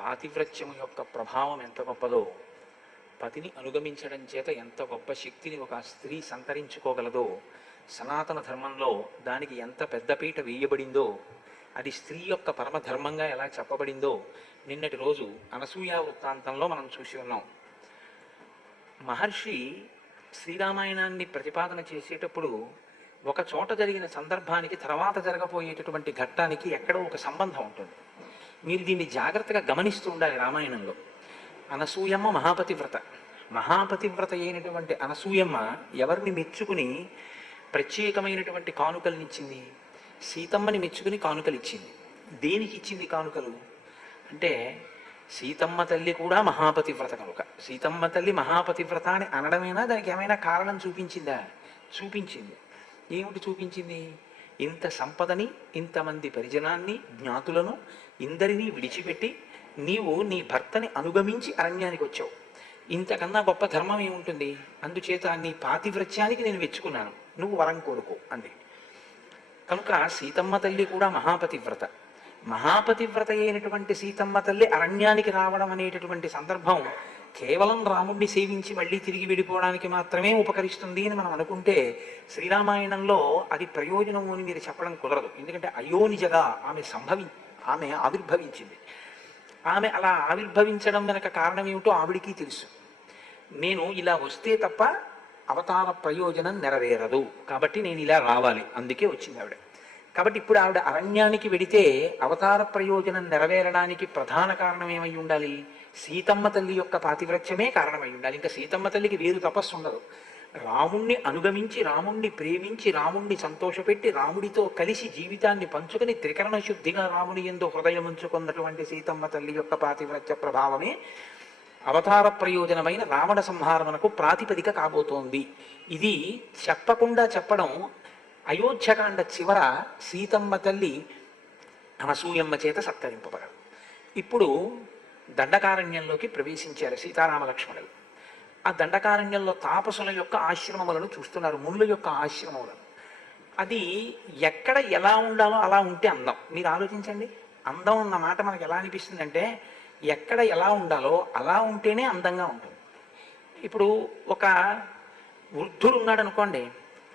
పాతివ్రత్యము యొక్క ప్రభావం ఎంత గొప్పదో, పతిని అనుగమించడం చేత ఎంత గొప్ప శక్తిని ఒక స్త్రీ సంతరించుకోగలదో, సనాతన ధర్మంలో దానికి ఎంత పెద్దపీట వేయబడిందో, అది స్త్రీ యొక్క పరమధర్మంగా ఎలా చెప్పబడిందో నిన్నటి రోజు అనసూయ వృత్తాంతంలో మనం చూసి ఉన్నాం. మహర్షి శ్రీరామాయణాన్ని ప్రతిపాదన చేసేటప్పుడు ఒక చోట జరిగిన సందర్భానికి తర్వాత జరగబోయేటటువంటి ఘట్టానికి ఎక్కడో ఒక సంబంధం ఉంటుంది. మీరు దీన్ని జాగ్రత్తగా గమనిస్తూ ఉండాలి. రామాయణంలో అనసూయమ్మ మహాపతివ్రత. మహాపతివ్రత అయినటువంటి అనసూయమ్మ ఎవరిని మెచ్చుకుని ప్రత్యేకమైనటువంటి కానుకలనిచ్చింది? సీతమ్మని మెచ్చుకుని కానుకలు ఇచ్చింది. దేనికి ఇచ్చింది కానుకలు అంటే, సీతమ్మ తల్లి కూడా మహాపతివ్రత కనుక సీతమ్మ తల్లి మహాపతివ్రత అని అనడమేనా, దానికి ఏమైనా కారణం చూపించిందా? చూపించింది. ఏమిటి చూపించింది? ఇంత సంపదని, ఇంతమంది పరిజనాన్ని, జ్ఞాతులను ఇందరినీ విడిచిపెట్టి నీవు నీ భర్తని అనుగమించి అరణ్యానికి వచ్చావు. ఇంతకన్నా గొప్ప ధర్మం ఏముంటుంది? అందుచేత నీ పాతివ్రత్యానికి నేను మెచ్చుకున్నాను, నువ్వు వరం కోరుకో అంది. కనుక సీతమ్మ తల్లి కూడా మహాపతివ్రత. మహాపతివ్రత అయినటువంటి సీతమ్మ తల్లి అరణ్యానికి రావడం అనేటటువంటి సందర్భం కేవలం రాముడిని సేవించి మళ్ళీ తిరిగి వెళ్ళిపోవడానికి మాత్రమే ఉపకరిస్తుంది అని మనం అనుకుంటే, శ్రీరామాయణంలో అది ప్రయోజనము అని మీరు చెప్పడం కుదరదు. ఎందుకంటే అయోనిజగా ఆమె ఆవిర్భవించింది. ఆమె అలా ఆవిర్భవించడం వెనక కారణం ఏమిటో ఆవిడికి తెలుసు. నేను ఇలా వస్తే తప్ప అవతార ప్రయోజనం నెరవేరదు, కాబట్టి నేను ఇలా రావాలి, అందుకే వచ్చింది ఆవిడ. కాబట్టి ఇప్పుడు ఆవిడ అరణ్యానికి వెడితే అవతార ప్రయోజనం నెరవేరడానికి ప్రధాన కారణం ఏమై ఉండాలి? సీతమ్మ తల్లి యొక్క పాతివ్రత్యమే కారణమై ఉండాలి. ఇంకా సీతమ్మ తల్లికి వేరు తపస్సు ఉండదు. రాముణ్ణి అనుగమించి, రాముణ్ణి ప్రేమించి, రాముణ్ణి సంతోషపెట్టి, రాముడితో కలిసి జీవితాన్ని పంచుకొని త్రికరణ శుద్ధిగా రాముని యందు హృదయం ఉంచుకున్నటువంటి సీతమ్మ తల్లి యొక్క పాతివ్రత్య ప్రభావమే అవతార ప్రయోజనమైన రావణ సంహారమునకు ప్రాతిపదిక కాబోతోంది. ఇది చెప్పకుండా చెప్పడం అయోధ్యకాండ చివర సీతమ్మ తల్లి అనసూయమ్మ చేత సత్కరింపబడదు. ఇప్పుడు దండకారణ్యంలోకి ప్రవేశించారు సీతారామ లక్ష్మణులు. ఆ దండకారణ్యంలో తాపసుల యొక్క ఆశ్రమములను చూస్తున్నారు, మునుల యొక్క ఆశ్రమములను. అది ఎక్కడ ఎలా ఉండాలో అలా ఉంటే అందం. మీరు ఆలోచించండి, అందం అన్న మాట మనకు ఎలా అనిపిస్తుంది అంటే, ఎక్కడ ఎలా ఉండాలో అలా ఉంటేనే అందంగా ఉంటుంది. ఇప్పుడు ఒక వృద్ధుడు ఉన్నాడు అనుకోండి,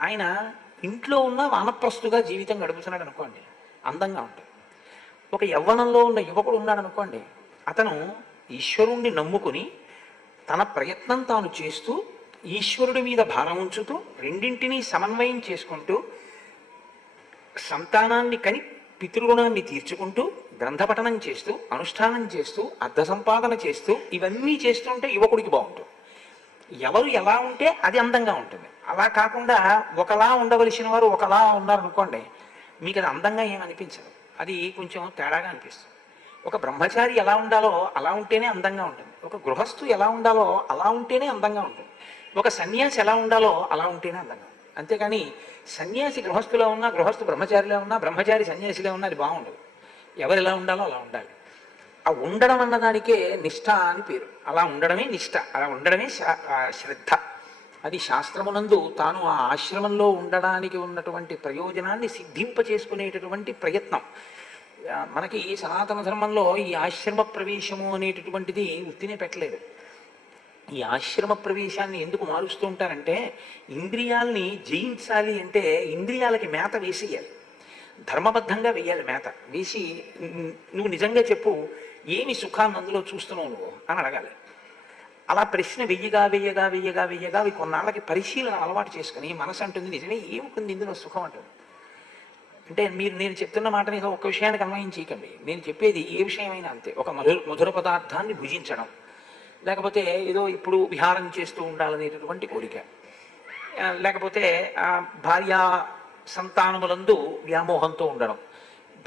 ఆయన ఇంట్లో ఉన్న వానప్రస్తుగా జీవితం గడుపుతున్నాడు అనుకోండి, అందంగా ఉంటుంది. ఒక యవ్వనంలో ఉన్న యువకుడు ఉన్నాడు అనుకోండి, అతను ఈశ్వరుణ్ణి నమ్ముకుని తన ప్రయత్నం తాను చేస్తూ ఈశ్వరుడి మీద భారం ఉంచుతూ రెండింటినీ సమన్వయం చేసుకుంటూ సంతానాన్ని కని పితృగుణాన్ని తీర్చుకుంటూ గ్రంథపఠనం చేస్తూ అనుష్ఠానం చేస్తూ అర్థ సంపాదన చేస్తూ ఇవన్నీ చేస్తుంటే యువకుడికి బాగుంటుంది. ఎవరు ఎలా ఉంటే అది అందంగా ఉంటుంది. అలా కాకుండా ఒకలా ఉండవలసిన వారు ఒకలా ఉన్నారనుకోండి, మీకు అది అందంగా ఏమనిపించదు, అది కొంచెం తేడాగా అనిపిస్తుంది. ఒక బ్రహ్మచారి ఎలా ఉండాలో అలా ఉంటేనే అందంగా ఉంటుంది. ఒక గృహస్థు ఎలా ఉండాలో అలా ఉంటేనే అందంగా ఉంటుంది. ఒక సన్యాసి ఎలా ఉండాలో అలా ఉంటేనే అందంగా ఉంటుంది. అంతేకాని సన్యాసి గృహస్థులో ఉన్నా, గృహస్థు బ్రహ్మచారిలో ఉన్నా, బ్రహ్మచారి సన్యాసిలో ఉన్నా అది బాగుండదు. ఎవరు ఎలా ఉండాలో అలా ఉండాలి. ఆ ఉండడం అన్నదానికే నిష్ఠ అని పేరు. అలా ఉండడమే నిష్ఠ, అలా ఉండడమే శ్రద్ధ. అది శాస్త్రమునందు తాను ఆ ఆశ్రమంలో ఉండడానికి ఉన్నటువంటి ప్రయోజనాన్ని సిద్ధింపచేసుకునేటటువంటి ప్రయత్నం. మనకి సనాతన ధర్మంలో ఈ ఆశ్రమ ప్రవేశము అనేటటువంటిది ఉత్తినే పెట్టలేదు. ఈ ఆశ్రమ ప్రవేశాన్ని ఎందుకు మారుస్తూ ఉంటారంటే, ఇంద్రియాల్ని జయించాలి అంటే ఇంద్రియాలకి మేత వేసేయాలి, ధర్మబద్ధంగా వేయాలి. మేత వేసి నువ్వు నిజంగా చెప్పు, ఏమి సుఖాన్ని అందులో చూస్తున్నావు నువ్వు అని అడగాలి. అలా ప్రశ్న వెయ్యగా వెయ్యగా వెయ్యగా వెయ్యగా అవి కొన్నాళ్ళకి పరిశీలన అలవాటు చేసుకుని మనసు అంటుంది నిజమే ఏముంటుంది ఇందులో సుఖం అంటుంది. అంటే నేను చెప్తున్న మాటని ఒక విషయానికి అన్వయం చేయకండి. నేను చెప్పేది ఏ విషయమైనా అంతే. ఒక మధుర పదార్థాన్ని భుజించడం, లేకపోతే ఏదో ఇప్పుడు విహారం చేస్తూ ఉండాలనేటటువంటి కోరిక, లేకపోతే భార్యా సంతానములందు వ్యామోహంతో ఉండడం,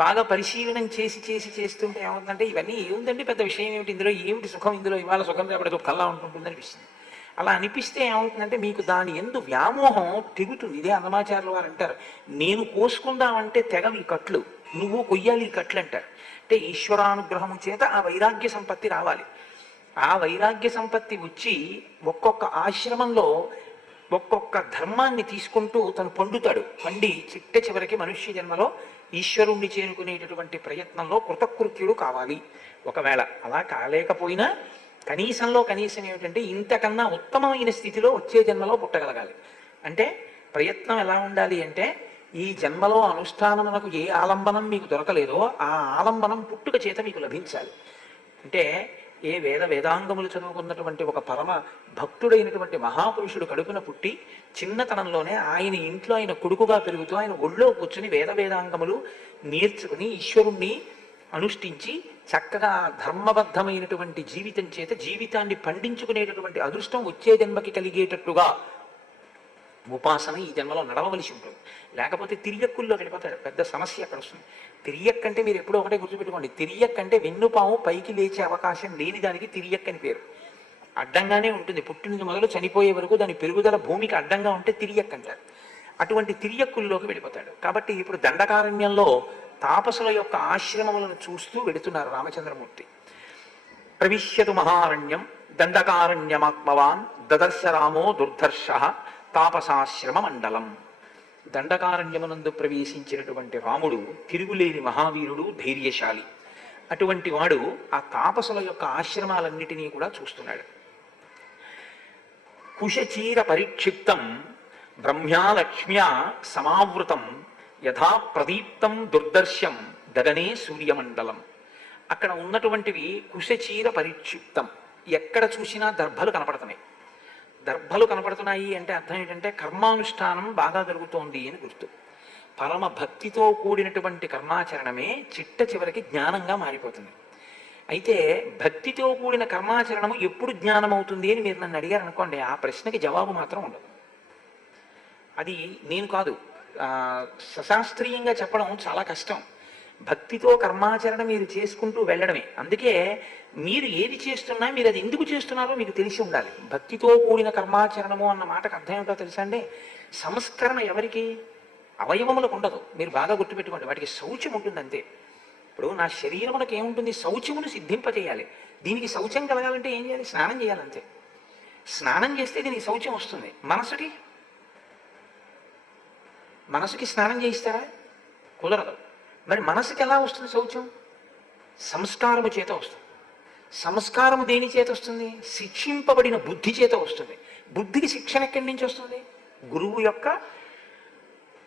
బాగా పరిశీలనం చేస్తుంటే ఏమవుతుందంటే, ఇవన్నీ ఏముందండి పెద్ద విషయం ఏమిటి ఇందులో, ఏమిటి సుఖం ఇందులో, ఇవాళ సుఖం రేపటి దుఃఖంలా ఉంటుంది అనిపిస్తుంది. అలా అనిపిస్తే ఏమవుతుందంటే మీకు దాని ఎందు వ్యామోహం తెగుతుంది. ఇదే అన్నమాచార్యుల వారు అంటారు, నేను కోసుకుందామంటే తెగవి కట్లు, నువ్వు కొయ్యాలి ఈ కట్లు అంటారు. అంటే ఈశ్వరానుగ్రహము చేత ఆ వైరాగ్య సంపత్తి రావాలి. ఆ వైరాగ్య సంపత్తి వచ్చి ఒక్కొక్క ఆశ్రమంలో ఒక్కొక్క ధర్మాన్ని తీసుకుంటూ తను పండుతాడు. పండి చిట్ట చివరికి మనుష్య జన్మలో ఈశ్వరుణ్ణి చేరుకునేటటువంటి ప్రయత్నంలో కృతకృత్యుడు కావాలి. ఒకవేళ అలా కాలేకపోయినా కనీసంలో కనీసం ఏమిటంటే ఇంతకన్నా ఉత్తమమైన స్థితిలో వచ్చే జన్మలో పుట్టగలగాలి. అంటే ప్రయత్నం ఎలా ఉండాలి అంటే, ఈ జన్మలో అనుష్ఠానమునకు ఏ ఆలంబనం మీకు దొరకలేదో ఆ ఆలంబనం పుట్టుక చేత మీకు లభించాలి. అంటే ఏ వేదాంగములు చదువుకున్నటువంటి ఒక పరమ భక్తుడైనటువంటి మహాపురుషుడు కడుపున పుట్టి చిన్నతనంలోనే ఆయన ఇంట్లో ఆయన కొడుకుగా పెరుగుతూ ఆయన ఒళ్ళో కూర్చుని వేదాంగములు నేర్చుకుని ఈశ్వరుణ్ణి అనుష్ఠించి చక్కగా ధర్మబద్ధమైనటువంటి జీవితం చేత జీవితాన్ని పండించుకునేటటువంటి అదృష్టం వచ్చే జన్మకి కలిగేటట్టుగా ఉపాసన ఈ జన్మలో నడవవలసి ఉంటుంది. లేకపోతే తిరియక్కుల్లో వెళ్ళిపోతాడు. పెద్ద సమస్య అక్కడ వస్తుంది. తిరియక్కంటే మీరు ఎప్పుడో ఒకటే గుర్తుపెట్టుకోండి, తిరియక్కంటే వెన్నుపాము పైకి లేచే అవకాశం లేని దానికి తిరియక్కని పేరు. అడ్డంగానే ఉంటుంది, పుట్టినది మొదలు చనిపోయే వరకు దాని పెరుగుదల భూమికి అడ్డంగా ఉంటే తిరియక్ అంటారు. అటువంటి తిరియక్కుల్లోకి వెళ్ళిపోతాడు. కాబట్టి ఇప్పుడు దండకారణ్యంలో తాపసుల యొక్క ఆశ్రమములను చూస్తూ వెళుతున్నారు రామచంద్రమూర్తి. ప్రవిశ్యతు మహారణ్యం దండకారణ్యమాత్మవాన్ దదర్శ రామో దుర్ధర్ష తాపసాశ్రమ మండలం. దండకారణ్యమునందు ప్రవేశించినటువంటి రాముడు తిరుగులేని మహావీరుడు, ధైర్యశాలి. అటువంటి వాడు ఆ తాపసుల యొక్క ఆశ్రమాలన్నిటినీ కూడా చూస్తున్నాడు. కుశచీర పరిక్షిప్తం బ్రహ్మ్యాలక్ష్మ్యా సమావృతం యథా ప్రదీప్తం దుర్దర్శ్యం గగనే సూర్యమండలం. అక్కడ ఉన్నటువంటివి కుశచీర పరిక్షిప్తం, ఎక్కడ చూసినా దర్భలు కనపడుతున్నాయి. దర్భలు కనపడుతున్నాయి అంటే అర్థం ఏంటంటే కర్మానుష్ఠానం బాగా జరుగుతోంది అని గుర్తు. పరమ భక్తితో కూడినటువంటి కర్మాచరణమే చిట్ట చివరికి జ్ఞానంగా మారిపోతుంది. అయితే భక్తితో కూడిన కర్మాచరణము ఎప్పుడు జ్ఞానం అవుతుంది అని మీరు నన్ను అడిగారు అనుకోండి, ఆ ప్రశ్నకి జవాబు మాత్రం ఉండదు. అది నేను కాదు, సశాస్త్రీయంగా చెప్పడం చాలా కష్టం. భక్తితో కర్మాచరణ మీరు చేసుకుంటూ వెళ్ళడమే. అందుకే మీరు ఏది చేస్తున్నా మీరు అది ఎందుకు చేస్తున్నారో మీకు తెలిసి ఉండాలి. భక్తితో కూడిన కర్మాచరణము అన్న మాటకు అర్థం ఏమిటో తెలుసా అండి? సంస్కరణ ఎవరికి? అవయవములకు ఉండదు. మీరు బాగా గుర్తుపెట్టుకోండి, వాటికి శౌచం ఉంటుంది అంతే. ఇప్పుడు నా శరీరములకు ఏముంటుంది? శౌచమును సిద్ధింపజేయాలి. దీనికి శౌచం కలగాలంటే ఏం చేయాలి? స్నానం చేయాలంతే. స్నానం చేస్తే దీనికి శౌచం వస్తుంది. మనసుకి స్నానం చేయిస్తారా? కుదరదు. మరి మనసుకి ఎలా వస్తుంది శౌచం? సంస్కారము చేత వస్తుంది. సంస్కారము దేని చేత వస్తుంది? శిక్షింపబడిన బుద్ధి చేత వస్తుంది. బుద్ధికి శిక్షణ ఎక్కడి నుంచి వస్తుంది? గురువు యొక్క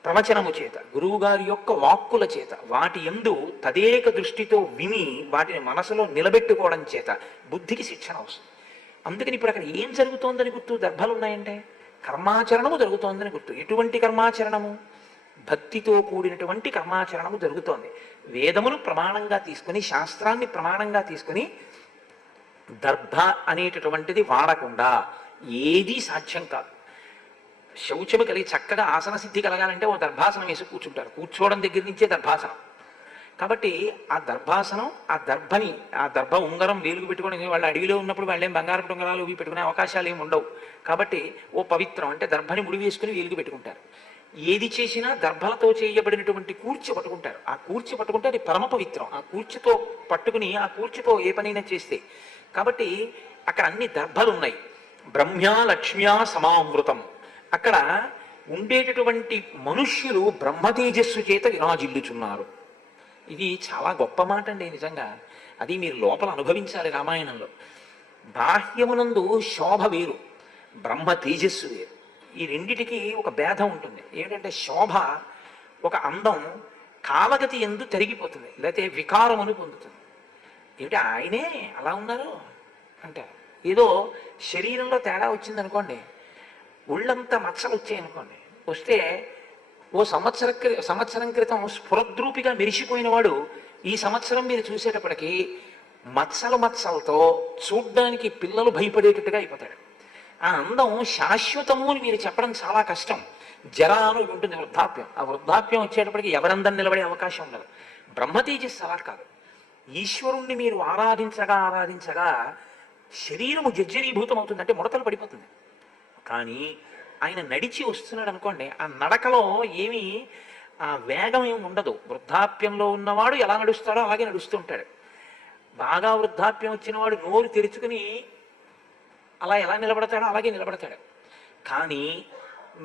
ప్రవచనము చేత, గురువు గారి యొక్క వాక్కుల చేత, వాటి యందు తదేక దృష్టితో విని వాటిని మనసులో నిలబెట్టుకోవడం చేత బుద్ధికి శిక్షణ వస్తుంది. అందుకని ఇప్పుడు అక్కడ ఏం జరుగుతోందని గుర్తు? దర్భలు ఉన్నాయంటే కర్మాచరణము జరుగుతోందని గుర్తు. ఎటువంటి కర్మాచరణము? భక్తితో కూడినటువంటి కర్మాచరణము జరుగుతోంది. వేదమును ప్రమాణంగా తీసుకుని, శాస్త్రాన్ని ప్రమాణంగా తీసుకుని దర్భ అనేటటువంటిది వాడకుండా ఏదీ సాధ్యం కాదు. శౌచము కలిగి చక్కగా ఆసన సిద్ధి కలగాలంటే ఓ దర్భాసనం వేసి కూర్చుంటారు. కూర్చోవడం దగ్గర నుంచే దర్భాసనం. కాబట్టి ఆ దర్భాసనం, ఆ దర్భ ఉంగరం వేలుగు పెట్టుకోవడం, వాళ్ళు అడవిలో ఉన్నప్పుడు వాళ్ళేం బంగారపు ఉంగరాలు ఇవి పెట్టుకునే అవకాశాలు ఏమి ఉండవు. కాబట్టి ఓ పవిత్రం అంటే దర్భని ముడి వేసుకుని వేలుగు పెట్టుకుంటారు. ఏది చేసినా దర్భలతో చేయబడినటువంటి కూర్చి పట్టుకుంటారు. ఆ కూర్చి పట్టుకుంటే అది పరమ పవిత్రం. ఆ కూర్చితో పట్టుకుని ఆ కూర్చితో ఏ పనైనా చేస్తే. కాబట్టి అక్కడ అన్ని దర్భలు ఉన్నాయి. బ్రహ్మ్యా లక్ష్మ్యా సమావృతం. అక్కడ ఉండేటటువంటి మనుష్యులు బ్రహ్మ తేజస్సు చేత విరాజిల్లుచున్నారు. ఇది చాలా గొప్ప మాట అండి నిజంగా. అది మీరు లోపల అనుభవించాలి. రామాయణంలో బాహ్యమునందు శోభ వేరు, బ్రహ్మ తేజస్సు వేరు. ఈ రెండిటికి ఒక భేదం ఉంటుంది. ఏమిటంటే శోభ, ఒక అందం కాలగతి ఎందు తరిగిపోతుంది, లేకపోతే వికారమును పొందుతుంది. ఏమిటి ఆయనే అలా ఉన్నారు అంటే, ఏదో శరీరంలో తేడా వచ్చిందనుకోండి, ఒళ్ళంతా మచ్చలు వచ్చాయనుకోండి, వస్తే ఓ సంవత్సరం క్రితం స్ఫురద్రూపిగా మెరిసిపోయిన వాడు ఈ సంవత్సరం మీరు చూసేటప్పటికీ మచ్చలతో చూడ్డానికి పిల్లలు భయపడేటట్టుగా అయిపోతాడు. ఆ అందం శాశ్వతము అని మీరు చెప్పడం చాలా కష్టం. జర అని ఉంటుంది, వృద్ధాప్యం. ఆ వృద్ధాప్యం వచ్చేటప్పటికి ఎవరందరూ నిలబడే అవకాశం ఉండదు. బ్రహ్మతేజస్సు అలా కాదు. ఈశ్వరుణ్ణి మీరు ఆరాధించగా శరీరము జర్జరీభూతం అవుతుంది, అంటే ముడతలు పడిపోతుంది. కానీ ఆయన నడిచి వస్తున్నాడు అనుకోండి, ఆ నడకలో ఏమీ ఆ వేగం ఏమి ఉండదు. వృద్ధాప్యంలో ఉన్నవాడు ఎలా నడుస్తాడో అలాగే నడుస్తూ ఉంటాడు. బాగా వృద్ధాప్యం వచ్చిన వాడు నోరు తెరుచుకుని అలా ఎలా నిలబడతాడో అలాగే నిలబడతాడు. కానీ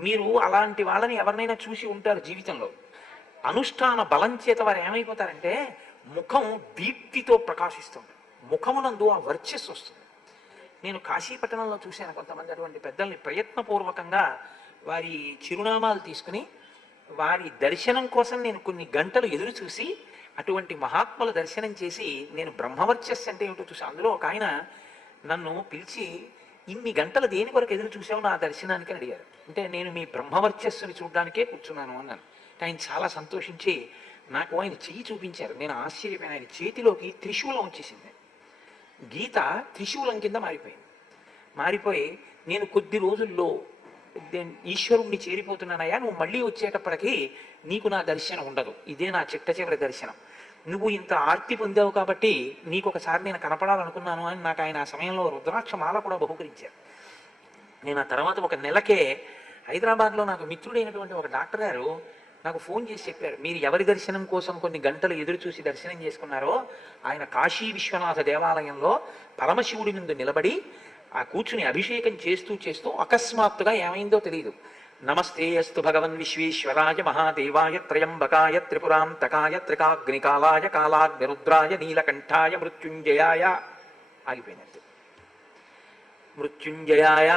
మీరు అలాంటి వాళ్ళని ఎవరినైనా చూసి ఉంటారు జీవితంలో. అనుష్ఠాన బలం చేత వారు ఏమైపోతారంటే ముఖం దీప్తితో ప్రకాశిస్తుంది, ముఖమునందు ఆ వర్చస్సు వస్తుంది. నేను కాశీపట్టణంలో చూశాను కొంతమంది అటువంటి పెద్దల్ని ప్రయత్నపూర్వకంగా వారి చిరునామాలు తీసుకుని వారి దర్శనం కోసం నేను కొన్ని గంటలు ఎదురు చూసి అటువంటి మహాత్ముల దర్శనం చేసి నేను బ్రహ్మవర్చస్సు అంటే ఏమిటో చూసి, అందులో ఒక ఆయన నన్ను పిలిచి ఇన్ని గంటలు దేని కొరకు ఎదురు చూసావు నా దర్శనానికి అని అడిగారు. అంటే నేను మీ బ్రహ్మవర్చస్సుని చూడడానికే కూర్చున్నాను అన్నాను. ఆయన చాలా సంతోషించి నాకు ఆయన చెయ్యి చూపించారు. నేను ఆశ్చర్యపోయిన, ఆయన చేతిలోకి త్రిశూలం వచ్చేసింది, గీత త్రిశూలం కింద మారిపోయింది. మారిపోయి నేను కొద్ది రోజుల్లో ఈశ్వరుణ్ణి చేరిపోతున్నానయ్యా, నువ్వు మళ్ళీ వచ్చేటప్పటికి నీకు నా దర్శనం ఉండదు, ఇదే నా చిట్ట చివరి దర్శనం, నువ్వు ఇంత ఆర్తి పొందావు కాబట్టి నీకు ఒకసారి నేను కనపడాలనుకున్నాను అని నాకు ఆయన ఆ సమయంలో రుద్రాక్ష మాల కూడా బహుకరించారు. నేను ఆ తర్వాత ఒక నెలకే హైదరాబాద్లో నాకు మిత్రుడైనటువంటి ఒక డాక్టర్ గారు నాకు ఫోన్ చేసి చెప్పారు, మీరు ఎవరి దర్శనం కోసం కొన్ని గంటలు ఎదురు చూసి దర్శనం చేసుకున్నారో ఆయన కాశీ విశ్వనాథ దేవాలయంలో పరమశివుడి ముందు నిలబడి ఆ కూర్చుని అభిషేకం చేస్తూ చేస్తూ అకస్మాత్తుగా ఏమైందో తెలియదు, నమస్తే అస్తు భగవన్ విశ్వేశ్వరాయ మహాదేవాయ త్రయంబకాయ త్రిపురాంతకాయ త్రికాగ్నికాలాయ కాలాగ్నిరుద్రాయ నీలకంఠాయ మృత్యుంజయాయ ఆగిపోయినట్టు. మృత్యుంజయాయ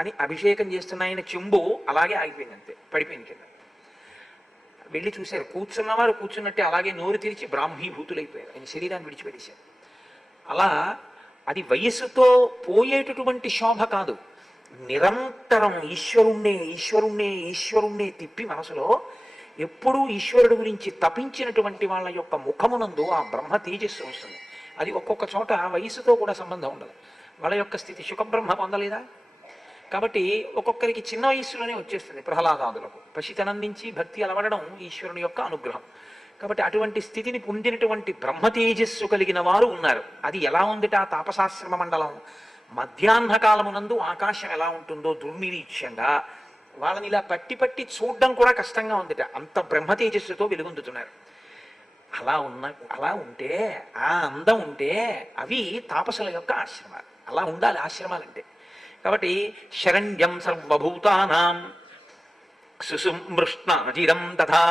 అని అభిషేకం చేస్తున్న ఆయన చెంబు అలాగే ఆగిపోయిందంతే, పడిపోయింది కింద. వెళ్ళి చూశారు, కూర్చున్నవారు కూర్చున్నట్టే అలాగే నోరు తెరిచి బ్రాహ్మీభూతులైపోయారు, ఆయన శరీరాన్ని విడిచిపెట్టేశారు. అలా అది వయస్సుతో పోయేటటువంటి శోభ కాదు, నిరంతరం ఈశ్వరుణ్ణే ఈశ్వరుణ్ణే ఈశ్వరుణ్ణే తిప్పి మనసులో ఎప్పుడూ ఈశ్వరుడు గురించి తపించినటువంటి వాళ్ళ యొక్క ముఖమునందు ఆ బ్రహ్మ తేజస్సు వస్తుంది. అది ఒక్కొక్క చోట వయస్సుతో కూడా సంబంధం ఉండదు. వాళ్ళ యొక్క స్థితి సుఖబ్రహ్మ పొందలేదా, కాబట్టి ఒక్కొక్కరికి చిన్న వయస్సులోనే వచ్చేస్తుంది. ప్రహ్లాదాదులకు పసితనం నుంచి భక్తి అలవడడం ఈశ్వరుని యొక్క అనుగ్రహం. కాబట్టి అటువంటి స్థితిని పొందినటువంటి బ్రహ్మ తేజస్సు కలిగిన వారు ఉన్నారు. అది ఎలా ఉందిట ఆ తాపసాశ్రమ మండలం, మధ్యాహ్న కాలమునందు ఆకాశం ఎలా ఉంటుందో దుర్నిరీక్ష్యంగా వాళ్ళని ఇలా పట్టి పట్టి చూడడం కూడా కష్టంగా ఉందిట, అంత బ్రహ్మ తేజస్సుతో వెలుగొందుతున్నారు. అలా ఉంటే ఆ అందం ఉంటే అవి తాపసుల యొక్క ఆశ్రమాలు, అలా ఉండాలి ఆశ్రమాలంటే. కాబట్టి శరణ్యం సర్వభూతానాం సుసుమృష్ణాజిరం తథా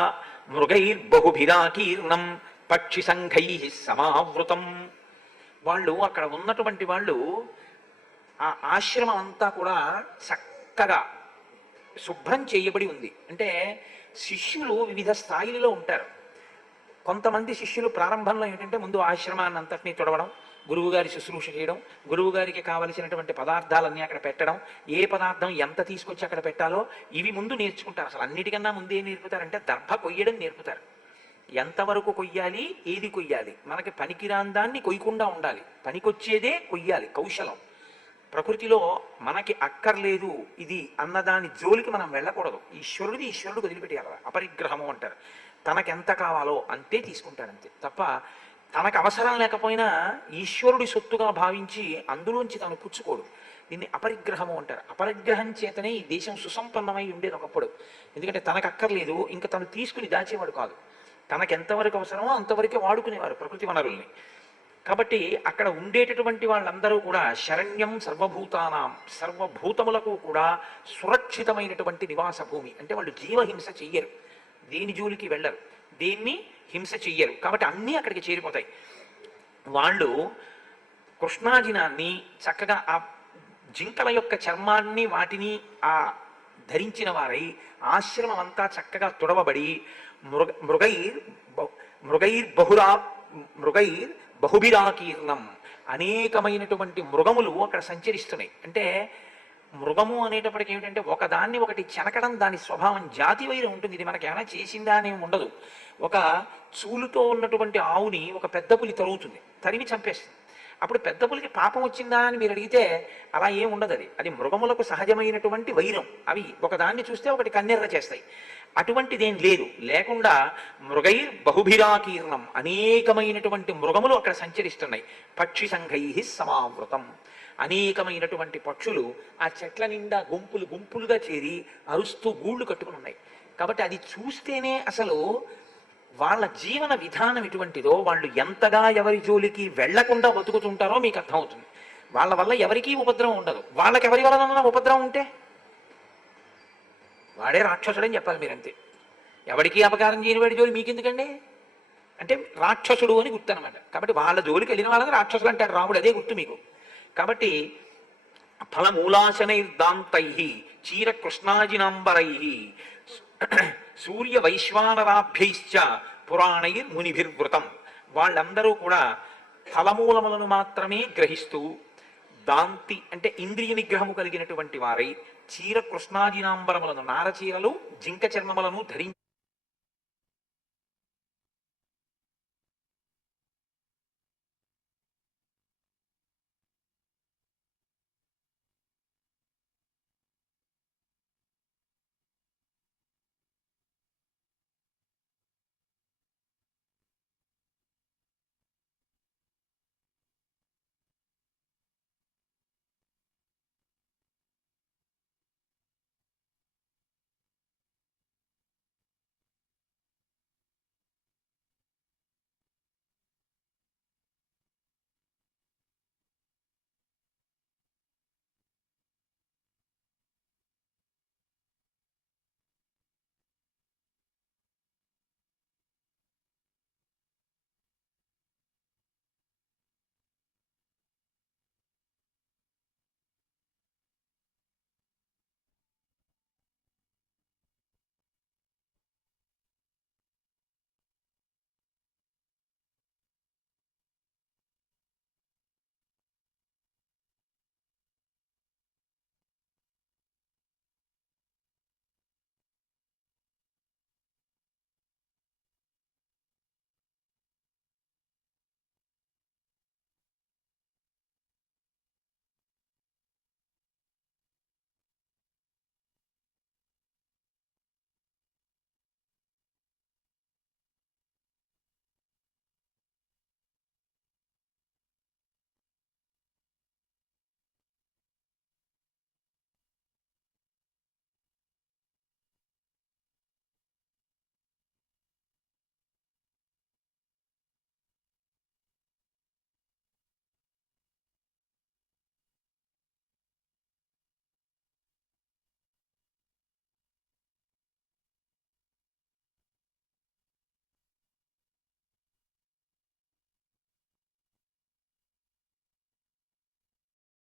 మృగైర్బహుభిరాకీర్ణం పక్షి సంఘై సమావృతం. వాళ్ళు అక్కడ ఉన్నటువంటి వాళ్ళు ఆ ఆశ్రమం అంతా కూడా చక్కగా శుభ్రం చేయబడి ఉంది. అంటే శిష్యులు వివిధ స్థాయిలలో ఉంటారు. కొంతమంది శిష్యులు ప్రారంభంలో ఏంటంటే ముందు ఆశ్రమాన్ని అంతటినీ తొడవడం, గురువుగారి శుశ్రూష చేయడం, గురువుగారికి కావలసినటువంటి పదార్థాలన్నీ అక్కడ పెట్టడం, ఏ పదార్థం ఎంత తీసుకొచ్చి అక్కడ పెట్టాలో ఇవి ముందు నేర్చుకుంటారు. అసలు అన్నిటికన్నా ముందు ఏం నేర్పుతారంటే దర్భ కొయ్యడం నేర్పుతారు. ఎంతవరకు కొయ్యాలి, ఏది కొయ్యాలి, మనకి పనికిరాని దాన్ని కొయ్యకుండా ఉండాలి, పనికొచ్చేదే కొయ్యాలి, కౌశలం. ప్రకృతిలో మనకి అక్కర్లేదు ఇది అన్నదాని జోలికి మనం వెళ్ళకూడదు. ఈశ్వరుడిది ఈశ్వరుడు వదిలిపెట్టేయాలి, అపరిగ్రహము అంటారు. తనకెంత కావాలో అంతే తీసుకుంటాడంతే తప్ప తనకు అవసరం లేకపోయినా ఈశ్వరుడి సొత్తుగా భావించి అందులోంచి తను పుచ్చుకోడు. దీన్ని అపరిగ్రహము అంటారు. అపరిగ్రహం చేతనే ఈ దేశం సుసంపన్నమై ఉండేది ఒకప్పుడు. ఎందుకంటే తనకు అక్కర్లేదు ఇంకా తను తీసుకుని దాచేవాడు కాదు, తనకు ఎంతవరకు అవసరమో అంతవరకే వాడుకునేవారు ప్రకృతి వనరుల్ని. కాబట్టి అక్కడ ఉండేటటువంటి వాళ్ళందరూ కూడా శరణ్యం సర్వభూతానాం, సర్వభూతములకు కూడా సురక్షితమైనటువంటి నివాస భూమి. అంటే వాళ్ళు జీవహింస చెయ్యరు, దేని జోలికి వెళ్ళరు, దేన్ని హింస చెయ్యరు. కాబట్టి అన్నీ అక్కడికి చేరిపోతాయి. వాళ్ళు కృష్ణాజినాన్ని చక్కగా ఆ జింకల యొక్క చర్మాన్ని వాటిని ఆ ధరించిన వారై ఆశ్రమం అంతా చక్కగా తుడవబడి మృగైర్ బహుభిరాకీర్ణం, అనేకమైనటువంటి మృగములు అక్కడ సంచరిస్తున్నాయి. అంటే మృగము అనేటప్పటికి ఏమిటంటే ఒకదాన్ని ఒకటి చెనకడం దాని స్వభావం, జాతి వైరం ఉంటుంది. ఇది మనకి ఏమైనా చేసిందా అని ఉండదు. ఒక చూలుతో ఉన్నటువంటి ఆవుని ఒక పెద్ద పులి తరుగుతుంది, తరిమి చంపేస్తుంది. అప్పుడు పెద్ద పులికి పాపం వచ్చిందా అని మీరు అడిగితే అలా ఏం ఉండదు. అది మృగములకు సహజమైనటువంటి వైరం. అవి ఒకదాన్ని చూస్తే ఒకటి కన్నెర్ర చేస్తాయి. అటువంటిదేం లేదు. లేకుండా మృగైర్ బహుభిరాకీర్ణం, అనేకమైనటువంటి మృగములు అక్కడ సంచరిస్తున్నాయి. పక్షి సంఘై సమావృతం, అనేకమైనటువంటి పక్షులు ఆ చెట్ల నిండా గుంపులు గుంపులుగా చేరి అరుస్తూ గూళ్ళు కట్టుకుని ఉన్నాయి. కాబట్టి అది చూస్తేనే అసలు వాళ్ళ జీవన విధానం ఎటువంటిదో, వాళ్ళు ఎంతగా ఎవరి జోలికి వెళ్లకుండా బతుకుతుంటారో మీకు అర్థమవుతుంది. వాళ్ళ వల్ల ఎవరికీ ఉపద్రవం ఉండదు. వాళ్ళకి ఎవరి వలన ఉపద్రవం ఉంటే వాడే రాక్షసుడని చెప్పాలి మీరంతే. ఎవరికీ అపకారం చేయని వాడి జోలి మీకెందుకండి అంటే రాక్షసుడు అని గుర్తు అనమాట. కాబట్టి వాళ్ళ జోలికి వెళ్ళిన వాళ్ళని రాక్షసులు అంటారు రాముడు, అదే గుర్తు మీకు. కాబట్టి ఫలమూలాశనైర్దాంతై చీర కృష్ణాజినాంబరై సూర్య వైశ్వానరాభ్యైశ్చ పురాణైర్ మునిభిర్వృతం. వాళ్ళందరూ కూడా ఫలమూలములను మాత్రమే గ్రహిస్తూ దాంతి అంటే ఇంద్రియ నిగ్రహము కలిగినటువంటి వారై చీర కృష్ణాజినాంబరములను నారచీరలు జింక చర్మములను ధరించి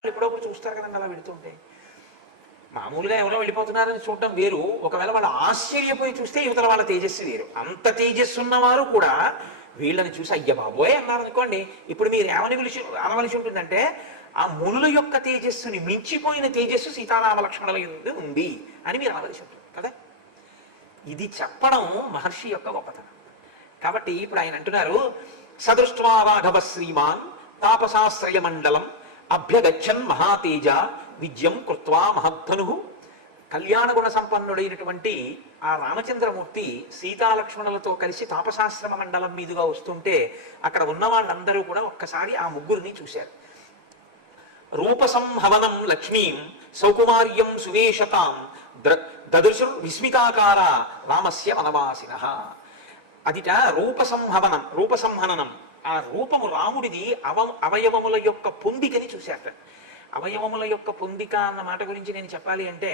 ఎప్పుడప్పుడు చూస్తారు కదండి అలా వెళుతుంటే. మామూలుగా ఎవరో వెళ్ళిపోతున్నారని చూడటం వేరు, ఒకవేళ వాళ్ళు ఆశ్చర్యపోయి చూస్తే యువతల వాళ్ళ తేజస్సు వేరు. అంత తేజస్సు ఉన్నవారు కూడా వీళ్ళని చూసి అయ్య బాబోయ్ అన్నారనుకోండి, ఇప్పుడు మీరు అనవలసి ఉంటుందంటే ఆ మునుల యొక్క తేజస్సుని మించిపోయిన తేజస్సు సీతారామ లక్ష్మణుల యందు ఉంది అని మీరు అనవలసి ఉంటుంది కదా. ఇది చెప్పడం మహర్షి యొక్క గొప్పతనం. కాబట్టి ఇప్పుడు ఆయన అంటున్నారు, సదృష్ట్వా రాఘవ శ్రీమాన్ తాపసాశ్రయ మండలం అభ్యగచ్చన్ మహాతేజ విద్యం కృత్వా మహద్ధను. కళ్యాణ గుణ సంపన్నుడైనటువంటి ఆ రామచంద్రమూర్తి సీతాలక్ష్మణులతో కలిసి తాపసాశ్రమ మండలం మీదుగా వస్తుంటే అక్కడ ఉన్న వాళ్ళందరూ కూడా ఒక్కసారి ఆ ముగ్గురిని చూశారు. రూపసంహవనం లక్ష్మీం సౌకుమార్యం సువేషతాం దదృశుర్ విస్మితాకార రామస్య వనవాసిన. అదిట రూపసంహవనం, రూపసంహననం. ఆ రూపము రాముడిది అవయవముల యొక్క పొందికని చూశారట. అవయవముల యొక్క పొందిక అన్న మాట గురించి నేను చెప్పాలి అంటే,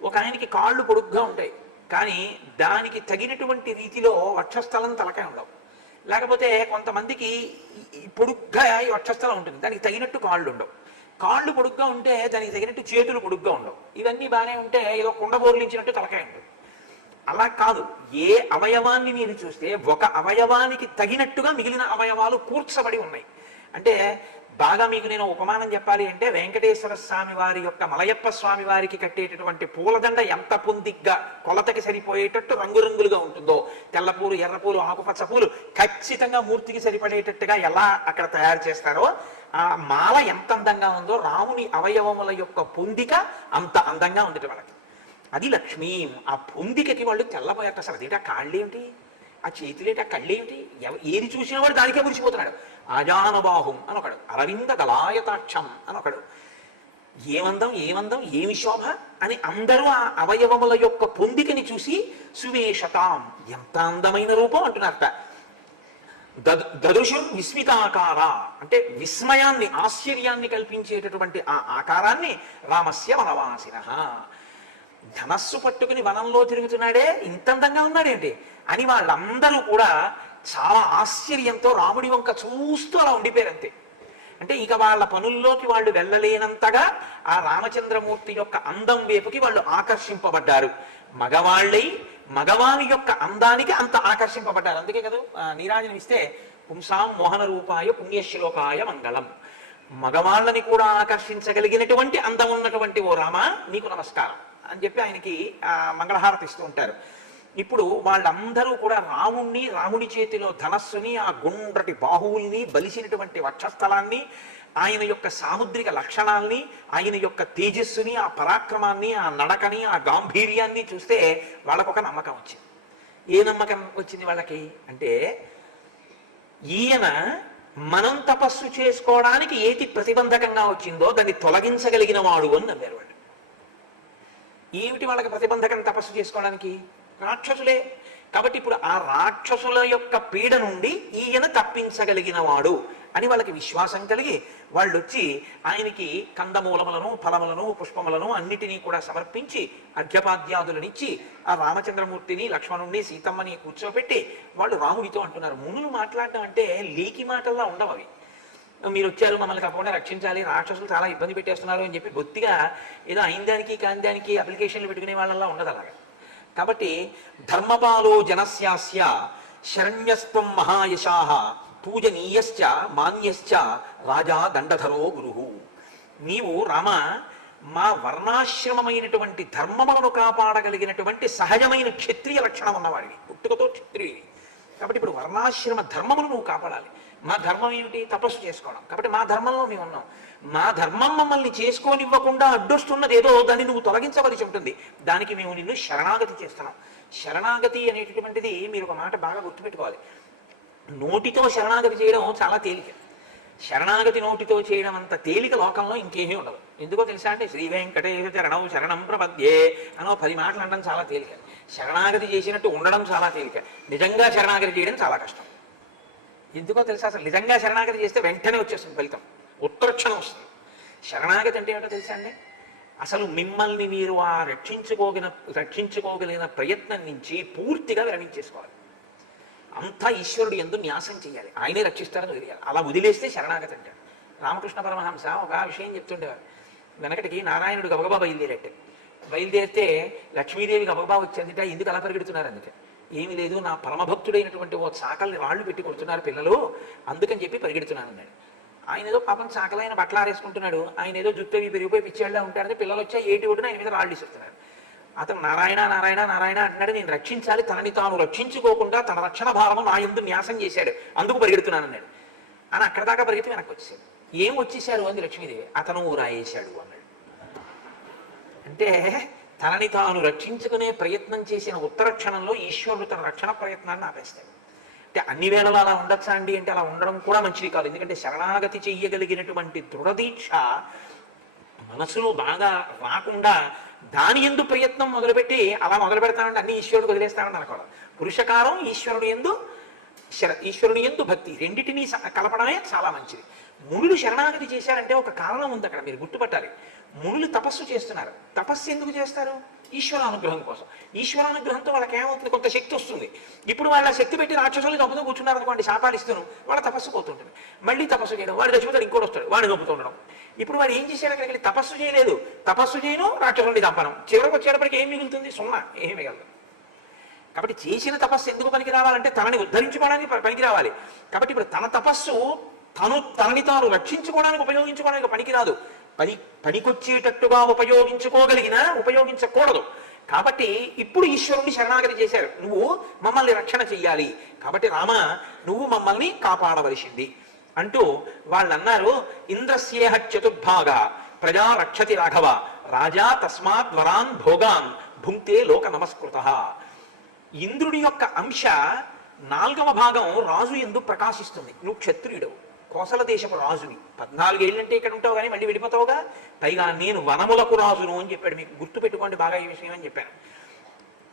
ఒక ఆయనకి కాళ్ళు పొడుగ్గా ఉంటాయి కానీ దానికి తగినటువంటి రీతిలో వక్షస్థలం తలకాయ ఉండవు. లేకపోతే కొంతమందికి పొడుగ్గా ఈ వక్షస్థలం ఉంటుంది, దానికి తగినట్టు కాళ్ళు ఉండవు. కాళ్ళు పొడుగ్గా ఉంటే దానికి తగినట్టు చేతులు పొడుగ్గా ఉండవు. ఇవన్నీ బాగానే ఉంటే ఏదో కుండ బోర్లించినట్టు తలకాయ ఉంటుంది. అలా కాదు, ఏ అవయవాన్ని మీరు చూస్తే ఒక అవయవానికి తగినట్టుగా మిగిలిన అవయవాలు కూర్చబడి ఉన్నాయి. అంటే బాగా మీకు నేను ఉపమానం చెప్పాలి అంటే, వెంకటేశ్వర స్వామి వారి యొక్క మలయప్ప స్వామి వారికి కట్టేటటువంటి పూలదండ ఎంత పొందిగ్గా కొలతకి సరిపోయేటట్టు రంగురంగులుగా ఉంటుందో, తెల్లపూలు, ఎర్రపూలు, ఆకుపచ్చ పూలు ఖచ్చితంగా మూర్తికి సరిపడేటట్టుగా ఎలా అక్కడ తయారు చేస్తారో, ఆ మాల ఎంత అందంగా ఉందో రాముని అవయవముల యొక్క పొందిక అంత అందంగా ఉండేది వాళ్ళకి. అది లక్ష్మీ. ఆ పొందికకి వాళ్ళు తెల్లబోయాక అసలు అదేంటి, ఆ కాళ్ళేమిటి, ఆ చేతులేంటి, ఆ కళ్ళేమిటి, ఏది చూసిన వాడు దానికే మురిసిపోతున్నాడు. ఆజానబాహుం అని ఒకడు, అరవింద దళాయతాక్షం అని ఒకడు. ఏమందం ఏమందం ఏమి శోభ అని అందరూ ఆ అవయవముల యొక్క పొందికని చూసి సువేషతాం, ఎంత అందమైన రూపం అంటున్నారట. దదృశుర్ విస్మితాకార అంటే విస్మయాన్ని, ఆశ్చర్యాన్ని కల్పించేటటువంటి ఆ ఆకారాన్ని రామస్య వనవాసిన. ధనస్సు పట్టుకుని వనంలో తిరుగుతున్నాడే, ఇంత అందంగా ఉన్నాడేంటి అని వాళ్ళందరూ కూడా చాలా ఆశ్చర్యంతో రాముడి వంక చూస్తూ అలా ఉండిపోయారు అంతే. అంటే ఇక వాళ్ళ పనుల్లోకి వాళ్ళు వెళ్ళలేనంతగా ఆ రామచంద్రమూర్తి యొక్క అందం వైపుకి వాళ్ళు ఆకర్షింపబడ్డారు. మగవాళ్ళై మగవాని యొక్క అందానికి అంత ఆకర్షింపబడ్డారు. అందుకే కదా నీరాజనం ఇస్తే పుంసాం మోహన రూపాయ పుణ్యశ్లోకాయ మంగళం. మగవాళ్ళని కూడా ఆకర్షించగలిగినటువంటి అందం ఉన్నటువంటి ఓ రామ నీకు నమస్కారం అని చెప్పి ఆయనకి మంగళహారతి ఇస్తూ ఉంటారు. ఇప్పుడు వాళ్ళందరూ కూడా రాముడి చేతిలో ధనస్సుని, ఆ గుండ్రటి బాహువుల్ని, బలిసినటువంటి వక్షస్థలాన్ని, ఆయన యొక్క సాముద్రిక లక్షణాల్ని, ఆయన యొక్క తేజస్సుని, ఆ పరాక్రమాన్ని, ఆ నడకని, ఆ గాంభీర్యాన్ని చూస్తే వాళ్ళకొక నమ్మకం వచ్చింది. ఏ నమ్మకం వచ్చింది వాళ్ళకి అంటే, ఈయన మనం తపస్సు చేసుకోవడానికి ఏది ప్రతిబంధకంగా వచ్చిందో దాన్ని తొలగించగలిగిన వాడు అని నమ్మారు వాళ్ళు. ఏమిటి వాళ్ళకి ప్రతిబంధకం తపస్సు చేసుకోవడానికి? రాక్షసులే. కాబట్టి ఇప్పుడు ఆ రాక్షసుల యొక్క పీడ నుండి ఈయన తప్పించగలిగిన వాడు అని వాళ్ళకి విశ్వాసం కలిగి వాళ్ళు వచ్చి ఆయనకి కందమూలములను, ఫలములను, పుష్పములను అన్నిటినీ కూడా సమర్పించి అర్ఘ్యపాద్యాదులనిచ్చి ఆ రామచంద్రమూర్తిని, లక్ష్మణుణ్ణి, సీతమ్మని కూర్చోబెట్టి వాళ్ళు రాముడితో అంటున్నారు. మునులు మాట్లాడడం అంటే లీకి మాటల్లా ఉండవు అవి. మీరు వచ్చారు, మమ్మల్ని తప్పకుండా రక్షించాలి, రాక్షసులు చాలా ఇబ్బంది పెట్టేస్తున్నారు అని చెప్పి బొత్తిగా ఏదో అయిందానికి కాందానికి అప్లికేషన్లు పెట్టుకునే వాళ్ళలా ఉండదు అలాగా. కాబట్టి ధర్మపాలో జనస్యాస్య శరణ్యస్త్వం మహాయశాః పూజనీయశ్చ మాన్యశ్చ రాజా దండధరో గురుః. నీవు రామ మా వర్ణాశ్రమమైనటువంటి ధర్మములను కాపాడగలిగినటువంటి సహజమైన క్షత్రియ లక్షణం ఉన్నవాడివి, పుట్టుకతో క్షత్రియుడివి. కాబట్టి ఇప్పుడు వర్ణాశ్రమ ధర్మమును నువ్వు కాపాడాలి. మా ధర్మం ఏమిటి? తపస్సు చేసుకోవడం. కాబట్టి మా ధర్మంలో మేము ఉన్నాం. మా ధర్మం మమ్మల్ని చేసుకోనివ్వకుండా అడ్డొస్తున్నది ఏదో దాన్ని నువ్వు తొలగించవలసి ఉంటుంది. దానికి మేము నిన్ను శరణాగతి చేస్తున్నాం. శరణాగతి అనేటటువంటిది మీరు ఒక మాట బాగా గుర్తుపెట్టుకోవాలి. నోటితో శరణాగతి చేయడం చాలా తేలిక. శరణాగతి నోటితో చేయడం అంత తేలిక లోకంలో ఇంకేమీ ఉండదు. ఎందుకో తెలుసా అంటే, శ్రీ వెంకటేశ చరణం శరణం ప్రపద్యే అనో 10 మాటలు అనడం చాలా తేలిక. శరణాగతి చేసినట్టు ఉండడం చాలా తేలిక. నిజంగా శరణాగతి చేయడం చాలా కష్టం. ఎందుకో తెలుసా? అసలు నిజంగా శరణాగతి చేస్తే వెంటనే వచ్చేస్తుంది ఫలితం, ఉత్తరక్షణం వస్తుంది. శరణాగతి అంటే ఏమిటో తెలుసా అండి? అసలు మిమ్మల్ని మీరు ఆ రక్షించుకోగలిగిన ప్రయత్నం నుంచి పూర్తిగా విరమించేసుకోవాలి. అంతా ఈశ్వరుడు యందు న్యాసం చేయాలి, ఆయనే రక్షిస్తారని వదిలేయాలి. అలా వదిలేస్తే శరణాగతి అంటారు. రామకృష్ణ పరమహంస ఒక విషయం చెప్తుండేవారు. వెనకటికి నారాయణుడు గబగబా బయలుదేరితే లక్ష్మీదేవి గబగబా వచ్చిందిట. ఎందుకు అలా పరిగెడుతున్నారు? అందుకే ఏమీ లేదు, నా పరమభక్తుడైనటువంటి ఓ చాకల్ని రాళ్ళు పెట్టి కొడుతున్నారు పిల్లలు, అందుకని చెప్పి పరిగెడుతున్నాను అన్నాడు. ఆయన ఏదో పాపం చాకలైన బట్టలు ఆరేసుకుంటున్నాడు, ఆయన ఏదో జుత్తవి పెరిగిపోయి పిచ్చేళ్ళ ఉంటారని పిల్లలు వచ్చా ఏటి ఒడ్డున ఆయన మీద రాళ్ళు ఇస్తున్నారు. అతను నారాయణ నారాయణ నారాయణ అంటున్నాడు. నేను రక్షించాలి, తనని తాను రక్షించుకోకుండా తన రక్షణ భారము నా యందు న్యాసం చేశాడు, అందుకు పరిగెడుతున్నాను అన్నాడు. అని అక్కడ దాకా పరిగెత్తి వెనక్కి వచ్చేసాడు. ఏం వచ్చేసాడు అంది లక్ష్మీదేవి. అతను రాయేశాడు అన్నాడు. అంటే తనని తాను రక్షించుకునే ప్రయత్నం చేసిన ఉత్తర క్షణంలో ఈశ్వరుడు తన రక్షణ ప్రయత్నాన్ని ఆపేస్తాడు. అంటే అన్ని వేళలో అలా ఉండొచ్చా అండి అంటే అలా ఉండడం కూడా మంచిది కాదు. ఎందుకంటే శరణాగతి చెయ్యగలిగినటువంటి దృఢదీక్ష మనసులో బాగా రాకుండా దాని యందు ప్రయత్నం మొదలుపెట్టి అలా మొదలు పెడతానంటే అన్ని ఈశ్వరుడు వదిలేస్తానని అనుకోవడం. పురుషకారం ఈశ్వరుని యందు భక్తి రెండింటినీ కలపడమే చాలా మంచిది. మునులు శరణాగతి చేశారంటే ఒక కారణం ఉంది అక్కడ, మీరు గుర్తుపట్టాలి. మునులు తపస్సు చేస్తున్నారు. తపస్సు ఎందుకు చేస్తారు? ఈశ్వరానుగ్రహం కోసం. ఈశ్వరానుగ్రహంతో వాళ్ళకి ఏమవుతుంది? కొంత శక్తి వస్తుంది. ఇప్పుడు వాళ్ళ శక్తి పెట్టి రాక్షసులు చంపుతూ కూర్చున్నారు అనుకోండి, శాపాలు ఇస్తున్నాను, వాళ్ళ తపస్సు పోతుంటుంది. మళ్ళీ తపస్సు చేయడం, వాడు చచ్చిపోతాడు, ఇంకోటి వస్తాడు, వాడిని చంపుతుండడం. ఇప్పుడు వాడు ఏం చేశాడు? అక్కడికి వెళ్ళి తపస్సు చేయలేదు, తపస్సు చేయను, రాక్షసుల్ని చంపనం. చివరికి వచ్చేటప్పటికి ఏం మిగులుతుంది? సున్నా, ఏమి మిగలదు. కాబట్టి చేసిన తపస్సు ఎందుకు పనికి రావాలంటే తనని ఉద్ధరించుకోవడానికి పనికి రావాలి. కాబట్టి ఇప్పుడు తన తపస్సు తనని తాను రక్షించుకోవడానికి ఉపయోగించుకోవడానికి పనికిరాదు. పనికొచ్చేటట్టుగా ఉపయోగించకూడదు. కాబట్టి ఇప్పుడు ఈశ్వరుణ్ణి శరణాగతి చేశారు. నువ్వు మమ్మల్ని రక్షణ చెయ్యాలి, కాబట్టి రామ నువ్వు మమ్మల్ని కాపాడవలసింది అంటూ వాళ్ళు అన్నారు. ఇంద్రస్యేహ చతుర్భాగ ప్రజా రక్షతి రాఘవ రాజా తస్మాత్ వరాన్ భోగాన్ భుంక్తే లోక నమస్కృత. ఇంద్రుడి యొక్క అంశ 4వ భాగం రాజు ఎందు ప్రకాశిస్తుంది. నువ్వు క్షత్రియుడవు, కోసల దేశపు రాజుని. 14 ఏళ్ళంటే ఇక్కడ ఉంటావు కానీ మళ్ళీ వెళ్ళిపోతావుగా. పైగా నేను వనములకు రాజును అని చెప్పాడు. మీకు గుర్తు పెట్టుకోండి బాగా ఈ విషయం అని చెప్పాను.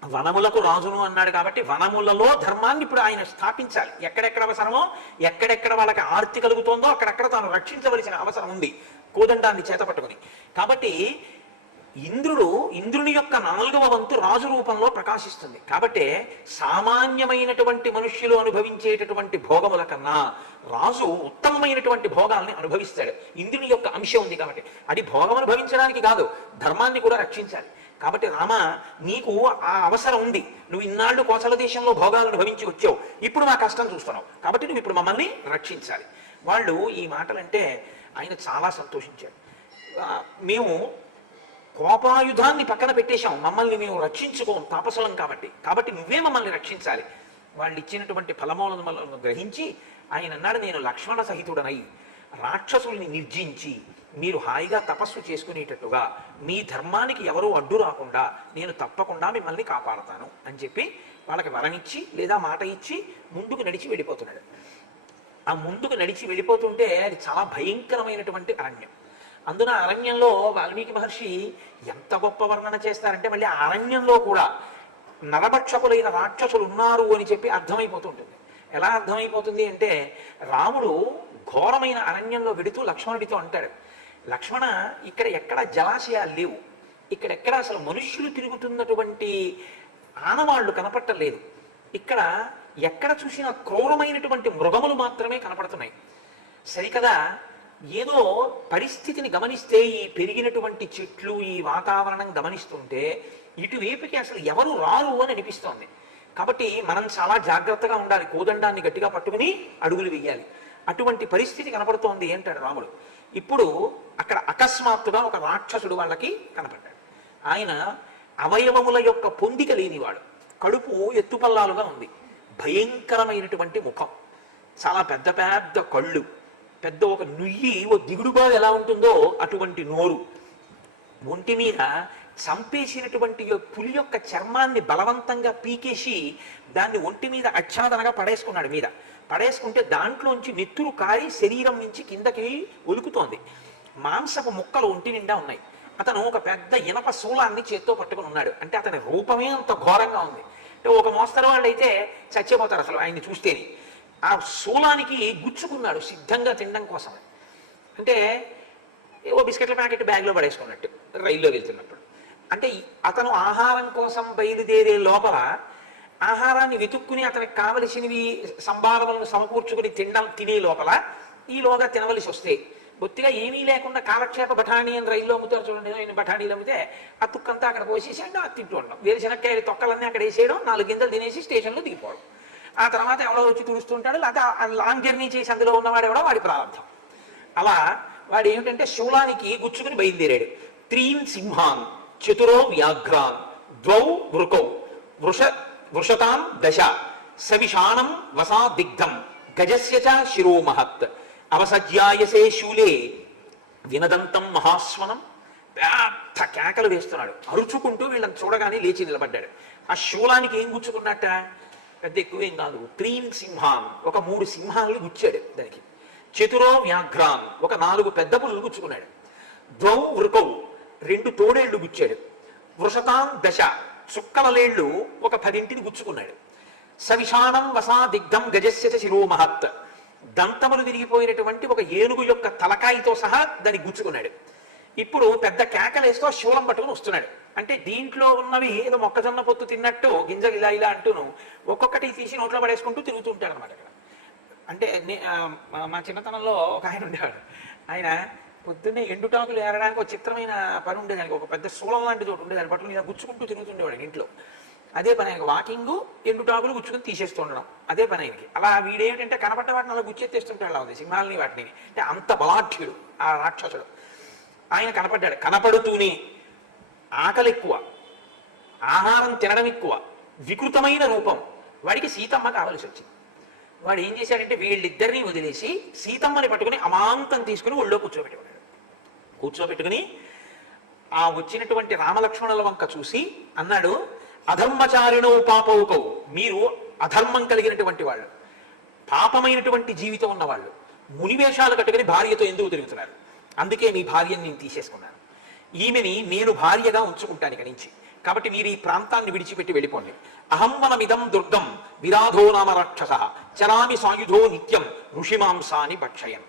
వనములకు రాజును అన్నాడు కాబట్టి వనములలో ధర్మాన్ని ఇప్పుడు ఆయన స్థాపించాలి. ఎక్కడెక్కడ అవసరమో, ఎక్కడెక్కడ వాళ్ళకి ఆర్తి కలుగుతోందో అక్కడెక్కడ తాను రక్షించవలసిన అవసరం ఉంది కోదండాన్ని చేతపట్టుకుని. కాబట్టి ఇంద్రుడు ఇంద్రుని యొక్క 4వ వంతు రాజు రూపంలో ప్రకాశిస్తుంది. కాబట్టి సామాన్యమైనటువంటి మనుష్యులు అనుభవించేటటువంటి భోగముల కన్నా రాజు ఉత్తమమైనటువంటి భోగాల్ని అనుభవిస్తాడు. ఇంద్రుని యొక్క అంశం ఉంది కాబట్టి. అది భోగం అనుభవించడానికి కాదు, ధర్మాన్ని కూడా రక్షించాలి. కాబట్టి రామ, నీకు ఆ అవసరం ఉంది. నువ్వు ఇన్నాళ్ళు కోసల దేశంలో భోగాలను అనుభవించి వచ్చావు, ఇప్పుడు మా కష్టం చూస్తున్నావు, కాబట్టి నువ్వు ఇప్పుడు మమ్మల్ని రక్షించాలి. వాళ్ళు ఈ మాటలంటే ఆయన చాలా సంతోషించాడు. మేము కోపాయుధాన్ని పక్కన పెట్టేశాం, మమ్మల్ని మేము రక్షించుకోం తాపసులం కాబట్టి నువ్వే మమ్మల్ని రక్షించాలి. వాళ్ళు ఇచ్చినటువంటి ఫలమూలను గ్రహించి ఆయన అన్నాడు, నేను లక్ష్మణ సహితుడనై రాక్షసుల్ని నిర్జించి మీరు హాయిగా తపస్సు చేసుకునేటట్టుగా మీ ధర్మానికి ఎవరూ అడ్డు రాకుండా నేను తప్పకుండా మిమ్మల్ని కాపాడతాను అని చెప్పి వాళ్ళకి వరమిచ్చి లేదా మాట ఇచ్చి ముందుకు నడిచి వెళ్ళిపోతున్నాడు. ఆ ముందుకు నడిచి వెళ్ళిపోతుంటే అది చాలా భయంకరమైనటువంటి అరణ్యం. అందున అరణ్యంలో వాల్మీకి మహర్షి ఎంత గొప్ప వర్ణన చేస్తారంటే మళ్ళీ ఆ అరణ్యంలో కూడా నరభక్షకులైన రాక్షసులు ఉన్నారు అని చెప్పి అర్థమైపోతుంటుంది. ఎలా అర్థమైపోతుంది అంటే, రాముడు ఘోరమైన అరణ్యంలో వెడుతూ లక్ష్మణుడితో అంటాడు, లక్ష్మణ, ఇక్కడ ఎక్కడ జలాశయాలు లేవు, ఇక్కడెక్కడ అసలు మనుష్యులు తిరుగుతున్నటువంటి ఆనవాళ్లు కనపట్టలేదు, ఇక్కడ ఎక్కడ చూసినా క్రూరమైనటువంటి మృగములు మాత్రమే కనపడుతున్నాయి. సరికదా ఏదో పరిస్థితిని గమనిస్తే ఈ పెరిగినటువంటి చెట్లు ఈ వాతావరణం గమనిస్తుంటే ఇటువైపుకి అసలు ఎవరు రారు అని అనిపిస్తోంది. కాబట్టి మనం చాలా జాగ్రత్తగా ఉండాలి, కోదండాన్ని గట్టిగా పట్టుకుని అడుగులు వెయ్యాలి. అటువంటి పరిస్థితి కనపడుతోంది అంటాడు రాముడు. ఇప్పుడు అక్కడ అకస్మాత్తుగా ఒక రాక్షసుడు వాళ్ళకి కనపడ్డాడు. ఆయన అవయవముల యొక్క పొందిక లేనివాడు, కడుపు ఎత్తుపల్లాలుగా ఉంది, భయంకరమైనటువంటి ముఖం, చాలా పెద్ద పెద్ద కళ్ళు, పెద్ద ఒక నుయ్యి ఓ దిగుడుగా ఎలా ఉంటుందో అటువంటి నోరు, ఒంటి మీద చంపేసినటువంటి పులి యొక్క చర్మాన్ని బలవంతంగా పీకేసి దాన్ని ఒంటి మీద అచ్చాదనగా పడేసుకున్నాడు. మీద పడేసుకుంటే దాంట్లోంచి నెత్తురు కారి శరీరం నుంచి కిందకి ఒలుకుతోంది. మాంసపు ముక్కలు ఒంటి నిండా ఉన్నాయి. అతను ఒక పెద్ద ఇనప శూలాన్ని చేత్తో పట్టుకుని ఉన్నాడు. అంటే అతని రూపమే అంత ఘోరంగా ఉంది. అంటే ఒక మోస్తరు వాళ్ళు అయితే చచ్చిపోతారు అసలు ఆయన్ని చూస్తేనే. ఆ శూలానికి గుచ్చుకున్నాడు సిద్ధంగా తినడం కోసం. అంటే ఓ బిస్కెట్ల ప్యాకెట్ బ్యాగ్లో పడేసుకున్నట్టు రైల్లో వెళ్తున్నప్పుడు. అంటే అతను ఆహారం కోసం బయలుదేరే లోపల ఆహారాన్ని వెతుక్కుని అతనికి కావలసినవి సంభావనలను సమకూర్చుకుని తినే లోపల ఈలోగా తినవలసి వస్తే బొత్తిగా ఏమీ లేకుండా కాలక్షేప బఠానీ అని రైల్లో అమ్ముతారు చూడండి, ఆయన బఠానీలు అమ్మితే ఆ తుక్కంతా అక్కడ పోసేసి అంటే అది తింటూ ఉండడం, వేరుశనక్కాయలు తొక్కలన్నీ అక్కడ వేసేయడం, 4 గింజలు తినేసి స్టేషన్లో దిగిపోవడం. ఆ తర్వాత ఎవడో వచ్చి తుడుస్తుంటాడు, లేకపోతే లాంగ్ జర్నీ చేసి అందులో ఉన్నవాడు ఎవడో వాడి ప్రారంభం. అలా వాడు ఏమిటంటే శూలానికి గుచ్చుకుని బయలుదేరాడు. 3 సింహాన్ చతురో వ్యాఘ్రాన్ ద్వౌ వృకౌ వృషతాం దశ సవిషాణం వసా దిగ్ధం గజస్య చ శిరోమహత్ అవసజ్యాయసే శూలే వినదంతం మహాస్వనం. పెద్ద కేకలు వేస్తున్నాడు, అరుచుకుంటూ వీళ్ళని చూడగానే లేచి నిలబడ్డాడు. ఆ శూలానికి ఏం గుచ్చుకున్నట్ట, పెద్ద ఎక్కువేం కాదు, 3 సింహాన్, ఒక 3 సింహాలను గుచ్చాడు దానికి. చతురో వ్యాఘ్రాన్, ఒక 4 పెద్ద పులులు గుచ్చుకున్నాడు. ద్వౌ వృకౌ, 2 తోడేళ్లు గుచ్చాడు. వృషతాం దశ, చుక్కల లేళ్లు ఒక 10 గుచ్చుకున్నాడు. సవిషాణం వసా దిగ్ధం గజస్య శిరోమహత్, దంతములు విరిగిపోయినటువంటి ఒక ఏనుగు యొక్క తలకాయతో సహా దాన్ని గుచ్చుకున్నాడు. ఇప్పుడు పెద్ద కేకలేస్తూ శూలం పట్టుకుని వస్తున్నాడు. అంటే దీంట్లో ఉన్నవి ఏదో మొక్కజొన్న పొత్తు తిన్నట్టు గింజలు ఇలా ఇలా అంటూను ఒక్కొక్కటి తీసి నోట్లో పడేసుకుంటూ తిరుగుతూ ఉంటాడు అనమాట. అంటే మా చిన్నతనంలో ఒక ఆయన ఉండేవాడు. ఆయన పొద్దున్నే ఎండుటాకులు ఏరడానికి ఒక చిత్రమైన పని ఉండేదానికి, ఒక పెద్ద శూలం లాంటిది ఒకటి ఉండేదాన్ని పట్టుకుని ఇలా గుచ్చుకుంటూ తిరుగుతుండేవాడు ఇంట్లో. అదే పని ఆయనకి, వాకింగ్ ఎండుటాకులు గుచ్చుకుని తీసేస్తూ ఉండడం అదే పని ఆయనకి. అలా వీడేమిటంటే కనపడ్డ వాటిని అలా గుచ్చెత్తేస్తుంటాడు, అలా ఉంది సింహాలని వాటిని. అంటే అంత బలాఢ్యుడు ఆ రాక్షసుడు. ఆయన కనపడ్డాడు. కనపడుతూనే ఆకలి ఎక్కువ, ఆహారం తినడం ఎక్కువ, వికృతమైన రూపం. వాడికి సీతమ్మ కావలసి వచ్చింది. వాడు ఏం చేశాడంటే వీళ్ళిద్దరినీ వదిలేసి సీతమ్మని పట్టుకుని అమాంతం తీసుకుని ఒళ్ళో కూర్చోబెట్టుకుని ఆ వచ్చినటువంటి రామలక్ష్మణుల వంక చూసి అన్నాడు, అధర్మచారిణో పాపౌకౌ, మీరు అధర్మం కలిగినటువంటి వాళ్ళు, పాపమైనటువంటి జీవితం ఉన్నవాళ్ళు, మునివేషాలు కట్టుకుని భార్యతో ఎందుకు తిరుగుతున్నారు? అందుకే మీ భార్యని నేను తీసేసుకున్నాను. ఈమెని నేను భార్యగా ఉంచుకుంటాను ఇక నుంచి. కాబట్టి మీరు ఈ ప్రాంతాన్ని విడిచిపెట్టి వెళ్ళిపోండి. అహంవనమిదం దుర్గం విరాధో నామ రాక్షస చరామి సాయుధో నిత్యం ఋషిమాంసాని భక్షయన్.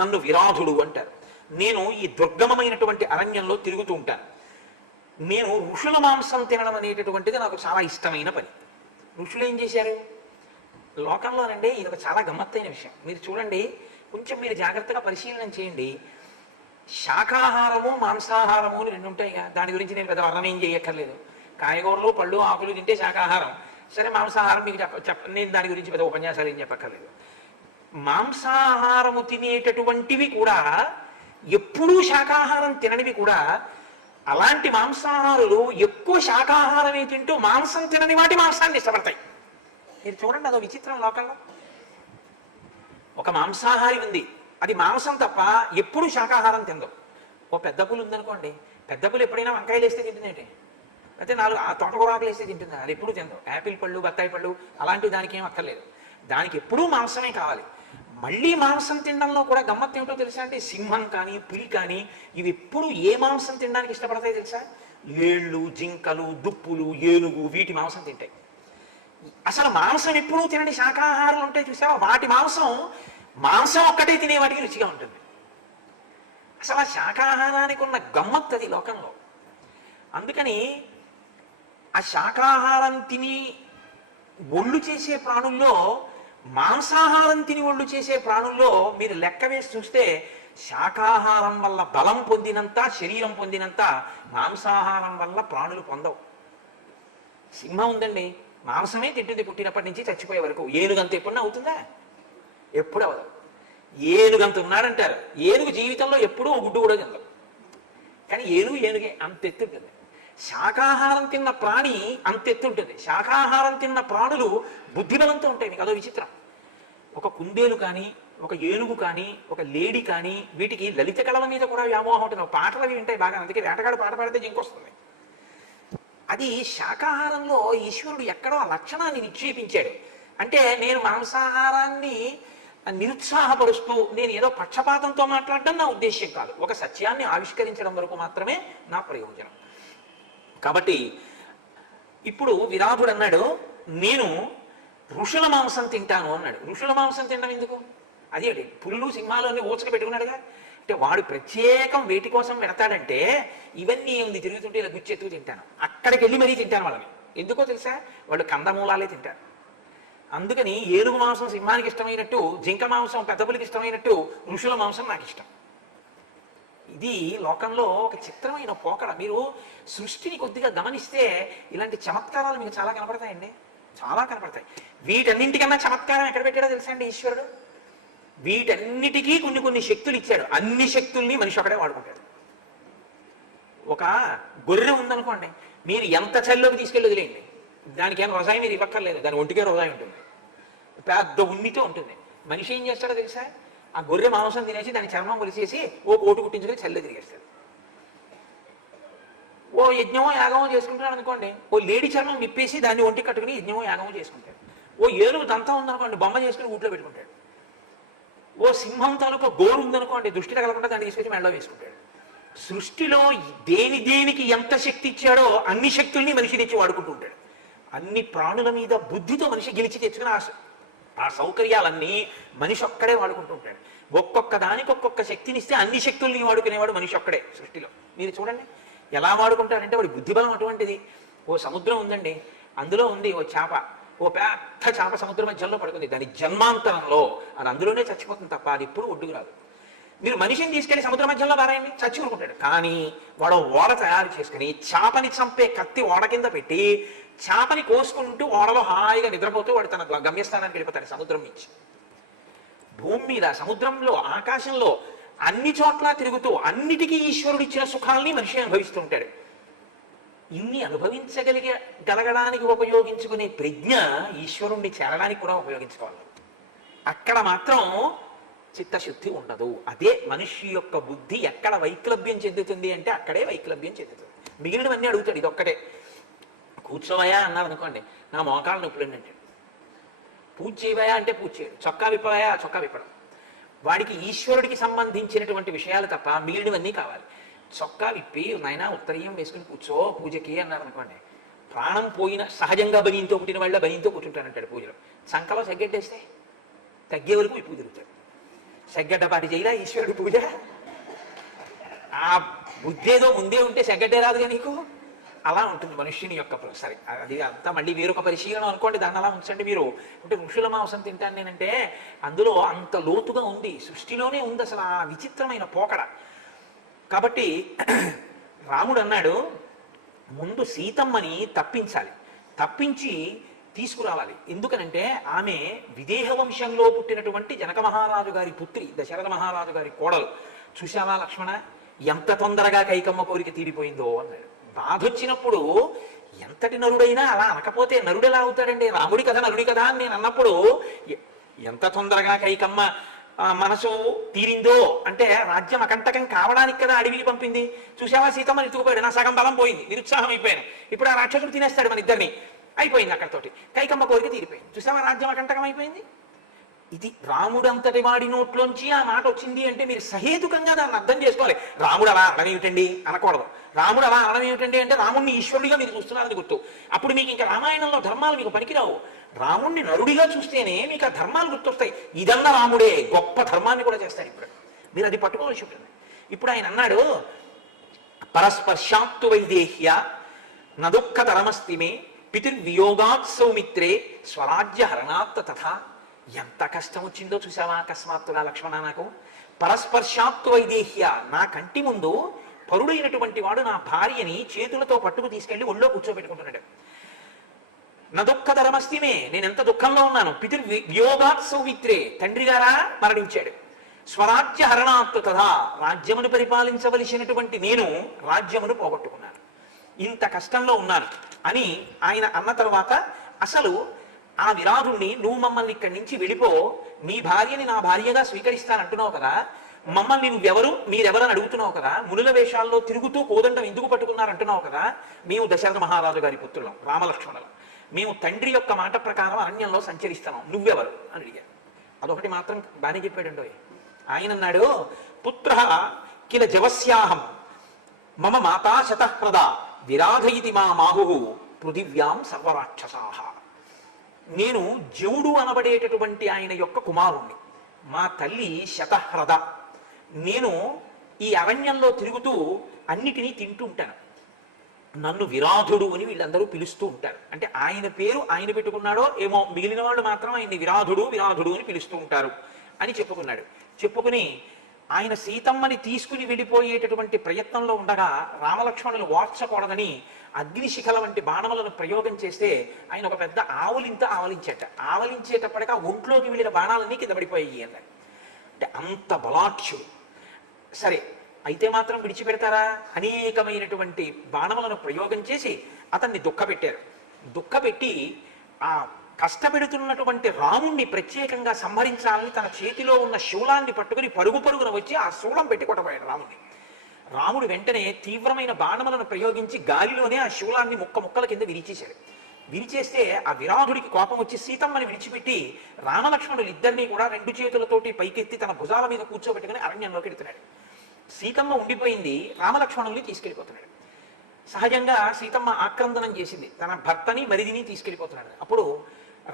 నన్ను విరాధుడు అంటారు. నేను ఈ దుర్గమమైనటువంటి అరణ్యంలో తిరుగుతూ ఉంటాను. నేను ఋషుల మాంసం తినడం అనేటటువంటిది నాకు చాలా ఇష్టమైన పని. ఋషులు ఏం చేశారు లోకంలోనండి, ఇది ఒక చాలా గమ్మత్తైన విషయం. మీరు చూడండి, కొంచెం మీరు జాగ్రత్తగా పరిశీలన చేయండి. శాకాహారము మాంసాహారము అని రెండు ఉంటాయిగా, దాని గురించి నేను పెద్ద వర్ణన ఏం చేయక్కర్లేదు. కాయగూరలు పళ్ళు ఆకులు తింటే శాకాహారం, సరే మాంసాహారం మీకు నేను దాని గురించి పెద్ద ఉపన్యాసాలు ఏం చెప్పక్కర్లేదు. మాంసాహారము తినేటటువంటివి కూడా ఎప్పుడూ శాకాహారం తిననివి కూడా అలాంటి మాంసాహారులు ఎక్కువ శాకాహారమే తింటూ మాంసం తినని వాటి మాంసాన్ని ఇష్టపడతాయి. మీరు చూడండి, అదో విచిత్రం లోకంలో. ఒక మాంసాహారి ఉంది, అది మాంసం తప్ప ఎప్పుడు శాకాహారం తిందు. ఓ పెద్ద పులు ఉందనుకోండి, పెద్ద పులు ఎప్పుడైనా వంకాయలు వేస్తే తింటుందేంటి, అయితే నాలుగు ఆ తోటకూరాకులు వేస్తే తింటుంది, అది ఎప్పుడు తిందు. యాపిల్ పళ్ళు బత్తాయి పళ్ళు అలాంటివి దానికి ఏం అక్కర్లేదు, దానికి ఎప్పుడూ మాంసమే కావాలి. మళ్ళీ మాంసం తినడంలో కూడా గమ్మత్తు ఏమిటో తెలుసా అంటే, సింహం కానీ పులి కానీ ఇవి ఎప్పుడు ఏ మాంసం తినడానికి ఇష్టపడతాయి తెలుసా? ఏళ్ళు, జింకలు, దుప్పులు, ఏనుగు వీటి మాంసం తింటాయి. అసలు మాంసం ఎప్పుడూ తినని శాకాహారాలు ఉంటాయి చూసావా, వాటి మాంసం ఒక్కటే తినే వాటికి రుచిగా ఉంటుంది. అసలు ఆ శాకాహారానికి ఉన్న గమ్మత్తు అది లోకంలో. అందుకని ఆ శాకాహారం తిని ఒళ్ళు చేసే ప్రాణుల్లో, మాంసాహారం తిని ఒళ్ళు చేసే ప్రాణుల్లో మీరు లెక్క వేసి చూస్తే శాకాహారం వల్ల బలం పొందినంత, శరీరం పొందినంత మాంసాహారం వల్ల ప్రాణులు పొందవు. సింహం ఉందండి, మాంసమే తింటుంది పుట్టినప్పటి నుంచి చచ్చిపోయే వరకు. ఏనుగంత ఎప్పుడన్నా అవుతుందా? ఎప్పుడు అవదు. ఏనుగంత ఉన్నాడంటారు, ఏనుగు జీవితంలో ఎప్పుడూ గుడ్డు కూడా తిందాం, కానీ ఏనుగే అంత ఎత్తుంటుంది. శాకాహారం తిన్న ప్రాణి అంత ఎత్తుంటుంది. శాకాహారం తిన్న ప్రాణులు బుద్ధిబలంతో ఉంటాయి. మీకు అదో విచిత్రం. ఒక కుందేలు కానీ, ఒక ఏనుగు కానీ, ఒక లేడి కానీ, వీటికి లలిత కళల మీద కూడా వ్యామోహం ఉంటుంది. పాటలు అవి వింటాయి బాగా, అందుకే వేటగాడు పాట పాడితే జింకొస్తుంది. అది శాకాహారంలో ఈశ్వరుడు ఎక్కడో ఆ లక్షణాన్ని నిక్షేపించాడు. అంటే నేను మాంసాహారాన్ని నిరుత్సాహపరుస్తూ నేను ఏదో పక్షపాతంతో మాట్లాడడం నా ఉద్దేశ్యం కాదు, ఒక సత్యాన్ని ఆవిష్కరించడం వరకు మాత్రమే నా ప్రయోజనం. కాబట్టి ఇప్పుడు విరాధుడు అన్నాడు, నేను ఋషుల మాంసం తింటాను అన్నాడు. ఋషుల మాంసం తినడం ఎందుకు? అదేంటి, పులులు సింహాలు అన్ని ఓచక పెట్టుకున్నాడుగా. అంటే వాడు ప్రత్యేకం వేటి కోసం పెడతాడంటే, ఇవన్నీ ఏముంది తిరుగుతుంటే ఇలా గుచ్చెత్తు తింటాను, అక్కడికి వెళ్ళి మరీ తింటాను వాళ్ళని. ఎందుకో తెలుసా, వాళ్ళు కందమూలాలే తింటారు. అందుకని ఏనుగు మాంసం సింహానికి ఇష్టమైనట్టు, జింక మాంసం పెద్దపులికి ఇష్టమైనట్టు ఋషుల మాంసం నాకు ఇష్టం. ఇది లోకంలో ఒక చిత్రమైన పోకడ. మీరు సృష్టిని కొద్దిగా గమనిస్తే ఇలాంటి చమత్కారాలు మీకు చాలా కనపడతాయండి, చాలా కనపడతాయి. వీటన్నింటికన్నా చమత్కారం ఎక్కడ పెట్టాడో తెలుసా అండి ఈశ్వరుడు? వీటన్నిటికీ కొన్ని శక్తులు ఇచ్చాడు. అన్ని శక్తుల్ని మనిషి ఒకడే వాడుకుంటాడు. ఒక గొర్రె ఉందనుకోండి, మీరు ఎంత చల్లోకి తీసుకెళ్ళి వదిలేయండి, దానికి ఏం రొజాయి మీరు ఇవ్వక్కర్లేదు, దాని ఒంటికే రొజాయి ఉంటుంది, పెద్ద ఉన్నితో ఉంటుంది. మనిషి ఏం చేస్తాడో తెలుసా, ఆ గొర్రె మాంసం తినేసి దాని చర్మం కొలిసేసి ఓ కోటు కుట్టించుకొని చల్లే తిరిగేస్తాడు. ఓ యజ్ఞమో యాగమో చేసుకుంటాడు అనుకోండి, ఓ లేడి చర్మం విప్పేసి దాన్ని ఒంటి కట్టుకుని యజ్ఞమో యాగమో చేసుకుంటాడు. ఓ ఏనుగు దంతం ఉందనుకోండి, బొమ్మ చేసుకుని ఊట్లో పెట్టుకుంటాడు. ఓ సింహం తాలూకు గోరు ఉందనుకోండి, దృష్టి తగలకుండా దాన్ని తీసుకొచ్చి మెడలో వేసుకుంటాడు. సృష్టిలో దేనికి ఎంత శక్తి ఇచ్చాడో అన్ని శక్తుల్ని మనిషి తెచ్చి వాడుకుంటూ ఉంటాడు. అన్ని ప్రాణుల మీద బుద్ధితో మనిషి గెలిచి తెచ్చుకుని ఆ సౌకర్యాలన్నీ మనిషి ఒక్కడే వాడుకుంటూ ఉంటాడు. ఒక్కొక్క దానికి ఒక్కొక్క శక్తినిస్తే అన్ని శక్తుల్ని వాడుకునేవాడు మనిషి ఒక్కడే సృష్టిలో. మీరు చూడండి ఎలా వాడుకుంటాడంటే, వాడి బుద్ధిబలం అటువంటిది. ఓ సముద్రం ఉందండి, అందులో ఉంది ఓ చేప, ఓ పెద్ద చేప సముద్రం మధ్యలో పడుకుంది. దాని జన్మాంతరంలో అది అందులోనే చచ్చిపోతుంది తప్ప అది ఎప్పుడు ఒడ్డుకు రాదు. మీరు మనిషిని తీసుకెళ్లి సముద్ర మధ్యలో బారాయండి, చచ్చి ఊరుకుంటాడు. కానీ వాడు ఓడ తయారు చేసుకుని చేపని చంపే కత్తి ఓడ కింద పెట్టి చేపని కోసుకుంటూ ఓడలో హాయిగా నిద్రపోతూ వాడు తన గమ్యస్థానానికి వెళ్ళిపోతాడు. సముద్రం నుంచి, భూమి మీద, సముద్రంలో, ఆకాశంలో అన్ని చోట్ల తిరుగుతూ అన్నిటికీ ఈశ్వరుడు ఇచ్చిన సుఖాల్ని మనిషి అనుభవిస్తూ ఉంటాడు. ఇన్ని గలగడానికి ఉపయోగించుకునే ప్రజ్ఞ ఈశ్వరుణ్ణి చేరడానికి కూడా ఉపయోగించుకోవాలి. అక్కడ మాత్రం చిత్తశుద్ధి ఉండదు. అదే మనిషి యొక్క బుద్ధి ఎక్కడ వైక్లభ్యం చెందుతుంది అంటే అక్కడే వైక్లభ్యం చెందుతుంది. మిగిలినవన్నీ అడుగుతాడు, ఇది ఒక్కటే. కూర్చోవయా అన్నారు అనుకోండి, నా మోకాళ్ళ నొప్పులు అంటే పూజ చేయవయా అంటే పూజ చేయడు, చొక్కా విప్పవయా చొక్కా విప్పడం. వాడికి ఈశ్వరుడికి సంబంధించినటువంటి విషయాలు తప్ప మిగిలినవన్నీ కావాలి. చొక్కా విప్పి నాయన ఉత్తరీయం వేసుకుని కూర్చో పూజకి అన్నారు అనుకోండి, ప్రాణం పోయిన సహజంగా బనీంతో పుట్టిన వాళ్ళ బనీంతో కూర్చుంటానంటాడు పూజలో. సంకలో సెగ్గెట్టేస్తే తగ్గే వరకు విప్పు తిరుగుతాడు. సెగ్గడ్డపాటి చేయరా ఈశ్వరుడు పూజ? ఆ బుద్ధి ఏదో ముందే ఉంటే సెగ్గడ్డే రాదుగా నీకు. అలా ఉంటుంది మనుష్యుని యొక్క సరే అది అంతా మళ్ళీ వేరొక పరిశీలన అనుకోండి, దాన్ని అలా ఉంచండి మీరు. అంటే ఋషుల మాంసం తింటాను నేనంటే అందులో అంత లోతుగా ఉంది, సృష్టిలోనే ఉంది అసలు ఆ విచిత్రమైన పోకడ. కాబట్టి రాముడు అన్నాడు, ముందు సీతమ్మని తప్పించాలి, తప్పించి తీసుకురావాలి. ఎందుకనంటే ఆమె విదేహ వంశంలో పుట్టినటువంటి జనక మహారాజు గారి పుత్రి, దశరథ మహారాజు గారి కోడలు. చూశావా లక్ష్మణ, ఎంత తొందరగా కైకమ్మ కోరిక తీరిపోయిందో అన్నాడు. బాధ వచ్చినప్పుడు ఎంతటి నరుడైనా అలా అనకపోతే నరుడు ఎలా అవుతాడండి? రాముడి కదా నరుడి కదా అని నేను అన్నప్పుడు ఎంత తొందరగా కైకమ్మ మనసు తీరిందో అంటే రాజ్యం అకంటకం కావడానికి కదా అడవికి పంపింది. చూసావా సీతమ్మని ఎత్తుకుపోయాడు, నా సగం బలం పోయింది, నిరుత్సాహం అయిపోయాను, ఇప్పుడు ఆ రాక్షసుడు తినేస్తాడు మన ఇద్దరిని, అయిపోయింది అక్కడతోటి. కైకమ్మ కోరిక తీరిపోయింది. చూసావా రాజ్యం అకంటకం అయిపోయింది. ఇది రాముడు అంతటి వాడి నోట్లోంచి ఆ మాట వచ్చింది అంటే మీరు సహేతుకంగా దాన్ని అర్థం చేసుకోవాలి. రాముడు అలా అనడం ఏమిటండి అనకూడదు. రాముడు అలా అనడం ఏమిటండి అంటే రాముడిని ఈశ్వరుడిగా మీరు చూస్తున్నారని గుర్తు. అప్పుడు మీకు ఇంకా రామాయణంలో ధర్మాలు మీకు పనికిరావు. రాముడిని నరుడిగా చూస్తేనే మీకు ఆ ధర్మాలు గుర్తొస్తాయి. ఇదన్నా రాముడే గొప్ప ధర్మాన్ని కూడా చేస్తాడు. ఇప్పుడు మీరు అది పట్టుకోవాల్సి ఉంటుంది. ఇప్పుడు ఆయన అన్నాడు, పరస్పర్శాత్తు వైదేహ్య నదుఃఖ తరమస్తిమే పితుర్వియోగాత్ సౌమిత్రే స్వరాజ్య హరణాత్ తథా. ఎంత కష్టం వచ్చిందో చూసావా అకస్మాత్తుగా లక్ష్మణ నాకు. పరస్పర్శాత్తు వైదేహ్య, నా కంటి ముందు పరుడైనటువంటి వాడు నా భార్యని చేతులతో పట్టుకు తీసుకెళ్లి ఒళ్ళో కూర్చోబెట్టుకుంటున్నాడు. నా దుఃఖ ధర్మస్తిమే, నేను ఎంత దుఃఖంలో ఉన్నాను. పితృ వియోగాత్ సౌమిత్రే, తండ్రి గారా మరణించాడు. స్వరాజ్య హరణాత్ తథా, రాజ్యమును పరిపాలించవలసినటువంటి నేను రాజ్యమును పోగొట్టుకున్నాను, ఇంత కష్టంలో ఉన్నాను అని ఆయన అన్న తర్వాత, అసలు ఆ విరాధుణ్ణి నువ్వు మమ్మల్ని ఇక్కడి నుంచి వెళ్ళిపో, నీ భార్యని నా భార్యగా స్వీకరిస్తానంటున్నావు కదా, మమ్మల్ని నువ్వెవరు మీరెవరని అడుగుతున్నావు కదా, మునుల వేషాల్లో తిరుగుతూ కోదండం ఎందుకు పట్టుకున్నారంటున్నావు కదా, మేము దశరథ మహారాజు గారి పుత్రులం రామలక్ష్మణులం, మేము తండ్రి యొక్క మాట ప్రకారం అరణ్యంలో సంచరిస్తున్నాం, నువ్వెవరు అని అడిగారు. అదొకటి మాత్రం బాగానే చెప్పాడండో. ఆయన అన్నాడు, పుత్ర కిల జవస్యాహం మమ మాతా శతఃప్రద విరాధయితి మా మాహు పృథివ్యాం సర్వరాక్షసాహ. నేను జవుడు అనబడేటటువంటి ఆయన యొక్క కుమారుణ్ణి, మా తల్లి శతహ్రద. నేను ఈ అరణ్యంలో తిరుగుతూ అన్నిటినీ తింటూ ఉంటాను, నన్ను విరాధుడు అని వీళ్ళందరూ పిలుస్తూ ఉంటారు. అంటే ఆయన పేరు ఆయన పెట్టుకున్నాడో ఏమో, మిగిలిన వాళ్ళు మాత్రం ఆయన్ని విరాధుడు విరాధుడు అని పిలుస్తూ ఉంటారు అని చెప్పుకున్నాడు. చెప్పుకుని ఆయన సీతమ్మని తీసుకుని వెళ్ళిపోయేటటువంటి ప్రయత్నంలో ఉండగా రామలక్ష్మణులు వార్చకూడదని అగ్నిశిఖల వంటి బాణములను ప్రయోగం చేస్తే ఆయన ఒక పెద్ద ఆవలించేట. ఆవలించేటప్పటికి ఆ ఒంట్లోకి వెళ్ళిన బాణాలన్నీ కింద పడిపోయాయి అన్నాడు. అంటే అంత బలాఢ్యుడు. సరే అయితే మాత్రం విడిచిపెడతారా? అనేకమైనటువంటి బాణములను ప్రయోగం చేసి అతన్ని దుఃఖపెట్టారు. దుఃఖపెట్టి ఆ కష్టపెడుతున్నటువంటి రాముణ్ణి ప్రత్యేకంగా సంహరించాలని తన చేతిలో ఉన్న శూలాన్ని పట్టుకుని పరుగు పరుగున వచ్చి ఆ శూలం పెట్టి కొట్టబోయాడు రాముణ్ణి. రాముడు వెంటనే తీవ్రమైన బాణములను ప్రయోగించి గాలిలోనే ఆ శూలాన్ని ముక్కల కింద విరిచేశాడు. విరిచేస్తే ఆ విరాధుడికి కోపం వచ్చి సీతమ్మని విడిచిపెట్టి రామలక్ష్మణులు ఇద్దరినీ కూడా రెండు చేతులతోటి పైకెత్తి తన భుజాల మీద కూర్చోబెట్టుకుని అరణ్యంలోకి వెడుతున్నాడు. సీతమ్మ ఉండిపోయింది, రామలక్ష్మణుల్ని తీసుకెళ్ళిపోతున్నాడు. సహజంగా సీతమ్మ ఆక్రందనం చేసింది, తన భర్తని మరిదిని తీసుకెళ్ళిపోతున్నాడు. అప్పుడు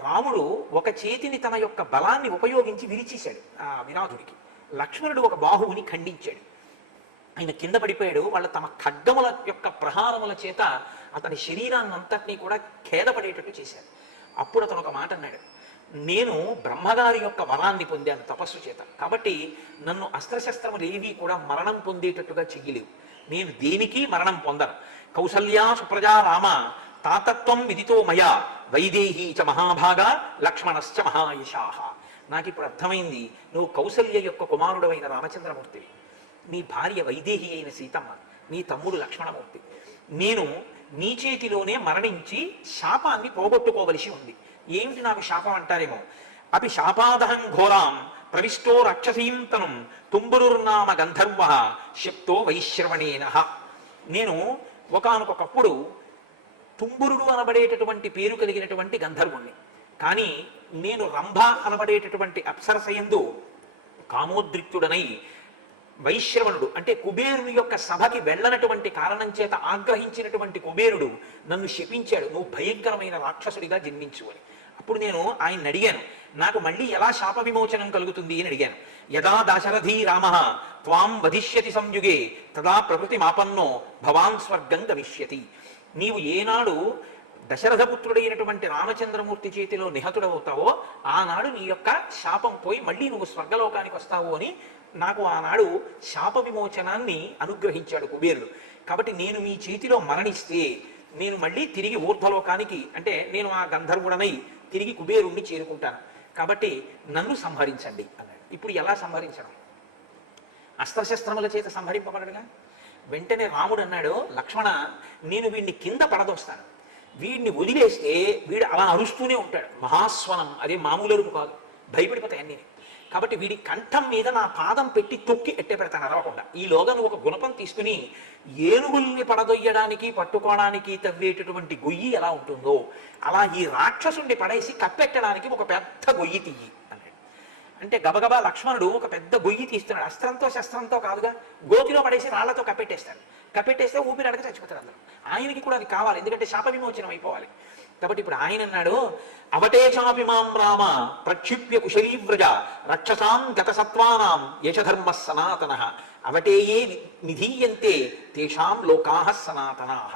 రాముడు ఒక చేతిని తన యొక్క బలాన్ని ఉపయోగించి విరిచేశాడు ఆ విరాధుడికి. లక్ష్మణుడు ఒక బాహువుని ఖండించాడు, ఆయన కింద పడిపోయాడు. వాళ్ళ తమ ఖడ్గముల యొక్క ప్రహారముల చేత అతని శరీరాన్ని అంతటినీ కూడా ఖేదపడేటట్టు చేశారు. అప్పుడు అతను ఒక మాట అన్నాడు, నేను బ్రహ్మగారి యొక్క వరాన్ని పొందాను తపస్సు చేత, కాబట్టి నన్ను అస్త్రశస్త్రములు ఏవి కూడా మరణం పొందేటట్టుగా చెయ్యలేవు, నేను దేనికి మరణం పొందను. కౌసల్యా సుప్రజా రామ తాతత్వం విదితో మయా వైదేహీ చ మహాభాగా లక్ష్మణశ్చ మహాయశాహ. నాకు ఇప్పుడు అర్థమైంది, నువ్వు కౌసల్య యొక్క కుమారుడు అయిన రామచంద్రమూర్తివి, నీ భార్య వైదేహి అయిన సీతమ్మ, నీ తమ్ముడు లక్ష్మణమూర్తి. నేను నీ చేతిలోనే మరణించి శాపాన్ని పోగొట్టుకోవలసి ఉంది. ఏమిటి నాకు శాపం అంటారేమో. అపి శాపాదహం ఘోరాం ప్రవిష్టో రాక్షసీం తనుం తుంబురుర్నామ గంధర్వ శప్తో వైశ్రవణేన. నేను ఒకానొకప్పుడు తుంబురుడు అనబడేటటువంటి పేరు కలిగినటువంటి గంధర్వుణ్ణి, కానీ నేను రంభ అనబడేటటువంటి అప్సరసయందు కామోద్రిక్తుడనై వైశ్రవణుడు అంటే కుబేరుని యొక్క సభకి వెళ్ళనటువంటి కారణం చేత ఆగ్రహించినటువంటి కుబేరుడు నన్ను శపించాడు, నువ్వు భయంకరమైన రాక్షసుడిగా జన్మించు అని. అప్పుడు నేను ఆయన్ని అడిగాను, నాకు మళ్ళీ ఎలా శాప విమోచనం కలుగుతుంది అని అడిగాను. యదా దాశరథీ రామ త్వాం వధిష్యతి సంయుగే తదా ప్రకృతి మాపన్నో భవాన్ స్వర్గం గమిష్యతి. నీవు ఏనాడు దశరథపుత్రుడైనటువంటి రామచంద్రమూర్తి చేతిలో నిహతుడవుతావో ఆనాడు నీ యొక్క శాపం పోయి మళ్ళీ నువ్వు స్వర్గలోకానికి వస్తావు అని నాకు ఆనాడు శాప విమోచనాన్ని అనుగ్రహించాడు కుబేరుడు. కాబట్టి నేను మీ చేతిలో మరణిస్తే నేను మళ్ళీ తిరిగి ఊర్ధ్వలోకానికి, అంటే నేను ఆ గంధర్వుడనై తిరిగి కుబేరుణ్ణి చేరుకుంటాను, కాబట్టి నన్ను సంహరించండి అన్నాడు. ఇప్పుడు ఎలా సంహరించడం? అస్త్రశస్త్రముల చేత సంహరింపబడడుగా. వెంటనే రాముడు అన్నాడు, లక్ష్మణ, నేను వీడిని కింద పడదోస్తాను, వీడిని వదిలేస్తే వీడు అలా అరుస్తూనే ఉంటాడు, మహాస్వనం, అదే మామూలు అరుపు కాదు, భయపడిపోతాయి అన్నీ. కాబట్టి వీడి కంఠం మీద నా పాదం పెట్టి తొక్కి ఎట్టే పెడతాను అరవకుండా. ఈలోగా నువ్వు ఒక గుణపం తీసుకుని ఏనుగుల్ని పడదొయ్యడానికి పట్టుకోవడానికి తవ్వేటటువంటి గొయ్యి ఎలా ఉంటుందో అలా ఈ రాక్షసుని పడేసి కప్పెట్టడానికి ఒక పెద్ద గొయ్యి తీయి అన్నాడు. అంటే గబగబా లక్ష్మణుడు ఒక పెద్ద గొయ్యి తీస్తున్నాడు. అస్త్రంతో శస్త్రంతో కాదుగా, గోతిలో పడేసి రాళ్లతో కప్పెట్టేస్తాడు. కప్పెట్టేస్తే ఊపిరి అడగ చచ్చిపోతాడు అందరూ. ఆయనకి కూడా అది కావాలి, ఎందుకంటే శాప విమోచనం అయిపోవాలి. కాబట్టి ఇప్పుడు ఆయన అన్నాడు, అవటే చాపి మాం రామ ప్రక్షిప్య కుశలీవ్రజ రక్షసాం గతసత్వానాం యశధర్మ సనాతన అవటేయే నిధీయంతే తేషాం లోకాః సనాతనాః.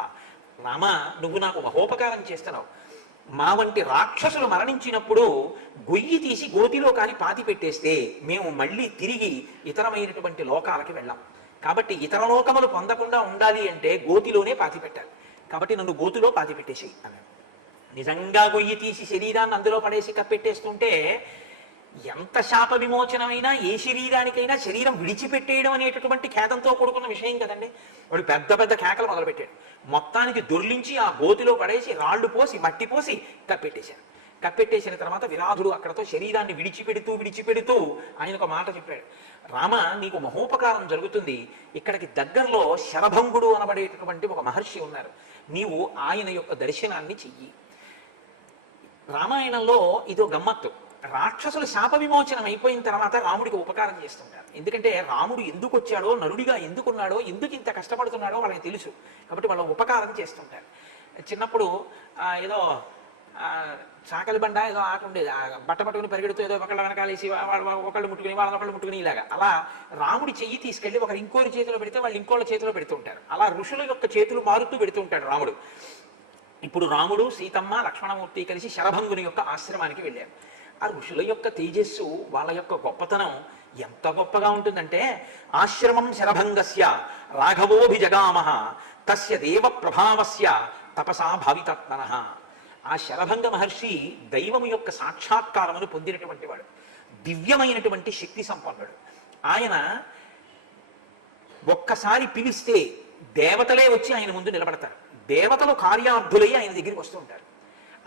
రామ, నువ్వు నాకు మహోపకారం చేస్తున్నావు. మా వంటి రాక్షసులు మరణించినప్పుడు గొయ్యి తీసి గోతిలో కాని పాతి పెట్టేస్తే మేము మళ్ళీ తిరిగి ఇతరమైనటువంటి లోకాలకి వెళ్ళాం. కాబట్టి ఇతర లోకములు పొందకుండా ఉండాలి అంటే గోతిలోనే పాతి పెట్టాలి. కాబట్టి నన్ను గోతిలో పాతి పెట్టేసేయి అన్నాడు. నిజంగా గొయ్యి తీసి శరీరాన్ని అందులో పడేసి కప్పెట్టేస్తుంటే ఎంత శాప విమోచనమైనా ఏ శరీరానికైనా శరీరం విడిచిపెట్టేయడం అనేటటువంటి ఖేదంతో కూడుకున్న విషయం కదండి. వాడు పెద్ద పెద్ద కేకలు మొదలుపెట్టాడు. మొత్తానికి దొర్లించి ఆ గోతిలో పడేసి రాళ్లు పోసి మట్టి పోసి కప్పెట్టేశాడు. కప్పెట్టేసిన తర్వాత విరాధుడు అక్కడతో శరీరాన్ని విడిచిపెడుతూ ఆయన ఒక మాట చెప్పాడు, రామ, నీకు మహోపకారం జరుగుతుంది. ఇక్కడికి దగ్గరలో శరభంగుడు అనబడేటటువంటి ఒక మహర్షి ఉన్నారు, నీవు ఆయన యొక్క దర్శనాన్ని చెయ్యి. రామాయణంలో ఇదో గమ్మత్తు. రాక్షసులు శాప విమోచనం అయిపోయిన తర్వాత రాముడికి ఉపకారం చేస్తుంటారు. ఎందుకంటే రాముడు ఎందుకు వచ్చాడో, నరుడిగా ఎందుకున్నాడో, ఎందుకు ఇంత కష్టపడుతున్నాడో వాళ్ళకి తెలుసు. కాబట్టి వాళ్ళ ఉపకారం చేస్తుంటారు. చిన్నప్పుడు ఏదో చాకలి బండ ఏదో ఆట ఉండేది, బట్ట పట్టుకుని పరిగెడుతూ ఏదో ఒకళ్ళ వెనకాలేసి ఒకళ్ళు ముట్టుకుని వాళ్ళొకళ్ళు ముట్టుకుని ఇలాగా. అలా రాముడి చెయ్యి తీసుకెళ్లి ఒకరు ఇంకోరి చేతిలో పెడితే వాళ్ళు ఇంకోళ్ళ చేతిలో పెడుతుంటారు. అలా ఋషుల యొక్క చేతులు మారుతూ పెడుతూ ఉంటాడు రాముడు. ఇప్పుడు రాముడు, సీతమ్మ, లక్ష్మణమూర్తి కలిసి శరభంగుని యొక్క ఆశ్రమానికి వెళ్ళారు. ఆ ఋషుల యొక్క తేజస్సు, వాళ్ళ యొక్క గొప్పతనం ఎంత గొప్పగా ఉంటుందంటే, ఆశ్రమం శరభంగస్య రాఘవోభిజగామః తస్య దేవ ప్రభావస్య తపసా భావితాత్మనః. ఆ శరభంగ మహర్షి దైవము యొక్క సాక్షాత్కారమును పొందినటువంటి వాడు, దివ్యమైనటువంటి శక్తి సంపన్నుడు. ఆయన ఒక్కసారి పిలిస్తే దేవతలే వచ్చి ఆయన ముందు నిలబడతారు. దేవతలు కార్యార్థులై ఆయన దగ్గరికి వస్తూ ఉంటారు.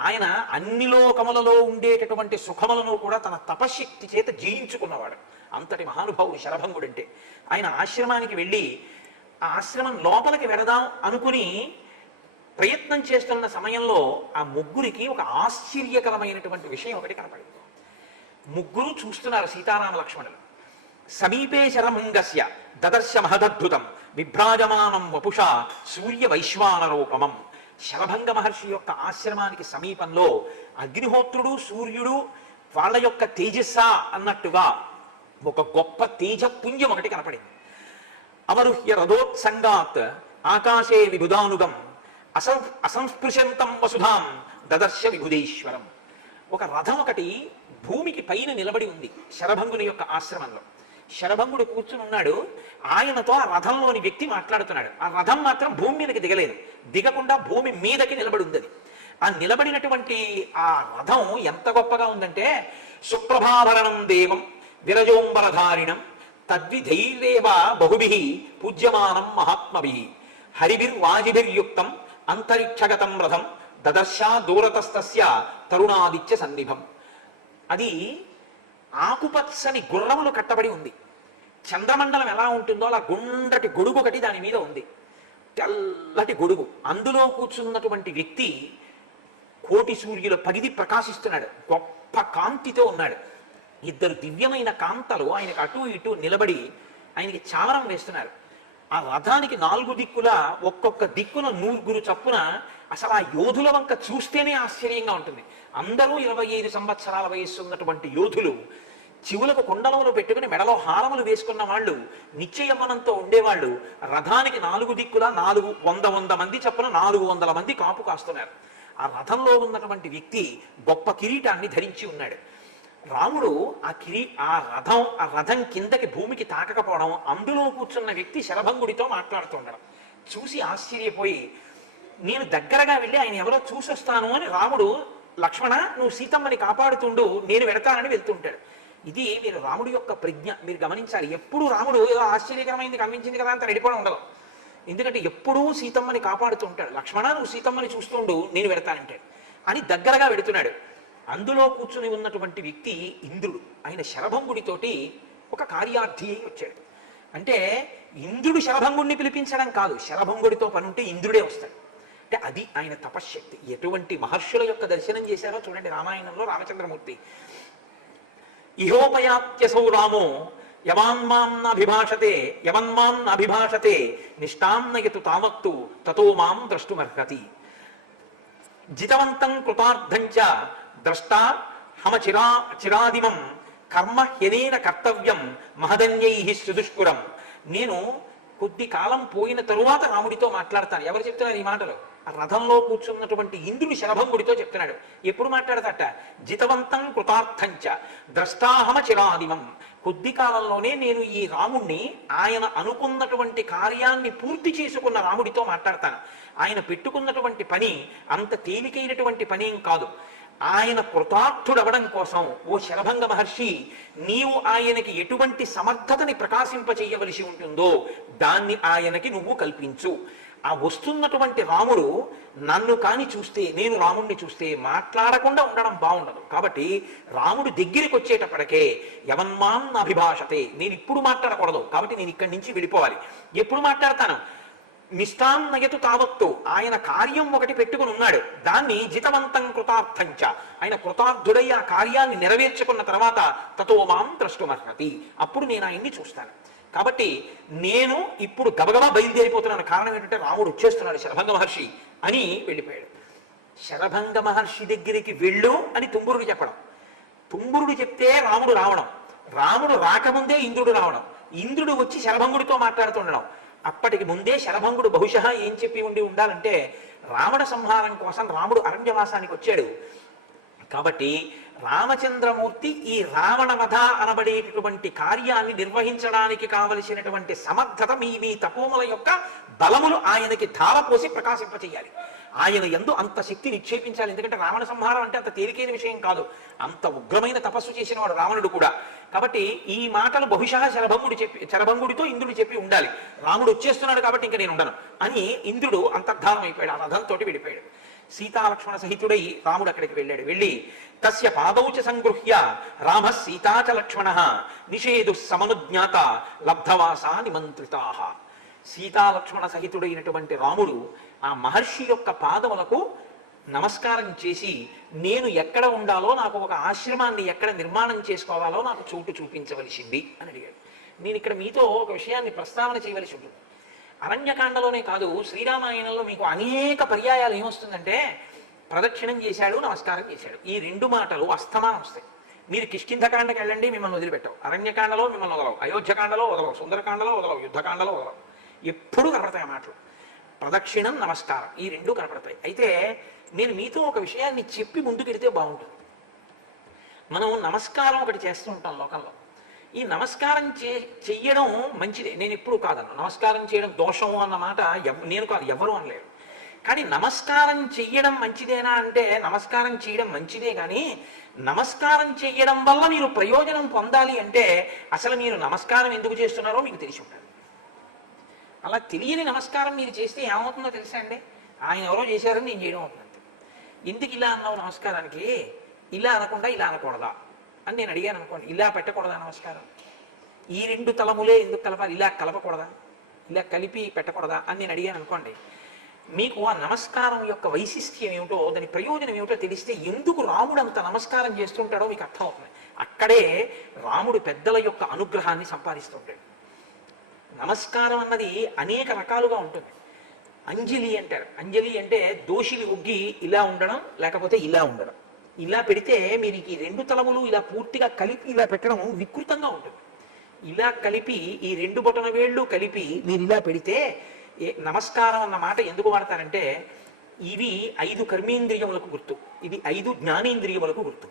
ఆయన అన్ని లోకములలో ఉండేటటువంటి సుఖములను కూడా తన తపశక్తి చేత జయించుకున్నవాడు. అంతటి మహానుభావుడు శరభంగుడు అంటే. ఆయన ఆశ్రమానికి వెళ్ళి ఆ ఆశ్రమం లోపలికి వెళదాం అనుకుని ప్రయత్నం చేస్తున్న సమయంలో ఆ ముగ్గురికి ఒక ఆశ్చర్యకరమైనటువంటి విషయం ఒకటి కనపడింది. ముగ్గురు చూస్తున్నారు సీతారామ లక్ష్మణులు. సమీపే శరభంగస్య దదర్శ మహదద్భుతం విభ్రాజమానం వపుషా సూర్య వైశ్వానరోపమం. శరభంగ మహర్షి యొక్క ఆశ్రమానికి సమీపంలో అగ్నిహోత్రుడు, సూర్యుడు వాళ్ళ యొక్క తేజస్సా అన్నట్టుగా ఒక గొప్ప తేజపుంజం ఒకటి కనపడింది. అవరుహ్య రథోత్సంగాత్ ఆకాశే విబుధానుగం అసంస్పృశంతం వసుధాం దదర్శ విబుధేశ్వరం. ఒక రథం ఒకటి భూమికి పైన నిలబడి ఉంది శరభంగుని యొక్క ఆశ్రమంలో. శరభంగుడు కూర్చుని ఉన్నాడు. ఆయనతో ఆ రథంలోని వ్యక్తి మాట్లాడుతున్నాడు. ఆ రథం మాత్రం భూమి మీదకి దిగలేదు, దిగకుండా భూమి మీదకి నిలబడి ఉంది. ఆ నిలబడినటువంటి ఆ రథం ఎంత గొప్పగా ఉందంటే, సుప్రభాభరణం దేవం విరజోంబరధారిణం తద్విధైర్యేవ బహుభిః పూజ్యమానం మహాత్మభిః హరిభిర్వాజిభిర్యుక్తం అంతరిక్షగతం రథం దదర్శా దూరతస్తస్య తరుణాదిత్య సన్నిభం. అది ఆకుపచ్చని గుర్రములు కట్టబడి ఉంది. చంద్రమండలం ఎలా ఉంటుందో అలా గుండ్రటి గొడుగు ఒకటి దాని మీద ఉంది, తెల్లటి గొడుగు. అందులో కూర్చున్నటువంటి వ్యక్తి కోటి సూర్యుల పగిది ప్రకాశిస్తున్నాడు, గొప్ప కాంతితో ఉన్నాడు. ఇద్దరు దివ్యమైన కాంతలు ఆయనకు అటు ఇటు నిలబడి ఆయనకి చామరం వేస్తున్నారు. ఆ రథానికి 4 దిక్కులా ఒక్కొక్క దిక్కున 100 చప్పున. అసలు ఆ యోధుల వంక చూస్తేనే ఆశ్చర్యంగా ఉంటుంది. అందరూ 25 సంవత్సరాల వయస్సు ఉన్నటువంటి యోధులు చెవులకు కుండలములు పెట్టుకుని మెడలో హారములు వేసుకున్న వాళ్ళు, నిత్య యవ్వనంతో ఉండేవాళ్ళు, రథానికి 4 దిక్కులా 400 మంది చొప్పున 400 మంది కాపు కాస్తున్నారు. ఆ రథంలో ఉన్నటువంటి వ్యక్తి గొప్ప కిరీటాన్ని ధరించి ఉన్నాడు. రాముడు ఆ రథం కిందకి భూమికి తాకకపోవడం, అందులో కూర్చున్న వ్యక్తి శరభంగుడితో మాట్లాడుతుండడం చూసి ఆశ్చర్యపోయి, నేను దగ్గరగా వెళ్ళి ఆయన ఎవరో చూసొస్తాను అని రాముడు, లక్ష్మణ నువ్వు సీతమ్మని కాపాడుతుండు, నేను వెడతానని వెళ్తుంటాడు. ఇది మీరు రాముడి యొక్క ప్రజ్ఞ మీరు గమనించాలి. ఎప్పుడు రాముడు ఏదో ఆశ్చర్యకరమైంది కనిపించింది కదా అంత రెడిపోవడం ఉండదు. ఎందుకంటే ఎప్పుడూ సీతమ్మని కాపాడుతూ ఉంటాడు. లక్ష్మణ నువ్వు సీతమ్మని చూస్తుండు, నేను వెడతానంటాడు అని దగ్గరగా వెడుతున్నాడు. అందులో కూర్చుని ఉన్నటువంటి వ్యక్తి ఇంద్రుడు. ఆయన శరభంగుడితోటి ఒక కార్యార్థి అయి వచ్చాడు. అంటే ఇంద్రుడు శరభంగుడిని పిలిపించడం కాదు, శరభంగుడితో పని ఉంటే ఇంద్రుడే వస్తాడు. అంటే అది ఆయన తపశ్శక్తి. ఎటువంటి మహర్షుల యొక్క దర్శనం చేశారో చూడండి రామాయణంలో రామచంద్రమూర్తి. ఇహోపయాత్యసౌ రామో యవన్మాన్నభిభాషతే నిష్టాన్నయతు తావత్తు తతో మాం ద్రష్టుమర్హతి. జితవంతం కృతార్థంచ ద్రష్టా హమ చిరాదిమం కర్మ హ్యనేన కర్తవ్యం మహదన్యై సుదుష్కురం. నేను కొద్ది కాలం పోయిన తరువాత రాముడితో మాట్లాడతాను. ఎవరు చెప్తున్నారు ఈ మాటలు? రథంలో కూర్చున్నటువంటి ఇంద్రుడు శరభంగుడితో చెప్తున్నాడు. ఎప్పుడు మాట్లాడతాట? జితవంతం కృతార్థంచ ద్రష్టాహమ చిరాదిమం. కొద్ది కాలంలోనే నేను ఈ రాముణ్ణి, ఆయన అనుకున్నటువంటి కార్యాన్ని పూర్తి చేసుకున్న రాముడితో మాట్లాడతాను. ఆయన పెట్టుకున్నటువంటి పని అంత తేలికైనటువంటి పనేం కాదు. ఆయన కృతార్థుడవడం కోసం ఓ శరభంగ మహర్షి, నీవు ఆయనకి ఎటువంటి సమర్థతని ప్రకాశింపచేయవలసి ఉంటుందో దాన్ని ఆయనకి నువ్వు కల్పించు. ఆ వస్తున్నటువంటి రాముడు నన్ను కాని చూస్తే, నేను రాముడిని చూస్తే మాట్లాడకుండా ఉండడం బాగుండదు. కాబట్టి రాముడు దగ్గరికి వచ్చేటప్పటికే యవన్మాన్ అభిభాషతే, నేను ఇప్పుడు మాట్లాడకూడదు, కాబట్టి నేను ఇక్కడి నుంచి వెళ్ళిపోవాలి. ఎప్పుడు మాట్లాడతాను? నిష్టాన్నయతు తావత్తు, ఆయన కార్యం ఒకటి పెట్టుకుని ఉన్నాడు, దాన్ని జితవంతం కృతార్థంచ, ఆయన కృతార్థుడై ఆ కార్యాన్ని నెరవేర్చుకున్న తర్వాత తతో మాం ద్రష్టుమర్హతి, అప్పుడు నేను ఆయన్ని చూస్తాను. కాబట్టి నేను ఇప్పుడు గబగబా బయలుదేరిపోతున్నాను. కారణం ఏంటంటే రాముడు వచ్చేస్తున్నాడు శరభంగ మహర్షి అని వెళ్ళిపోయాడు. శరభంగ మహర్షి దగ్గరికి వెళ్ళు అని తుంబురుడు చెప్పడం, తుంబురుడు చెప్తే రాముడు రావడం, రాముడు రాకముందే ఇంద్రుడు రావడం, ఇంద్రుడు వచ్చి శరభంగుడితో మాట్లాడుతుండడం. అప్పటికి ముందే శరభంగుడు బహుశా ఏం చెప్పి ఉండాలంటే, రావణ సంహారం కోసం రాముడు అరణ్యవాసానికి వచ్చాడు. కాబట్టి రామచంద్రమూర్తి ఈ రావణ వధ అనబడేటటువంటి కార్యాన్ని నిర్వహించడానికి కావలసినటువంటి సమర్థత మీ తపోముల యొక్క బలములు ఆయనకి ధారపోసి ప్రకాశింపచేయాలి. ఆయన యందు అంత శక్తి నిక్షేపించాలి. ఎందుకంటే రావణ సంహారం అంటే అంత తేలికైన విషయం కాదు. అంత ఉగ్రమైన తపస్సు చేసిన వాడు రావణుడు కూడా. కాబట్టి ఈ మాటలు బహుశా శరభంగుడితో ఇంద్రుడు చెప్పి ఉండాలి. రాముడు వచ్చేస్తున్నాడు కాబట్టి ఇంకా నేను ఉండను అని ఇంద్రుడు అంతర్ధానం అయిపోయాడు. ఆ రథంతో విడిపోయాడు. సీతాలక్ష్మణ సహితుడై రాముడు అక్కడికి వెళ్ళాడు. వెళ్ళి తస్య పాదౌచ సంగృహ్య రామ సీతాచ లక్ష్మణ నిషేధు సమనుజ్ఞాత లబ్ధవాసా నిమంత్రితాః. సీతాలక్ష్మణ సహితుడైనటువంటి రాముడు ఆ మహర్షి యొక్క పాదములకు నమస్కారం చేసి, నేను ఎక్కడ ఉండాలో, నాకు ఒక ఆశ్రమాన్ని ఎక్కడ నిర్మాణం చేసుకోవాలో నాకు చోటు చూపించవలసింది అని అడిగాడు. నేను ఇక్కడ మీతో ఒక విషయాన్ని ప్రస్తావన చేయవలసి ఉంటుంది. అరణ్యకాండలోనే కాదు, శ్రీరామాయణంలో మీకు అనేక పర్యాయాలు ఏమొస్తుందంటే, ప్రదక్షిణం చేశాడు, నమస్కారం చేశాడు, ఈ రెండు మాటలు అస్తమానం వస్తాయి. మీరు కిష్కింధకాండకి వెళ్ళండి, మిమ్మల్ని వదిలిపెట్టవు. అరణ్యకాండలో మిమ్మల్ని వదలవు, అయోధ్యకాండలో వదలవు, సుందరకాండలో వదలవు, యుద్ధకాండలో వదలవు. ఎప్పుడు కనపడతాయి ఆ మాటలు. ప్రదక్షిణం, నమస్కారం, ఈ రెండు కనపడతాయి. అయితే నేను మీతో ఒక విషయాన్ని చెప్పి ముందుకెడితే బాగుంటుంది. మనం నమస్కారం ఒకటి చేస్తూ ఉంటాం లోకంలో. ఈ నమస్కారం చెయ్యడం మంచిదే, నేను ఎప్పుడు కాదన్నా. నమస్కారం చేయడం దోషము అన్న మాట నేను కాదు, ఎవరు అనలేరు. కానీ నమస్కారం చెయ్యడం మంచిదేనా అంటే, నమస్కారం చేయడం మంచిదే. కానీ నమస్కారం చెయ్యడం వల్ల మీరు ప్రయోజనం పొందాలి అంటే అసలు మీరు నమస్కారం ఎందుకు చేస్తున్నారో మీకు తెలిసి ఉండాలి. అలా తెలియని నమస్కారం మీరు చేస్తే ఏమవుతుందో తెలుసా అండి? ఆయన ఎవరో చేశారని నేను చేయడం అవుతుంది. ఎందుకు ఇలా అన్నావు నమస్కారానికి? ఇలా అనకుండా ఇలా అనకూడదా అని నేను అడిగాను అనుకోండి. ఇలా పెట్టకూడదా నమస్కారం? ఈ రెండు తలములే ఎందుకు కలపాలి? ఇలా కలపకూడదా? ఇలా కలిపి పెట్టకూడదా అని నేను అడిగాను అనుకోండి. మీకు ఆ నమస్కారం యొక్క వైశిష్ట్యం ఏమిటో, దాని ప్రయోజనం ఏమిటో తెలిస్తే ఎందుకు రాముడు అంత నమస్కారం చేస్తుంటాడో మీకు అర్థం అవుతుంది. అక్కడే రాముడు పెద్దల యొక్క అనుగ్రహాన్ని సంపాదిస్తుంటాడు. నమస్కారం అన్నది అనేక రకాలుగా ఉంటుంది. అంజలి అంటారు. అంజలి అంటే దోషిని ఒగ్గి ఇలా ఉండడం, లేకపోతే ఇలా ఉండడం. ఇలా పెడితే మీరు ఈ రెండు తలములు ఇలా పూర్తిగా కలిపి ఇలా పెట్టడం వికృతంగా ఉంటుంది. ఇలా కలిపి ఈ రెండు బొటన వేళ్ళు కలిపి మీరు ఇలా పెడితే నమస్కారం అన్న మాట ఎందుకు వాడతారంటే ఇవి 5 కర్మేంద్రియములకు గుర్తు, ఇది 5 జ్ఞానేంద్రియములకు గుర్తు.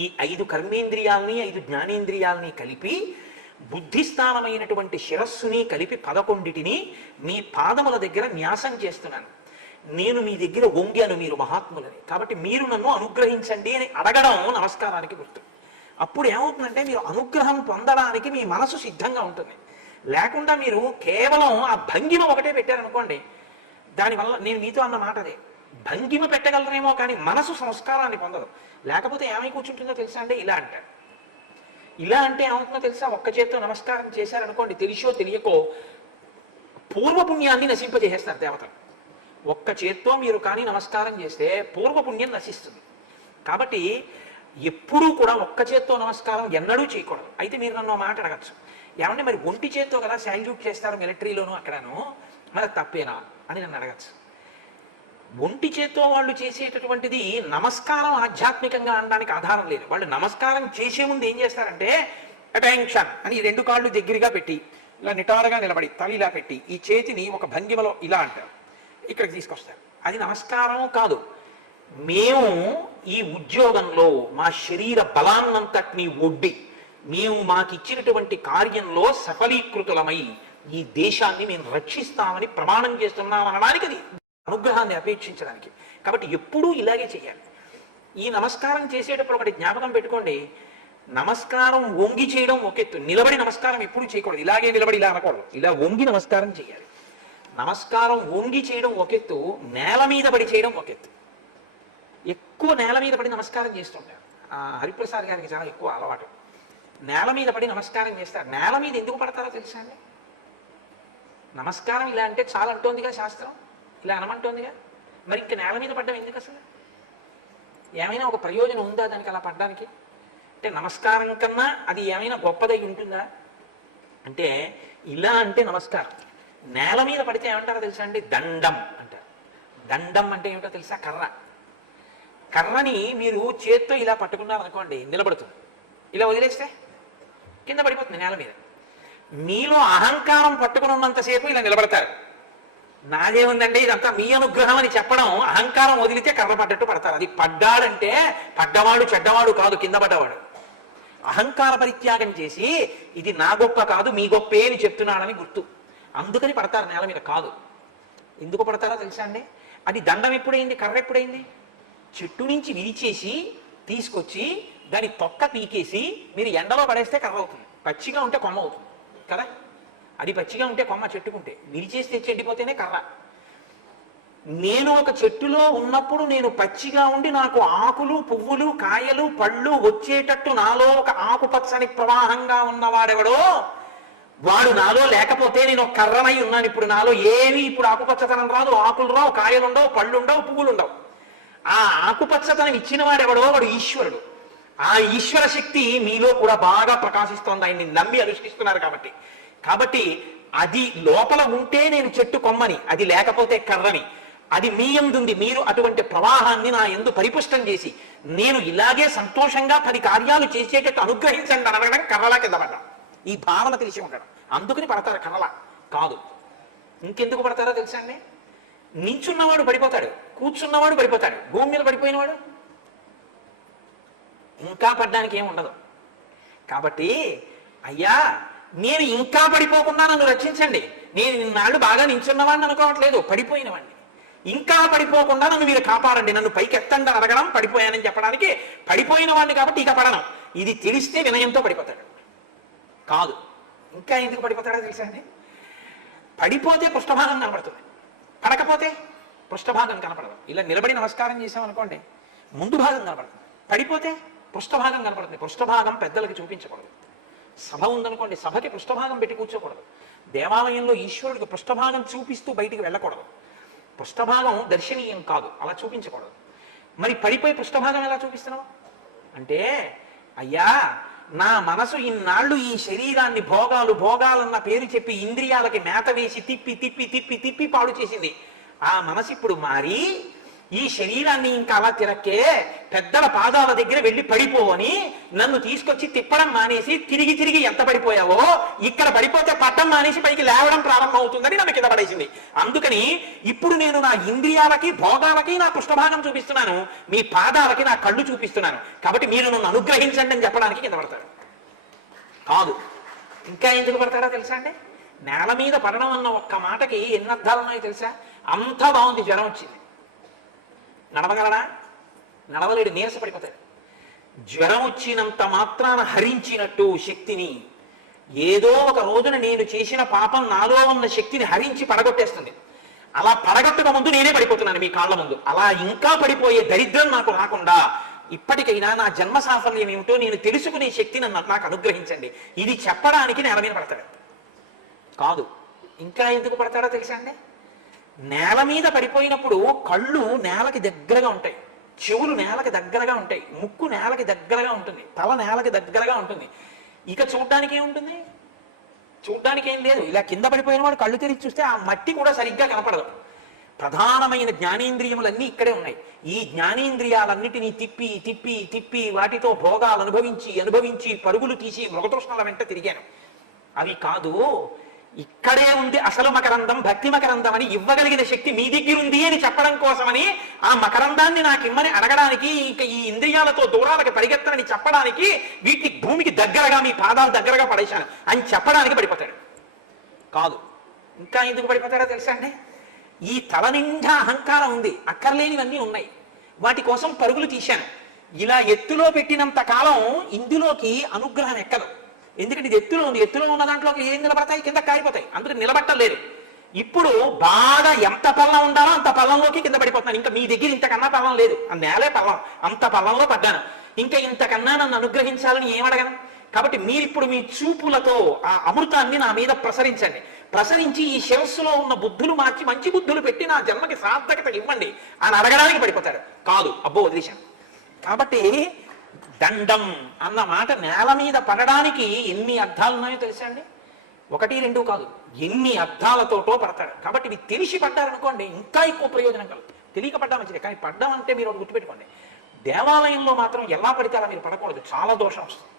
ఈ 5 కర్మేంద్రియాలని 5 జ్ఞానేంద్రియాలని కలిపి బుద్ధిస్థానమైనటువంటి శిరస్సుని కలిపి 11టిని మీ పాదముల దగ్గర న్యాసం చేస్తున్నాను. నేను మీ దగ్గర వంగాను, మీరు మహాత్ములని, కాబట్టి మీరు నన్ను అనుగ్రహించండి అని అడగడం నమస్కారానికి గుర్తు. అప్పుడు ఏమవుతుందంటే మీరు అనుగ్రహం పొందడానికి మీ మనసు సిద్ధంగా ఉంటుంది. లేకుండా మీరు కేవలం ఆ భంగిమ ఒకటే పెట్టారనుకోండి, దానివల్ల నేను మీతో అన్న మాట అదే, భంగిమ పెట్టగలరేమో కానీ మనసు సంస్కారాన్ని పొందదు. లేకపోతే ఏమై కూర్చుంటుందో తెలుసా అండి, ఇలా అంటారు. ఇలా అంటే ఏమవుతుందో తెలుసా, ఒక్క చేత్తో నమస్కారం చేశారనుకోండి, తెలిసో తెలియకో పూర్వపుణ్యాన్ని నశింపజేసేస్తారు దేవతలు. ఒక్క చేత్తో మీరు కానీ నమస్కారం చేస్తే పూర్వపుణ్యం నశిస్తుంది. కాబట్టి ఎప్పుడూ కూడా ఒక్క చేత్తో నమస్కారం ఎన్నడూ చేయకూడదు. అయితే మీరు నన్ను మాట అడగచ్చు, ఏమంటే మరి ఒంటి చేత్తో కదా శాల్యూట్ చేస్తారు మిలిటరీలోనూ అక్కడను, మరి తప్పేనా అని నన్ను అడగచ్చు. ఒంటి చేత్తో వాళ్ళు చేసేటటువంటిది నమస్కారం ఆధ్యాత్మికంగా అనడానికి ఆధారం లేదు. వాళ్ళు నమస్కారం చేసే ముందు ఏం చేస్తారంటే అటెన్షన్ అని 2 కాళ్ళు దగ్గరగా పెట్టి ఇలా నిటారుగా నిలబడి తల ఇలా పెట్టి ఈ చేతిని ఒక భంగిమలో ఇలా అంటారు, ఇక్కడికి తీసుకొస్తారు. అది నమస్కారం కాదు. మేము ఈ ఉద్యోగంలో మా శరీర బలాన్నంతటినీ ఒడ్డి మేము మాకిచ్చినటువంటి కార్యంలో సఫలీకృతులమై ఈ దేశాన్ని మేము రక్షిస్తామని ప్రమాణం చేస్తున్నాం అనడానికి అది అనుగ్రహాన్ని అపేక్షించడానికి. కాబట్టి ఎప్పుడూ ఇలాగే చేయాలి. ఈ నమస్కారం చేసేటప్పుడు ఒకటి జ్ఞాపకం పెట్టుకోండి, నమస్కారం వంగి చేయడం ఒకెత్తు, నిలబడి నమస్కారం ఎప్పుడూ చేయకూడదు. ఇలాగే నిలబడి ఇలా అనకూడదు, ఇలా వంగి నమస్కారం చేయాలి. నమస్కారం వంగి చేయడం ఒకెత్తు, నేల మీద పడి చేయడం ఒకెత్తు. ఎక్కువ నేల మీద పడి నమస్కారం చేస్తుంటారు. హరిప్రసాద్ గారికి చాలా ఎక్కువ అలవాటు, నేల మీద పడి నమస్కారం చేస్తారు. నేల మీద ఎందుకు పడతారో తెలుసా అండి? నమస్కారం ఇలా అంటే చాలా అంటోందిగా శాస్త్రం, ఇలా అనమంటోందిగా, మరి ఇంకా నేల మీద పడ్డం ఎందుకు అసలు? ఏమైనా ఒక ప్రయోజనం ఉందా దానికి అలా పడ్డానికి? అంటే నమస్కారం కన్నా అది ఏమైనా గొప్పదై ఉంటుందా అంటే, ఇలా అంటే నమస్కారం. నేల మీద పడితే ఏమంటారో తెలుసా అండి? దండం అంటారు. దండం అంటే ఏమిటో తెలుసా? కర్ర. కర్రని మీరు చేత్తో ఇలా పట్టుకున్నారనుకోండి, నిలబడుతుంది. ఇలా వదిలేస్తే కింద పడిపోతుంది నేల మీద. మీలో అహంకారం పట్టుకుని ఉన్నంతసేపు ఇలా నిలబడతారు. నాదేముందండి ఇదంతా మీ అనుగ్రహం అని చెప్పడం, అహంకారం వదిలితే కర్ర పడ్డట్టు పడతారు. అది పడ్డాడంటే పడ్డవాడు చెడ్డవాడు కాదు, కింద పడ్డవాడు. అహంకార పరిత్యాగం చేసి ఇది నా గొప్ప కాదు మీ గొప్పే అని చెప్తున్నాడని గుర్తు. అందుకని పడతారు నేల మీద, కాదు. ఎందుకు పడతారో తెలుసా అండి? అది దండం ఎప్పుడైంది, కర్ర ఎప్పుడైంది? చెట్టు నుంచి విరిచేసి తీసుకొచ్చి దాని తొక్క పీకేసి మీరు ఎండలో పడేస్తే కర్ర అవుతుంది. పచ్చిగా ఉంటే కొమ్మ అవుతుంది కదా. అది పచ్చిగా ఉంటే కొమ్మ, చెట్టుకుంటే విరిచేసి తెచ్చి ఎండిపోతేనే కర్ర. నేను ఒక చెట్టులో ఉన్నప్పుడు నేను పచ్చిగా ఉండి నాకు ఆకులు పువ్వులు కాయలు పళ్ళు వచ్చేటట్టు నాలో ఒక ఆకుపచ్చని ప్రవాహంగా ఉన్నవాడెవడో వాడు నాలో లేకపోతే నేను ఒక కర్రనై ఉన్నాను. ఇప్పుడు నాలో ఏవి ఇప్పుడు ఆకుపచ్చతనం రాదు, ఆకులు రావు, కాయలు ఉండవు, పళ్ళు ఉండవు, పువ్వులు ఉండవు. ఆ ఆకుపచ్చతనం ఇచ్చిన వాడెవడో వాడు ఈశ్వరుడు. ఆ ఈశ్వర శక్తి మీలో కూడా బాగా ప్రకాశిస్తోంది, ఆయన్ని నమ్మి అనుష్ఠిస్తున్నారు కాబట్టి. కాబట్టి అది లోపల ఉంటే నేను చెట్టు కొమ్మని, అది లేకపోతే కర్రని. అది మీ యందుంది, మీరు అటువంటి ప్రవాహాన్ని నా యందు పరిపుష్టం చేసి నేను ఇలాగే సంతోషంగా 10 కార్యాలు చేసేటట్టు అనుగ్రహించండి అనడం కర్రలా కింద పడ్డా. ఈ భావన తెలిసి ఉండడం, అందుకని పడతారు కర్రలా కాదు. ఇంకెందుకు పడతారో తెలుసా అండి? నించున్నవాడు పడిపోతాడు, కూర్చున్నవాడు పడిపోతాడు, భూమి మీద పడిపోయినవాడు ఇంకా పడ్డానికి ఏమి ఉండదు. కాబట్టి అయ్యా నేను ఇంకా పడిపోకుండా నన్ను రక్షించండి, నేను నిన్నాళ్ళు బాగా నించున్నవాడిని అనుకోవట్లేదు, పడిపోయినవాడిని, ఇంకా పడిపోకుండా నన్ను మీరు కాపాడండి, నన్ను పైకి ఎత్తండి అడగడం, పడిపోయానని చెప్పడానికి పడిపోయిన వాడిని కాబట్టి ఇక పడను. ఇది తెలిస్తే వినయంతో పడిపోతాడు. కాదు, ఇంకా ఎందుకు పడిపోతాడో తెలుసా అండి? పడిపోతే పృష్ఠభాగం కనపడుతుంది, పడకపోతే పృష్ఠభాగం కనపడదు. ఇలా నిలబడి నమస్కారం చేసామనుకోండి ముందు భాగం కనపడుతుంది, పడిపోతే పృష్ఠభాగం కనపడుతుంది. పృష్ఠభాగం పెద్దలకి చూపించకూడదు. సభ ఉందనుకోండి, సభకి పృష్ఠభాగం పెట్టి కూర్చోకూడదు. దేవాలయంలో ఈశ్వరుడికి పృష్ఠభాగం చూపిస్తూ బయటికి వెళ్ళకూడదు. పృష్ఠభాగం దర్శనీయం కాదు, అలా చూపించకూడదు. మరి పడిపోయి పృష్ఠభాగం ఎలా చూపిస్తున్నావు అంటే, అయ్యా నా మనసు ఇన్నాళ్ళు ఈ శరీరాన్ని భోగాలు భోగాలన్న పేరు చెప్పి ఇంద్రియాలకి మేత వేసి తిప్పి తిప్పి తిప్పి తిప్పి పాడు చేసింది. ఆ మనసు ఇప్పుడు మారి ఈ శరీరాన్ని ఇంకా అలా తిరక్కే పెద్దల పాదాల దగ్గర వెళ్ళి పడిపోవని నన్ను తీసుకొచ్చి తిప్పడం మానేసి తిరిగి తిరిగి ఎంత పడిపోయావో ఇక్కడ పడిపోతే పట్టం మానేసి పైకి లేవడం ప్రారంభం అవుతుందని నన్ను కింద పడేసింది. అందుకని ఇప్పుడు నేను నా ఇంద్రియాలకి భోగాలకి నా పృష్ఠభాగం చూపిస్తున్నాను, మీ పాదాలకి నా కళ్ళు చూపిస్తున్నాను, కాబట్టి మీరు నన్ను అనుగ్రహించండి అని చెప్పడానికి కింద పడతాడు. కాదు, ఇంకా ఎందుకు పడతాడో తెలుసా అండి? నేల మీద పడడం అన్న ఒక్క మాటకి ఎన్ని అర్థాలు ఉన్నాయో తెలుసా? అంతా బాగుంది, జ్వరం వచ్చింది, నడవగలడా? నడవలేడు, నీరసపడిపోతాడు. జ్వరం వచ్చినంత మాత్రాన హరించినట్టు శక్తిని ఏదో ఒక రోజున నేను చేసిన పాపం నాలో ఉన్న శక్తిని హరించి పడగొట్టేస్తుంది. అలా పడగొట్టక ముందు నేనే పడిపోతున్నాను మీ కాళ్ళ ముందు. అలా ఇంకా పడిపోయే దరిద్రం నాకు రాకుండా ఇప్పటికైనా నా జన్మ సాఫల్యం ఏమిటో నేను తెలుసుకునే శక్తిని నాకు అనుగ్రహించండి, ఇది చెప్పడానికి నేల మీద పడతాడు. కాదు, ఇంకా ఎందుకు పడతాడో తెలుసా అండి? నేల మీద పడిపోయినప్పుడు కళ్ళు నేలకి దగ్గరగా ఉంటాయి, చెవులు నేలకి దగ్గరగా ఉంటాయి, ముక్కు నేలకి దగ్గరగా ఉంటుంది, తల నేలకి దగ్గరగా ఉంటుంది. ఇక చూడ్డానికి ఏముంటుంది? చూడ్డానికి ఏం లేదు. ఇలా కింద పడిపోయిన వాడు కళ్ళు తెరిచి చూస్తే ఆ మట్టి కూడా సరిగ్గా కనపడదు. ప్రధానమైన జ్ఞానేంద్రియములన్నీ ఇక్కడే ఉన్నాయి. ఈ జ్ఞానేంద్రియాలన్నిటినీ తిప్పి తిప్పి తిప్పి వాటితో భోగాలు అనుభవించి అనుభవించి పరుగులు తీసి మృగతృష్ణల వెంట తిరిగాను. అవి కాదు, ఇక్కడే ఉంది అసలు మకరందం, భక్తి మకరందం అని ఇవ్వగలిగిన శక్తి మీ దగ్గర ఉంది అని చెప్పడం కోసమని ఆ మకరందాన్ని నాకు ఇమ్మని అడగడానికి, ఇంకా ఈ ఇంద్రియాలతో దూరాలకు పరిగెత్తనని చెప్పడానికి, వీటికి భూమికి దగ్గరగా మీ పాదాలు దగ్గరగా పడేశాను అని చెప్పడానికి పడిపోతాడు. కాదు, ఇంకా ఎందుకు పడిపోతాడో తెలుసా అండి? ఈ తల నిండా అహంకారం ఉంది, అక్కర్లేనివన్నీ ఉన్నాయి, వాటి కోసం పరుగులు తీశాను. ఇలా ఎత్తులో పెట్టినంత కాలం ఇందులోకి అనుగ్రహం ఎక్కదు. ఎందుకంటే ఇది ఎత్తులో ఉంది, ఎత్తులో ఉన్న దాంట్లోకి ఏం నిలబడతాయి? కింద కారిపోతాయి, అందుకని నిలబట్టలేదు. ఇప్పుడు బాగా ఎంత పల్లం ఉండాలో అంత పల్లంలోకి కింద పడిపోతున్నాను. ఇంకా మీ దగ్గర ఇంతకన్నా పల్లం లేదు, ఆ నేలే పల్లం, అంత పల్లంలో పడ్డాను. ఇంకా ఇంతకన్నా నన్ను అనుగ్రహించాలని ఏమడగను. కాబట్టి మీరిప్పుడు మీ చూపులతో ఆ అమృతాన్ని నా మీద ప్రసరించండి, ప్రసరించి ఈ శిరస్సులో ఉన్న బుద్ధులు మార్చి మంచి బుద్ధులు పెట్టి నా జన్మకి సార్థకత ఇవ్వండి అని అడగడానికి పడిపోతాడు. కాదు, అబ్బో వదిలేశాను. కాబట్టి దండం అన్న మాట నేల మీద పడడానికి ఎన్ని అర్థాలు ఉన్నాయో తెలుసా అండి? ఒకటి రెండు కాదు, ఎన్ని అర్థాలతోటో పడతాడు. కాబట్టి ఇవి తెలిసి పడ్డారనుకోండి ఇంకా ఎక్కువ ప్రయోజనం కలుగుతుంది. తెలియక పడ్డా మంచిది, కానీ పడ్డం అంటే మీరు ఒకటి గుర్తుపెట్టుకోండి, దేవాలయంలో మాత్రం ఎలా పడితే అలా మీరు పడకూడదు, చాలా దోషం వస్తుంది.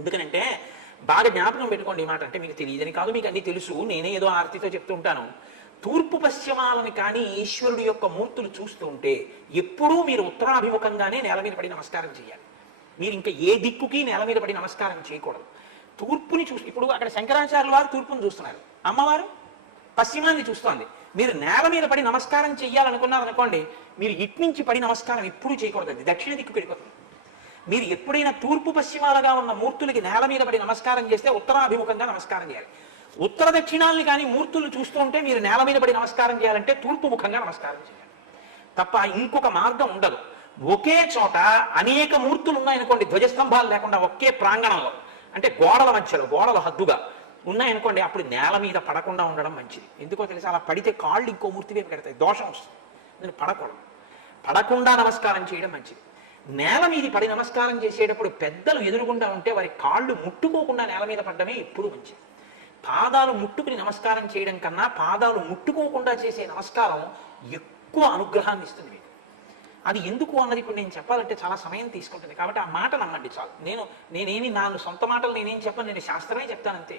ఎందుకనంటే బాగా జ్ఞాపకం పెట్టుకోండి ఈ మాట. అంటే మీకు తెలియదని కాదు, మీకు అన్ని తెలుసు, నేనే ఏదో ఆర్తితో చెప్తూ ఉంటాను. తూర్పు పశ్చిమాలని కానీ ఈశ్వరుడు యొక్క మూర్తులు చూస్తూ ఉంటే ఎప్పుడూ మీరు ఉత్తరాభిముఖంగానే నేల మీద పడి నమస్కారం చేయాలి. మీరు ఇంకా ఏ దిక్కుకి నేల మీద పడి నమస్కారం చేయకూడదు. తూర్పుని చూసి, ఇప్పుడు అక్కడ శంకరాచార్యుల వారు తూర్పుని చూస్తున్నారు, అమ్మవారు పశ్చిమాన్ని చూస్తోంది. మీరు నేల మీద పడి నమస్కారం చెయ్యాలనుకున్నారనుకోండి, మీరు ఇట్నుంచి పడి నమస్కారం ఎప్పుడూ చేయకూడదు, అది దక్షిణ దిక్కు వెళ్ళిపోతుంది. మీరు ఎప్పుడైనా తూర్పు పశ్చిమాలుగా ఉన్న మూర్తులకి నేల మీద పడి నమస్కారం చేస్తే ఉత్తరాభిముఖంగా నమస్కారం చేయాలి. ఉత్తర దక్షిణాలని కానీ మూర్తులు చూస్తూ ఉంటే మీరు నేల మీద పడి నమస్కారం చేయాలంటే తూర్పు ముఖంగా నమస్కారం చేయాలి తప్ప ఇంకొక మార్గం ఉండదు. ఒకే చోట అనేక మూర్తులు ఉన్నాయనుకోండి, ధ్వజస్తంభాలు లేకుండా ఒకే ప్రాంగణంలో, అంటే గోడల మధ్యలో, గోడల హద్దుగా ఉన్నాయనుకోండి, అప్పుడు నేల మీద పడకుండా ఉండడం మంచిది. ఎందుకో తెలుసా? అలా పడితే కాళ్ళు ఇంకో మూర్తి వైపు పెడతాయి, దోషం వస్తుంది. నేను పడకూడదు, పడకుండా నమస్కారం చేయడం మంచిది. నేల మీద పడి నమస్కారం చేసేటప్పుడు పెద్దలు ఎదురుగుండా ఉంటే వారి కాళ్ళు ముట్టుకోకుండా నేల మీద పడ్డమే ఎప్పుడు మంచిది. పాదాలు ముట్టుకుని నమస్కారం చేయడం కన్నా పాదాలు ముట్టుకోకుండా చేసే నమస్కారం ఎక్కువ అనుగ్రహాన్ని ఇస్తుంది మీకు. అది ఎందుకు అన్నది ఇప్పుడు నేను చెప్పాలంటే చాలా సమయం తీసుకుంటుంది, కాబట్టి ఆ మాట నమ్మండి చాలు. నేనేమి నా సొంత మాటలు నేనేం చెప్పను, నేను శాస్త్రమే చెప్తానంతే.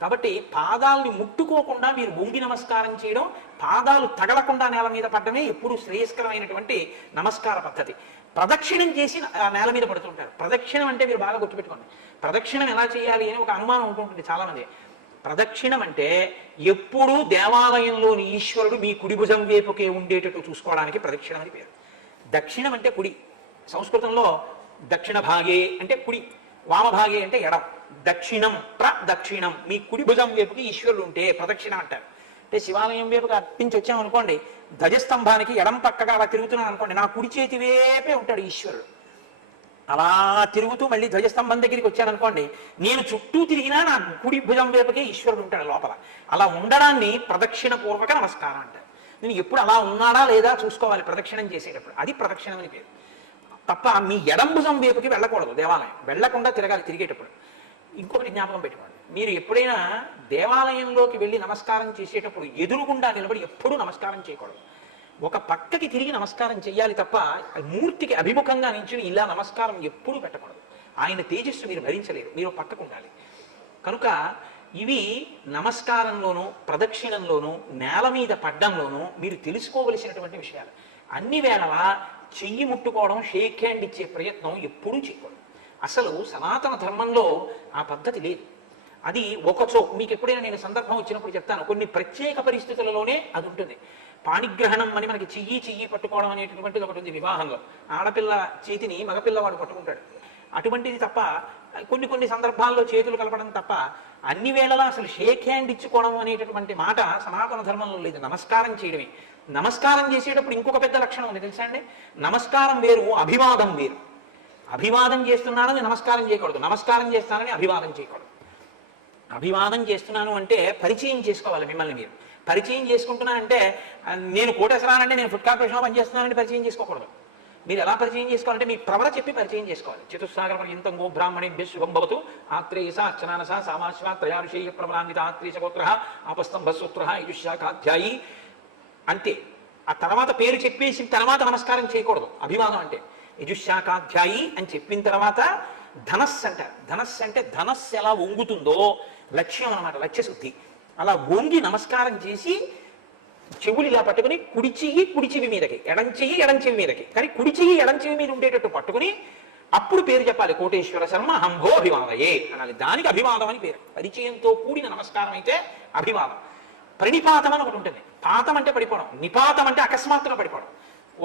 కాబట్టి పాదాలని ముట్టుకోకుండా మీరు వంగి నమస్కారం చేయడం, పాదాలు తగలకుండా నేల మీద పడ్డమే ఎప్పుడు శ్రేయస్కరమైనటువంటి నమస్కార పద్ధతి. ప్రదక్షిణం చేసి నేల మీద పడుతుంటారు. ప్రదక్షిణం అంటే మీరు బాగా గుర్తుపెట్టుకోండి, ప్రదక్షిణం ఎలా చేయాలి అని ఒక అనుమానం ఉంటుంటుంది చాలామంది. ప్రదక్షిణం అంటే ఎప్పుడూ దేవాలయంలోని ఈశ్వరుడు మీ కుడి భుజం వైపుకే ఉండేటట్టు చూసుకోవడానికి ప్రదక్షిణం అని పేరు. దక్షిణం అంటే కుడి, సంస్కృతంలో దక్షిణ భాగే అంటే కుడి, వామభాగే అంటే ఎడం. దక్షిణం ప్రదక్షిణం, మీ కుడి భుజం వైపుకి ఈశ్వరుడు ఉంటే ప్రదక్షిణం అంటారు. అంటే శివాలయం వైపుకి అర్పించి వచ్చామనుకోండి, ధ్వజస్తంభానికి ఎడం పక్కగా అలా తిరుగుతున్నాను అనుకోండి, నా కుడి చేతి వైపే ఉంటాడు ఈశ్వరుడు. అలా తిరుగుతూ మళ్ళీ ధ్వజస్తంభం దగ్గరికి వచ్చాననుకోండి, నేను చుట్టూ తిరిగినా నా కుడి భుజం వైపుకే ఈశ్వరుడు ఉంటాడు లోపల. అలా ఉండడాన్ని ప్రదక్షిణ పూర్వక నమస్కారం అంటారు. నేను ఎప్పుడు అలా ఉన్నాడా లేదా చూసుకోవాలి ప్రదక్షిణం చేసేటప్పుడు, అది ప్రదక్షిణం అని పేరు. తప్ప మీ ఎడం భుజం వైపుకి వెళ్ళకూడదు, దేవాలయం వెళ్ళకుండా తిరగాలి తిరిగేటప్పుడు. ఇంకొకటి జ్ఞాపకం పెట్టుకోండి, మీరు ఎప్పుడైనా దేవాలయంలోకి వెళ్ళి నమస్కారం చేసేటప్పుడు ఎదురుగుండా నిలబడి ఎప్పుడూ నమస్కారం చేయకూడదు. ఒక పక్కకి తిరిగి నమస్కారం చేయాలి తప్ప మూర్తికి అభిముఖంగా నించుని ఇలా నమస్కారం ఎప్పుడూ పెట్టకూడదు. ఆయన తేజస్సు మీరు భరించలేరు, మీరు పక్కకు ఉండాలి. కనుక ఇవి నమస్కారంలోనూ ప్రదక్షిణంలోనూ నేల మీద పడ్డంలోనూ మీరు తెలుసుకోవలసినటువంటి విషయాలు. అన్ని వేళలా చెయ్యి ముట్టుకోవడం, షేక్ హ్యాండ్ ఇచ్చే ప్రయత్నం ఎప్పుడూ చేయకూడదు. అసలు సనాతన ధర్మంలో ఆ పద్ధతి లేదు. అది ఒకచో మీకు ఎప్పుడైనా నేను సందర్భం వచ్చినప్పుడు చెప్తాను, కొన్ని ప్రత్యేక పరిస్థితులలోనే అది ఉంటుంది. పాణిగ్రహణం అని మనకి చెయ్యి పట్టుకోవడం అనేటటువంటిది ఒకటి ఉంది వివాహంలో. ఆడపిల్ల చేతిని మగపిల్లవాడు పట్టుకుంటాడు. అటువంటిది తప్ప కొన్ని సందర్భాల్లో చేతులు కలపడం తప్ప అన్ని వేళలా అసలు షేక్ హ్యాండ్ ఇచ్చుకోవడం అనేటటువంటి మాట సనాతన ధర్మంలో లేదు. నమస్కారం చేయడమే. నమస్కారం చేసేటప్పుడు ఇంకొక పెద్ద లక్షణం ఉంది తెలుసా అండి. నమస్కారం వేరు, అభివాదం వేరు. అభివాదం చేస్తున్నానని నమస్కారం చేయకూడదు, నమస్కారం చేస్తానని అభివాదం చేయకూడదు. అభివాదం చేస్తున్నాను అంటే పరిచయం చేసుకోవాలి మిమ్మల్ని మీరు. పరిచయం చేసుకుంటున్నానంటే నేను కోటేశ్వరానంటే నేను ఫుడ్ కార్పొరేషన్లో పనిచేస్తున్నానంటే పరిచయం చేసుకోకూడదు. మీరు ఎలా పరిచయం చేసుకోవాలంటే మీ ప్రవర చెప్పి పరిచయం చేసుకోవాలి. చతుస్సాగర పర్యంతం గో బ్రాహ్మణేభ్య శుభం భవతు ఆత్రేయస అర్చనానస సామాశ్వ త్రయాభిషేయ ప్రబలాన్విత ఆత్రేయసగోత్ర ఆపస్తంభసూత్ర యజుశాఖాధ్యాయి అంతే. ఆ తర్వాత పేరు చెప్పేసిన తర్వాత నమస్కారం చేయకూడదు. అభివాదం అంటే యజుశాఖాధ్యాయి అని చెప్పిన తర్వాత ధనస్సు అంటారు. ధనస్సు అంటే ధనస్సు ఎలా వంగుతుందో లక్ష్యం అనమాట, లక్ష్యశుద్ధి. అలా వంగి నమస్కారం చేసి చెవులు ఇలా పట్టుకుని కుడి చెవి మీదకి, ఎడం చెవి మీదకి, కానీ కుడి ఎడం చెవి మీద ఉండేటట్టు పట్టుకుని అప్పుడు పేరు చెప్పాలి. కోటేశ్వర శర్మ హంభో అభివాదయే అనాలి. దానికి అభివాదం అని పేరు. పరిచయంతో కూడిన నమస్కారం అయితే అభివాదం. ప్రణిపాతం అని ఒకటి ఉంటుంది. పాతం అంటే పడిపోవడం, నిపాతం అంటే అకస్మాత్తుగా పడిపోవడం.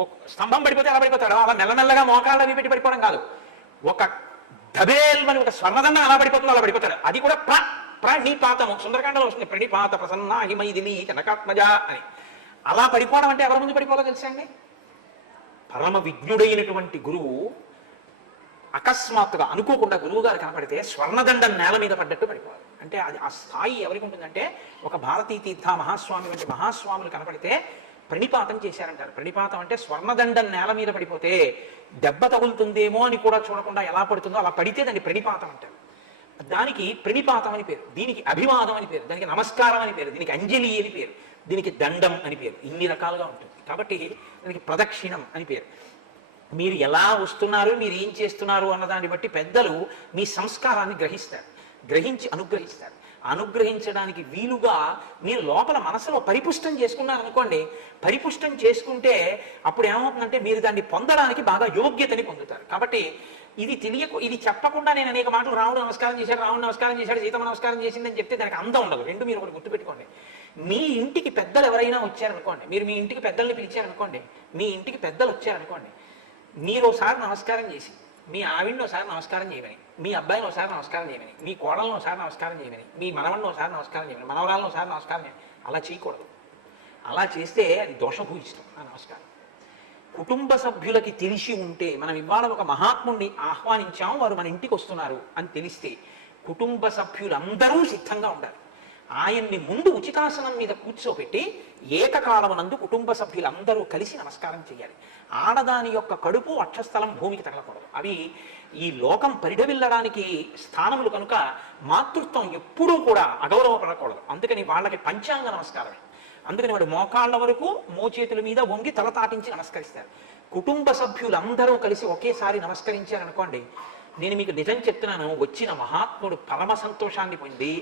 ఒక స్తంభం పడిపోతే అలా పడిపోతాడు, అలా మెల్లమెల్లగా మోకాళ్ళు అవి పెట్టి పడిపోవడం కాదు. ఒక ధబేల్మని ఒక స్వర్ణదండ అలా పడిపోతుందో అలా పడిపోతాడు. అది కూడా ప్రణిపాతము. సుందరకాండలో వస్తుంది ప్రణిపాత ప్రసన్న హిమైదిని కనకాత్మజ అని. అలా పడిపోవడం అంటే ఎవరి ముందు పడిపోవాలో తెలుసా అండి. పరమ విజ్ఞుడైనటువంటి గురువు అకస్మాత్తుగా అనుకోకుండా గురువు గారు కనపడితే స్వర్ణదండం నేల మీద పడ్డట్టు పడిపోవాలి. అంటే అది ఆ స్థాయి ఎవరికి ఉంటుందంటే ఒక భారతీ తీర్థ మహాస్వామి వంటి మహాస్వాములు కనపడితే ప్రణిపాతం చేశారంటారు. ప్రణిపాతం అంటే స్వర్ణదండం నేల మీద పడిపోతే దెబ్బ తగులుతుందేమో అని కూడా చూడకుండా ఎలా పడుతుందో అలా పడితే దాన్ని ప్రణిపాతం అంటారు. దానికి ప్రణిపాతం అని పేరు, దీనికి అభివాదం అని పేరు, దానికి నమస్కారం అని పేరు, దీనికి అంజలి అని పేరు, దీనికి దండం అని పేరు. ఇన్ని రకాలుగా ఉంటుంది. కాబట్టి దానికి ప్రదక్షిణం అని పేరు. మీరు ఎలా వస్తున్నారు, మీరు ఏం చేస్తున్నారు అన్నదాన్ని బట్టి పెద్దలు మీ సంస్కారాన్ని గ్రహిస్తారు, గ్రహించి అనుగ్రహిస్తారు. అనుగ్రహించడానికి వీలుగా మీరు లోపల మనసులో పరిపుష్టం చేసుకున్నారనుకోండి. పరిపుష్టం చేసుకుంటే అప్పుడు ఏమవుతుందంటే మీరు దాన్ని పొందడానికి బాగా యోగ్యతని పొందుతారు. కాబట్టి ఇది ఇది చెప్పకుండా నేను అనేక మాటలు రాముడు నమస్కారం చేశాడు, రాముడు నమస్కారం చేశాడు, సీతమ్మ నమస్కారం చేసిందని చెప్తే దానికి అందం ఉండదు. రెండు మీరు ఒకటి గుర్తుపెట్టుకోండి. మీ ఇంటికి పెద్దలు ఎవరైనా వచ్చారనుకోండి, మీరు మీ ఇంటికి పెద్దల్ని పిలిచారనుకోండి, మీ ఇంటికి పెద్దలు వచ్చారనుకోండి, మీరు ఒకసారి నమస్కారం చేసి మీ ఆవిడని ఒకసారి నమస్కారం చేయమని, మీ అబ్బాయిని ఒకసారి నమస్కారం చేయమని, మీ కోడలను ఒకసారి నమస్కారం చేయమని, మీ మనవడిని ఒకసారి నమస్కారం చేయమని, మనవరాలను ఒకసారి నమస్కారం చేయమని అలా చేయకూడదు. అలా చేస్తే అది దోషభూయిష్టం ఆ నమస్కారం. కుటుంబ సభ్యులకి తెలిసి ఉంటే, మనం ఇవాళ ఒక మహాత్ముడిని ఆహ్వానించాము, వారు మన ఇంటికి వస్తున్నారు అని తెలిస్తే కుటుంబ సభ్యులందరూ సిద్ధంగా ఉండాలి. ఆయన్ని ముందు ఉచితాసనం మీద కూర్చోబెట్టి ఏకకాలమునందు కుటుంబ సభ్యులందరూ కలిసి నమస్కారం చేయాలి. ఆడదాని యొక్క కడుపు వక్షస్థలం భూమికి తగలకూడదు. అవి ఈ లోకం పరిఢవిల్లడానికి స్థానములు కనుక మాతృత్వం ఎప్పుడూ కూడా అగౌరవపడకూడదు. అందుకని వాళ్ళకి పంచాంగ నమస్కారమే. అందుకని వాడు మోకాళ్ళ వరకు మోచేతుల మీద వంగి తల తాటించి నమస్కరిస్తారు. కుటుంబ సభ్యులందరూ కలిసి ఒకేసారి నమస్కరించారనుకోండి, నేను మీకు నిజం చెప్తున్నాను, వచ్చిన మహాత్ముడు పరమ సంతోషాన్ని పొంది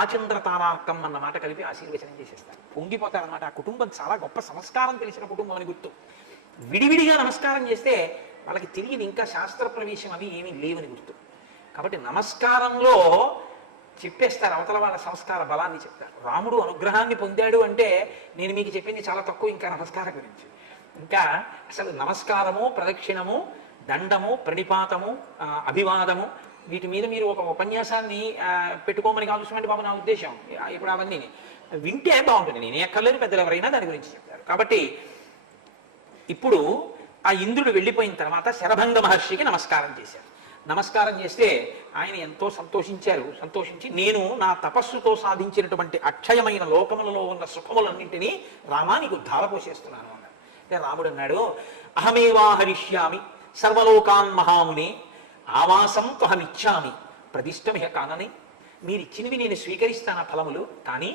ఆచంద్ర తారాకం అన్న మాట కలిపి ఆశీర్వచనం చేసేస్తారు. పొంగిపోతారనమాట. ఆ కుటుంబం చాలా గొప్ప సంస్కారం తెలిసిన కుటుంబం అని గుర్తు. విడివిడిగా నమస్కారం చేస్తే వాళ్ళకి తెలియదు ఇంకా శాస్త్ర ప్రవేశం అవి ఏమీ లేవని గుర్తు. కాబట్టి నమస్కారంలో చెప్పేస్తారు, అవతల వాళ్ళ సంస్కార బలాన్ని చెప్తారు. రాముడు అనుగ్రహాన్ని పొందాడు అంటే నేను మీకు చెప్పింది చాలా తక్కువ ఇంకా నమస్కారం గురించి. ఇంకా అసలు నమస్కారము, ప్రదక్షిణము, దండము, ప్రణిపాతము, అభివాదము, వీటి మీద మీరు ఒక ఉపన్యాసాన్ని పెట్టుకోమని కావాల్సినటువంటి బాబు నా ఉద్దేశం. ఇప్పుడు అవన్నీ వింటే బాగుంటుంది. నేను ఎక్కర్లేదు, పెద్దలు ఎవరైనా దాని గురించి చెప్తారు. కాబట్టి ఇప్పుడు ఆ ఇంద్రుడు వెళ్ళిపోయిన తర్వాత శరభంగ మహర్షికి నమస్కారం చేశారు. నమస్కారం చేస్తే ఆయన ఎంతో సంతోషించారు. సంతోషించి నేను నా తపస్సుతో సాధించినటువంటి అక్షయమైన లోకములలో ఉన్న సుఖములన్నింటినీ రామా నీకు ధారపోసేస్తున్నాను అన్నాడు. అంటే రాముడు అన్నాడు, అహమేవాహరిష్యామి సర్వలోకాన్ మహాముని ఆవాసం త్వహమిచ్చామి ప్రదిష్టమిహ కానని. మీరిచ్చినవి నేను స్వీకరిస్తాను ఫలములు, కానీ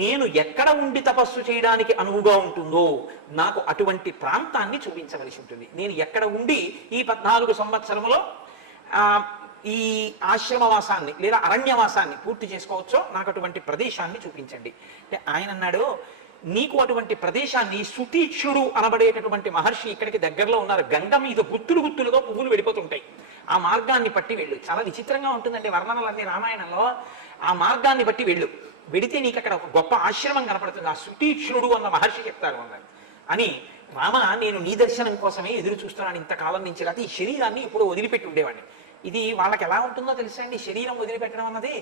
నేను ఎక్కడ ఉండి తపస్సు చేయడానికి అనువుగా ఉంటుందో నాకు అటువంటి ప్రాంతాన్ని చూపించవలసి ఉంటుంది. నేను ఎక్కడ ఉండి ఈ 14 సంవత్సరములో ఈ ఆశ్రమవాసాన్ని లేదా అరణ్యవాసాన్ని పూర్తి చేసుకోవచ్చో నాకు అటువంటి ప్రదేశాన్ని చూపించండి అంటే ఆయన అన్నాడు, నీకు అటువంటి ప్రదేశాన్ని సుతీక్షుడు అనబడేటటువంటి మహర్షి ఇక్కడికి దగ్గరలో ఉన్నారు. గంగ మీద గుత్తులు గుత్తులుగా పువ్వులు వెళ్ళిపోతుంటాయి. ఆ మార్గాన్ని బట్టి వెళ్ళు. చాలా విచిత్రంగా ఉంటుందండి వర్ణనలన్నీ రామాయణంలో. ఆ మార్గాన్ని బట్టి వెళ్ళు, వెడితే నీకు అక్కడ ఒక గొప్ప ఆశ్రమం కనపడుతుంది. ఆ సుతీక్షుడు అన్న మహర్షి చెప్తారు అన్నారు అని. రామ, నేను నీ దర్శనం కోసమే ఎదురు చూస్తున్నాను ఇంతకాలం నుంచి. లేకపోతే ఈ శరీరాన్ని ఇప్పుడు వదిలిపెట్టి ఉండేవాడిని. ఇది వాళ్ళకి ఎలా ఉంటుందో తెలుసా అండి, శరీరం వదిలిపెట్టడం అన్నది.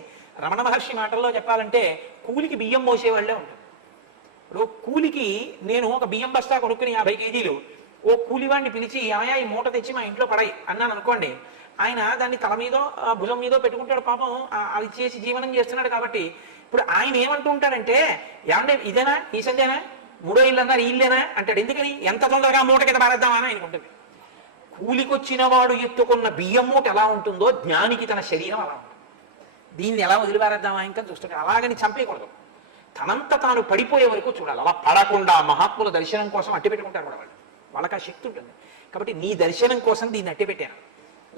రమణ మహర్షి మాటల్లో చెప్పాలంటే కూలికి బియ్యం మోసేవాళ్లే ఉంటుంది. ఇప్పుడు కూలికి నేను ఒక బియ్యం బస్తా కొనుక్కుని 50 కేజీలు ఓ కూలివాడిని పిలిచి ఆయా ఈ మూట తెచ్చి మా ఇంట్లో పడాయి అన్నాను అనుకోండి, ఆయన దాన్ని తల మీదో భుజం మీదో పెట్టుకుంటాడు. పాపం అది చేసి జీవనం చేస్తున్నాడు. కాబట్టి ఇప్పుడు ఆయన ఏమంటూ ఉంటాడంటే, ఏమంటే ఇదేనా ఈ సందేనా 3వ ఇల్లు అన్నారు ఈ ఇల్లేనా అంటాడు. ఎందుకని? ఎంత తొందరగా మూట కింద పారేద్దామని ఆయనకుంటుంది. కూలికొచ్చిన వాడు ఎత్తుకున్న బియ్యం మూట ఎలా ఉంటుందో జ్ఞానికి తన శరీరం అలా ఉంటుంది. దీన్ని ఎలా వదిలిపారేద్దామా ఇంకా చూస్తుంటే అలాగని చంపేయకూడదు. తనంత తాను పడిపోయే వరకు చూడాలి. అలా పడకుండా మహాత్ముల దర్శనం కోసం అట్టి పెట్టుకుంటారు కూడా వాళ్ళు. వాళ్ళకి ఆ శక్తి ఉంటుంది. కాబట్టి నీ దర్శనం కోసం దీన్ని అట్టి పెట్టాను.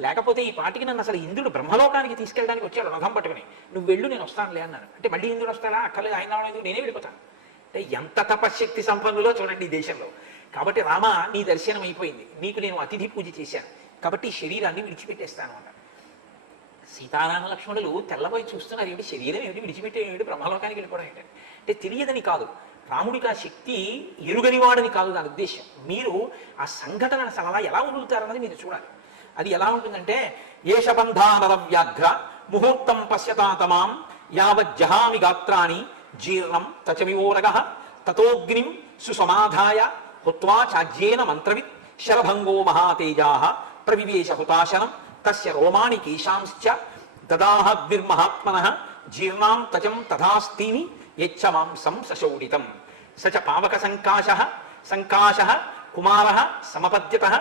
లేకపోతే ఈ పాటికి నన్ను అసలు ఇంద్రుడు బ్రహ్మలోకానికి తీసుకెళ్ళడానికి వచ్చాడు రథం పట్టుకుని. నువ్వు వెళ్ళు నేను వస్తానులే అన్నాను. అంటే మళ్ళీ ఇంద్రుడు వస్తాడా? అక్కర్లేదు, ఆయన రావలేదు, నేనే వెళ్ళిపోతాను. అంటే ఎంత తపశ్శక్తి సంపన్నులో చూడండి ఈ దేశంలో. కాబట్టి రామ, నీ దర్శనం అయిపోయింది, నీకు నేను అతిథి పూజ చేశాను, కాబట్టి ఈ శరీరాన్ని విడిచిపెట్టేస్తాను అన్నాడు. సీతారామ లక్ష్మణులు తెల్లబోయి చూస్తున్నారు, ఏమిటి శరీరం ఏమిటి విడిచిపెట్టే ఏమిటి బ్రహ్మలోకానికి వెళ్ళిపోవడం ఏంటంటే. అంటే తెలియదని కాదు, రాముడికి ఆ శక్తి ఎరుగనివాడని కాదు దాని ఉద్దేశం. మీరు ఆ సంఘటనను అసలు అలా ఎలా వదులుతారన్నది మీరు చూడాలి. అది ఎలా ఉంటుందంటే, ఏషబంధానర వ్యాఘ్ర ముహూర్తం పశ్యతాతమాం యావజ్జహామి గాత్రాణి జీర్ణం తచమివోరగ తతోగ్నిం సుసమాధాయ హుత్వా చాజ్యేన మంత్రవిత్ శరభంగో మహాతేజా ప్రవివేశ హుతాశనం తస్య రోమాణి కేశాంశ్చ దదాహగ్నిర్మహాత్మనః జీర్ణాం తచం తథాస్తీని యచ్చ మాంసం సశౌడితం సచ పావక సంకాశః కుమారః సమపద్యతః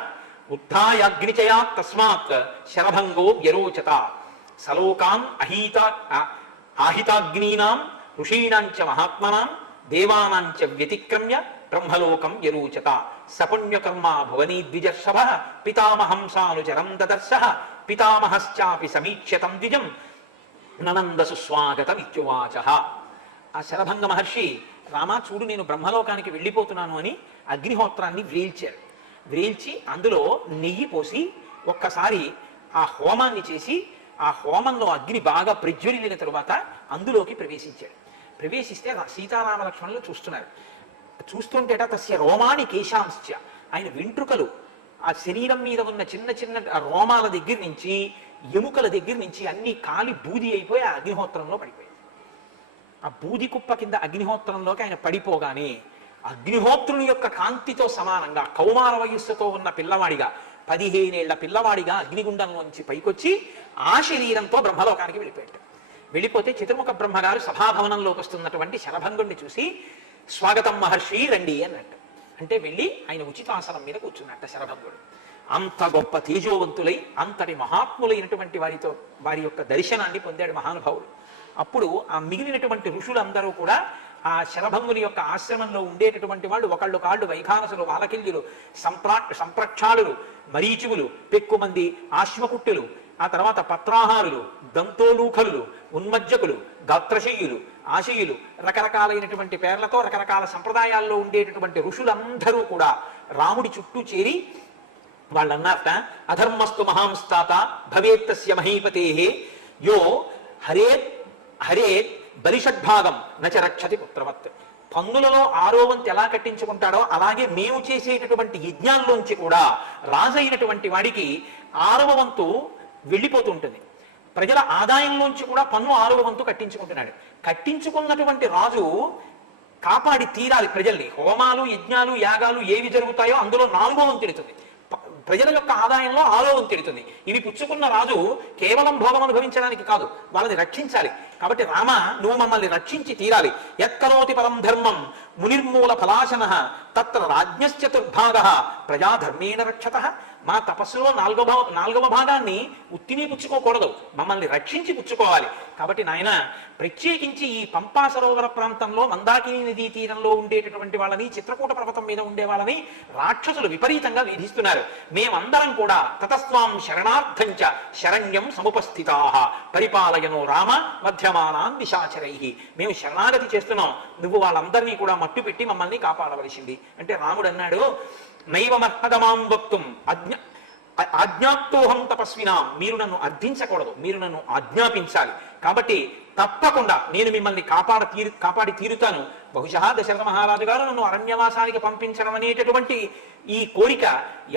ఉత్థాయాగ్నిచయా తస్మాత్ శరభంగో వ్యరోచత సలోకాన్ ఆహితాగ్నీనాం ఋషీణాంచ మహాత్మనాం దేవానాంచ వ్యతిక్రమ్య బ్రహ్మలోకం వ్యరోచత సపుణ్యకర్మా భువనీ ద్విజర్షభః పితామహం సానుచరం దదర్శః పితామహశ్చాపి సమీక్ష్యతం ద్విజం ననంద సుస్వాగతమిత్యువాచః. ఆ శరభంగ మహర్షి, రామా చూడు నేను బ్రహ్మలోకానికి వెళ్ళిపోతున్నాను అని అగ్నిహోత్రాన్ని వ్రేల్చారు. వ్రేల్చి అందులో నెయ్యి పోసి ఒక్కసారి ఆ హోమాన్ని చేసి ఆ హోమంలో అగ్ని బాగా ప్రజ్వలిన తరువాత అందులోకి ప్రవేశించాడు. ప్రవేశిస్తే సీతారామ లక్ష్మణులు చూస్తున్నారు. చూస్తుంటేట తస్య రోమాణి కేశాంశ్చ, ఆయన వెంట్రుకలు ఆ శరీరం మీద ఉన్న చిన్న చిన్న రోమాల దగ్గర నుంచి ఎముకల దగ్గర నుంచి అన్ని కాలి బూది అయిపోయి ఆ అగ్నిహోత్రంలో పడిపోయింది. ఆ బూది కుప్ప కింద అగ్నిహోత్రంలోకి ఆయన పడిపోగానే అగ్నిహోత్రుని యొక్క కాంతితో సమానంగా కౌమార వయస్సుతో ఉన్న పిల్లవాడిగా 15 ఏళ్ల పిల్లవాడిగా అగ్నిగుండంలోంచి పైకొచ్చి ఆ శరీరంతో బ్రహ్మలోకానికి వెళ్ళిపోయాడు. వెళ్ళిపోతే చతుర్ముఖ బ్రహ్మగారు సభాభవనంలోకి వస్తున్నటువంటి శరభంగుణ్ణి చూసి స్వాగతం మహర్షి రండి అన్నట్టు. అంటే వెళ్ళి ఆయన ఉచితాసనం మీద కూర్చున్నట్ట శరభంగుడు. అంత గొప్ప తేజోవంతులై అంతటి మహాత్ములైనటువంటి వారి యొక్క దర్శనాన్ని పొందాడు మహానుభావుడు. అప్పుడు ఆ మిగిలినటువంటి ఋషులందరూ కూడా ఆ శరభంగుని యొక్క ఆశ్రమంలో ఉండేటటువంటి వాళ్ళు ఒకళ్ళు కాళ్ళు వైఖానసులు, వాలకిల్యులు, సంప్రక్షాళులు, మరీచువులు, పెక్కుమంది ఆశ్వకుట్టులు, ఆ తర్వాత పత్రాహారులు, దంతోలూఖలు, ఉన్మజ్జకులు, గాత్రశయ్యులు, ఆశయులు, రకరకాలైనటువంటి పేర్లతో రకరకాల సంప్రదాయాల్లో ఉండేటటువంటి ఋషులందరూ కూడా రాముడి చుట్టూ చేరి వాళ్ళన్నారట, అధర్మస్తు మహాంస్తాత భవేత్తస్య మహీపతే యో హరేత్ బలిషడ్భాగం నచ రక్షతి పుత్రవత్. పన్నులలో 6వ వంతు ఎలా కట్టించుకుంటాడో అలాగే మేము చేసేటటువంటి యజ్ఞాల్లోంచి కూడా రాజైనటువంటి వాడికి 6వ వంతు వెళ్ళిపోతూ ఉంటుంది. ప్రజల ఆదాయంలోంచి కూడా పన్ను 6వ వంతు కట్టించుకుంటున్నాడు. కట్టించుకున్నటువంటి రాజు కాపాడి తీరాలి ప్రజల్ని. హోమాలు, యజ్ఞాలు, యాగాలు ఏవి జరుగుతాయో అందులో 4వ వంతు ఎడుతుంది. ప్రజల యొక్క ఆదాయంలో 6వ వంతు ఎడుతుంది. ఇవి పుచ్చుకున్న రాజు కేవలం భోగం అనుభవించడానికి కాదు, వాళ్ళని రక్షించాలి. కాబట్టి రామ, నువ్వు మమ్మల్ని రక్షించి తీరాలి. యత్కరోతి పరం ధర్మం మునిర్మూల ఫలాశన తత్ర రాజ్ఞశ్చతుర్భాగ ప్రజాధర్మేణ రక్షత మా తపస్సులో నాలుగవ భాగాన్ని ఉత్తిని పుచ్చుకోకూడదు, మమ్మల్ని రక్షించి పుచ్చుకోవాలి. కాబట్టి నాయన ప్రత్యేకించి ఈ పంపా సరోవర ప్రాంతంలో మందాకిని నదీ తీరంలో ఉండేటటువంటి వాళ్ళని, చిత్రకూట పర్వతం మీద ఉండే వాళ్ళని రాక్షసులు విపరీతంగా వేధిస్తున్నారు. మేమందరం కూడా తతస్వాం శరణార్థంచ శరణ్యం సముపస్థితా పరిపాలయనో రామ మధ్యమానాన్ నిశాచరై. మేము శరణాగతి చేస్తున్నాం, నువ్వు వాళ్ళందరినీ కూడా మట్టు పెట్టి మమ్మల్ని కాపాడవలసింది. అంటే రాముడు అన్నాడు, నైవమర్హదమాం వక్తుం ఆజ్ఞాప్తోహం తపస్వినాం. మీరు నన్ను అర్థించకూడదు, మీరు నన్ను ఆజ్ఞాపించాలి. కాబట్టి తప్పకుండా నేను మిమ్మల్ని కాపాడి తీరుతాను. బహుశా దశరథ మహారాజు గారు నన్ను అరణ్యవాసానికి పంపించడం అనేటటువంటి ఈ కోరిక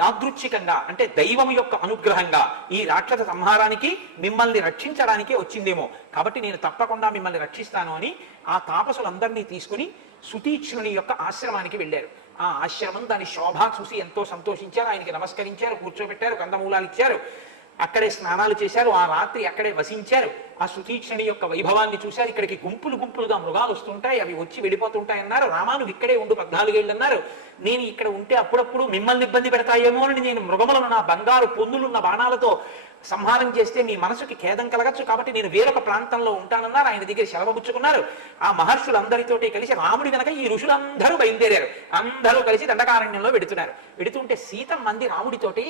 యాదృచ్ఛికంగా, అంటే దైవం యొక్క అనుగ్రహంగా ఈ రాక్షస సంహారానికి మిమ్మల్ని రక్షించడానికే వచ్చిందేమో. కాబట్టి నేను తప్పకుండా మిమ్మల్ని రక్షిస్తాను అని ఆ తాపసులందరినీ తీసుకుని సుతీక్ష్ణుని యొక్క ఆశ్రమానికి వెళ్ళారు. ఆ ఆశ్రమం దాని శోభ చూసి ఎంతో సంతోషించారు, ఆయనకి నమస్కరించారు, కూర్చోబెట్టారు, కందమూలాలు ఇచ్చారు, అక్కడే స్నానాలు చేశారు, ఆ రాత్రి అక్కడే వసించారు. ఆ సుతీక్షణి యొక్క వైభవాన్ని చూశారు. ఇక్కడికి గుంపులుగా మృగాలు వస్తుంటాయి, అవి వచ్చి వెళ్ళిపోతుంటాయి అన్నారు. రామాను ఇక్కడే ఉండు 14 ఏళ్ళు అన్నారు. నేను ఇక్కడ ఉంటే అప్పుడప్పుడు మిమ్మల్ని ఇబ్బంది పెడతాయేమో అని నేను మృగములను నా బంగారు పొందులున్న బాణాలతో సంహారం చేస్తే మీ మనసుకి ఖేదం కలగచ్చు, కాబట్టి నేను వేరొక ప్రాంతంలో ఉంటానన్నారు. ఆయన దగ్గర సెలవుపుచ్చుకున్నారు. ఆ మహర్షులందరితోటి కలిసి రాముడి వెనక ఈ ఋషులందరూ బయలుదేరారు. అందరూ కలిసి దండకారణ్యంలో వెడుతున్నారు. వెడుతుంటే సీతమ్మంది రాముడితోటి,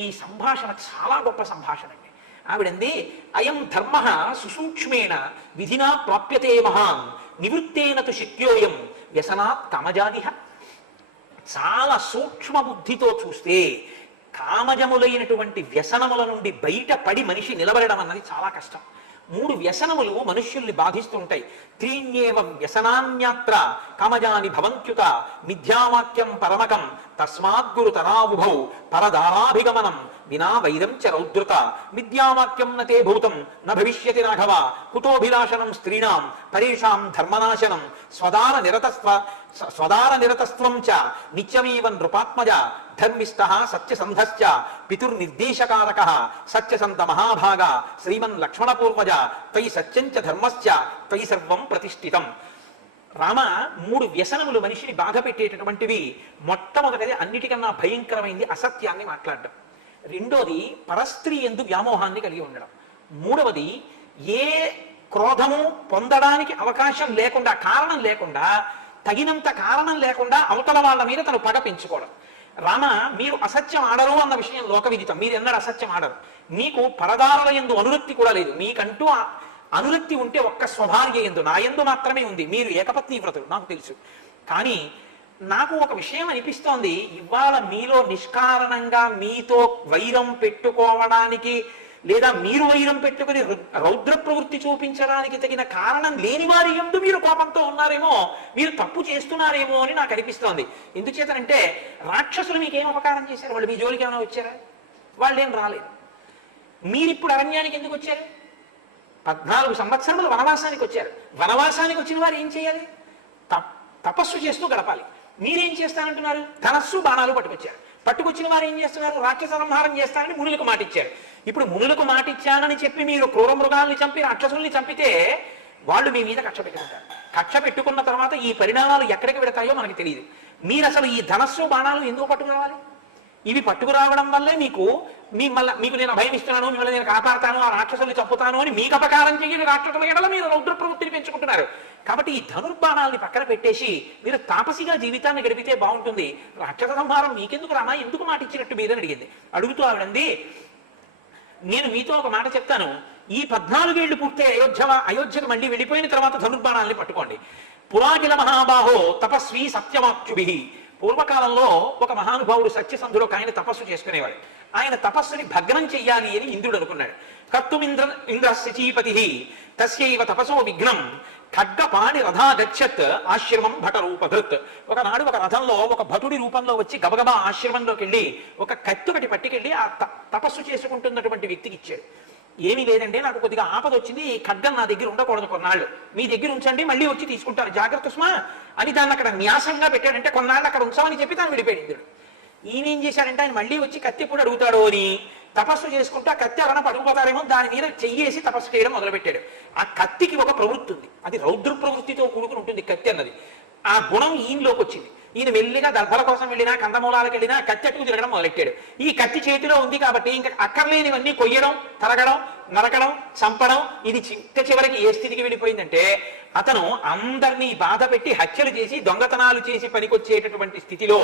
ఈ సంభాషణ చాలా గొప్ప సంభాషణ అండి. ఆవిడంది, అయం ధర్మ సుసూక్ష్మేణ విధినా ప్రాప్యతే మహాన్ నివృత్తేన తు శక్యోయం వ్యసనాత్ కామజాదిహ. చాలా సూక్ష్మ బుద్ధితో చూస్తే కామజములైనటువంటి వ్యసనముల నుండి బయటపడి మనిషి నిలబడడం అన్నది చాలా కష్టం. 3 వ్యసనములు మనుష్యుల్ని బాధిస్తుంటాయి. త్రీణ్యేవం వ్యసనాన్యాత్ర కామజాని భవంత్యుత మిథ్యావాక్యం పరమకం తస్మాద్గురు తరావుభౌ పరదారాభిగమనం వినా వైరం చ రౌద్రత మిథ్యావాక్యం నతే భూతం న భవిష్యతి రాఘవ కుతోభిలాషణం స్త్రీణాం పరేషాం ధర్మనాశనం స్వదార నిరతస్త్వం చ నిత్యమీవ నృపాత్మజ ధర్మిష్ఠః సత్యసంధశ్చ పితుర్నిర్దేశకారకః సత్యసంత మహాభాగ శ్రీమన్ లక్ష్మణపూర్వజ త్వయి సత్యంచ ధర్మశ్చ త్వయి సర్వం ప్రతిష్ఠితం. రామ 3 వ్యసనములు మనిషిని బాధ పెట్టేటటువంటివి. మొట్టమొదటిది, అన్నిటికన్నా భయంకరమైంది అసత్యాన్ని మాట్లాడడం. రెండోది, పరస్త్రీ యందు వ్యామోహాన్ని కలిగి ఉండడం. మూడవది, ఏ క్రోధము పొందడానికి అవకాశం లేకుండా, కారణం లేకుండా, తగినంత కారణం లేకుండా అవతల వాళ్ళ మీద తను పగ పెంచుకోవడం. రామ, మీరు అసత్యం ఆడరు అన్న విషయం లోక విదితం. మీరు ఎన్నడూ అసత్యం ఆడరు. మీకు పరదారుల యందు అనురక్తి కూడా లేదు. మీకంటూ అనురక్తి ఉంటే ఒక్క స్వభార్య యందు, నా యందు మాత్రమే ఉంది. మీరు ఏకపత్ని వ్రతులు, నాకు తెలుసు. కానీ నాకు ఒక విషయం అనిపిస్తోంది, ఇవాళ మీలో నిష్కారణంగా మీతో వైరం పెట్టుకోవడానికి, లేదా మీరు వైరం పెట్టుకుని రౌద్ర ప్రవృత్తి చూపించడానికి తగిన కారణం లేని వారి యందు మీరు కోపంతో ఉన్నారేమో, మీరు తప్పు చేస్తున్నారేమో అని నాకు అనిపిస్తోంది. ఎందుచేతనంటే రాక్షసులు మీకేం అపకారం చేశారు? వాళ్ళు మీ జోలికి ఏమైనా వచ్చారా? వాళ్ళు ఏం రాలేదు. మీరిప్పుడు అరణ్యానికి ఎందుకు వచ్చారు? 14 సంవత్సరములు వనవాసానికి వచ్చారు. వనవాసానికి వచ్చిన వారు ఏం చేయాలి? తపస్సు చేస్తూ గడపాలి. మీరేం చేస్తానంటున్నారు? ధనస్సు బాణాలు పట్టుకొచ్చారు. పట్టుకొచ్చిన వారు ఏం చేస్తున్నారు? రాక్షస సంహారం చేస్తానని మునులకు మాటిచ్చారు. ఇప్పుడు మునులకు మాటిచ్చానని చెప్పి మీరు క్రూర మృగాల్ని చంపి రాక్షసుల్ని చంపితే వాళ్ళు మీ మీద కక్ష పెట్టుకుంటారు. కక్ష పెట్టుకున్న తర్వాత ఈ పరిణామాలు ఎక్కడికి పెడతాయో మనకి తెలియదు. మీరు అసలు ఈ ధనస్సు బాణాలు ఎందుకు పట్టుకురావాలి? ఇవి పట్టుకురావడం వల్లే మీకు నేను అభయం ఇస్తున్నాను, మిమ్మల్ని నేను కాపాడతాను, ఆ రాక్షసుల్ని చంపుతాను అని మీకు అపకారం చేయని రాక్షసుల ఎడల మీరు రౌద్ర ప్రవృత్తిని పెంచుకుంటున్నారు. కాబట్టి ఈ ధనుర్బాణాలని పక్కన పెట్టేసి మీరు తాపసిగా జీవితాన్ని గడిపితే బాగుంటుంది. రాక్షస సంహారం మీకెందుకు రామా, ఎందుకు మాట ఇచ్చినట్టు మీరని అడిగింది. అడుగుతూ ఆవిడంది, నేను మీతో ఒక మాట చెప్తాను. ఈ 14 ఏళ్లు పూర్తే అయోధ్యకు మళ్ళీ వెళ్ళిపోయిన తర్వాత ధనుర్బాణాలని పట్టుకోండి. పురాకిల మహాబాహో తపస్వి సత్యవాక్యుభి. పూర్వకాలంలో ఒక మహానుభావుడు సత్యసంధుడు ఒక ఆయన తపస్సు చేసుకునేవాడు. ఆయన తపస్సుని భగ్నం చెయ్యాలి అని ఇంద్రుడు అనుకున్నాడు. కర్తుమింద్ర శచీపతి తస్యైవ తపసో విఘ్నం ఖడ్గపాణి రథా గచ్చత్ ఆశ్రమం భటరూపధృత్. ఒకనాడు ఒక రథంలో ఒక భటుడి రూపంలో వచ్చి గబగబా ఆశ్రమంలోకి వెళ్ళి ఒక కత్తి ఒకటి పట్టుకెళ్ళి ఆ తపస్సు చేసుకుంటున్నటువంటి వ్యక్తికి ఇచ్చాడు. ఏమీ లేదంటే నాకు కొద్దిగా ఆపద వచ్చింది, ఈ ఖడ్గం నా దగ్గర ఉండకూడదు, కొన్నాళ్ళు మీ దగ్గర ఉంచండి, మళ్ళీ వచ్చి తీసుకుంటారు, జాగ్రత్త సుమా అని దాన్ని అక్కడ న్యాసంగా పెట్టాడంటే కొన్నాళ్ళు అక్కడ ఉంచామని చెప్పి తాను విడిపోయాడు ఇంద్రుడు. ఈయన ఏం చేశాడంటే ఆయన మళ్ళీ వచ్చి కత్తి ఎప్పుడు అడుగుతాడో అని తపస్సు చేసుకుంటూ ఆ కత్తి ఎవరైనా పడుకుపోతారేమో దాని మీద చెయ్యేసి తపస్సు చేయడం మొదలుపెట్టాడు. ఆ కత్తికి ఒక ప్రవృత్తి ఉంది, అది రౌద్ర ప్రవృత్తితో కూడుకుని ఉంటుంది కత్తి అన్నది. ఆ గుణం ఈయనలోకి వచ్చింది. ఈయన మెల్లిగా దర్భల కోసం వెళ్ళినా కందమూలాలకు వెళ్ళినా కత్తి అట్టుకు తిరగడం మొదలెట్టాడు. ఈ కత్తి చేతిలో ఉంది కాబట్టి ఇంకా అక్కర్లేనివన్నీ కొయ్యడం, తరగడం, నరకడం, చంపడం, ఇది చివరికి ఏ స్థితికి వెళ్ళిపోయిందంటే అతను అందరినీ బాధ పెట్టి హత్యలు చేసి దొంగతనాలు చేసి పనికొచ్చేటటువంటి స్థితిలో,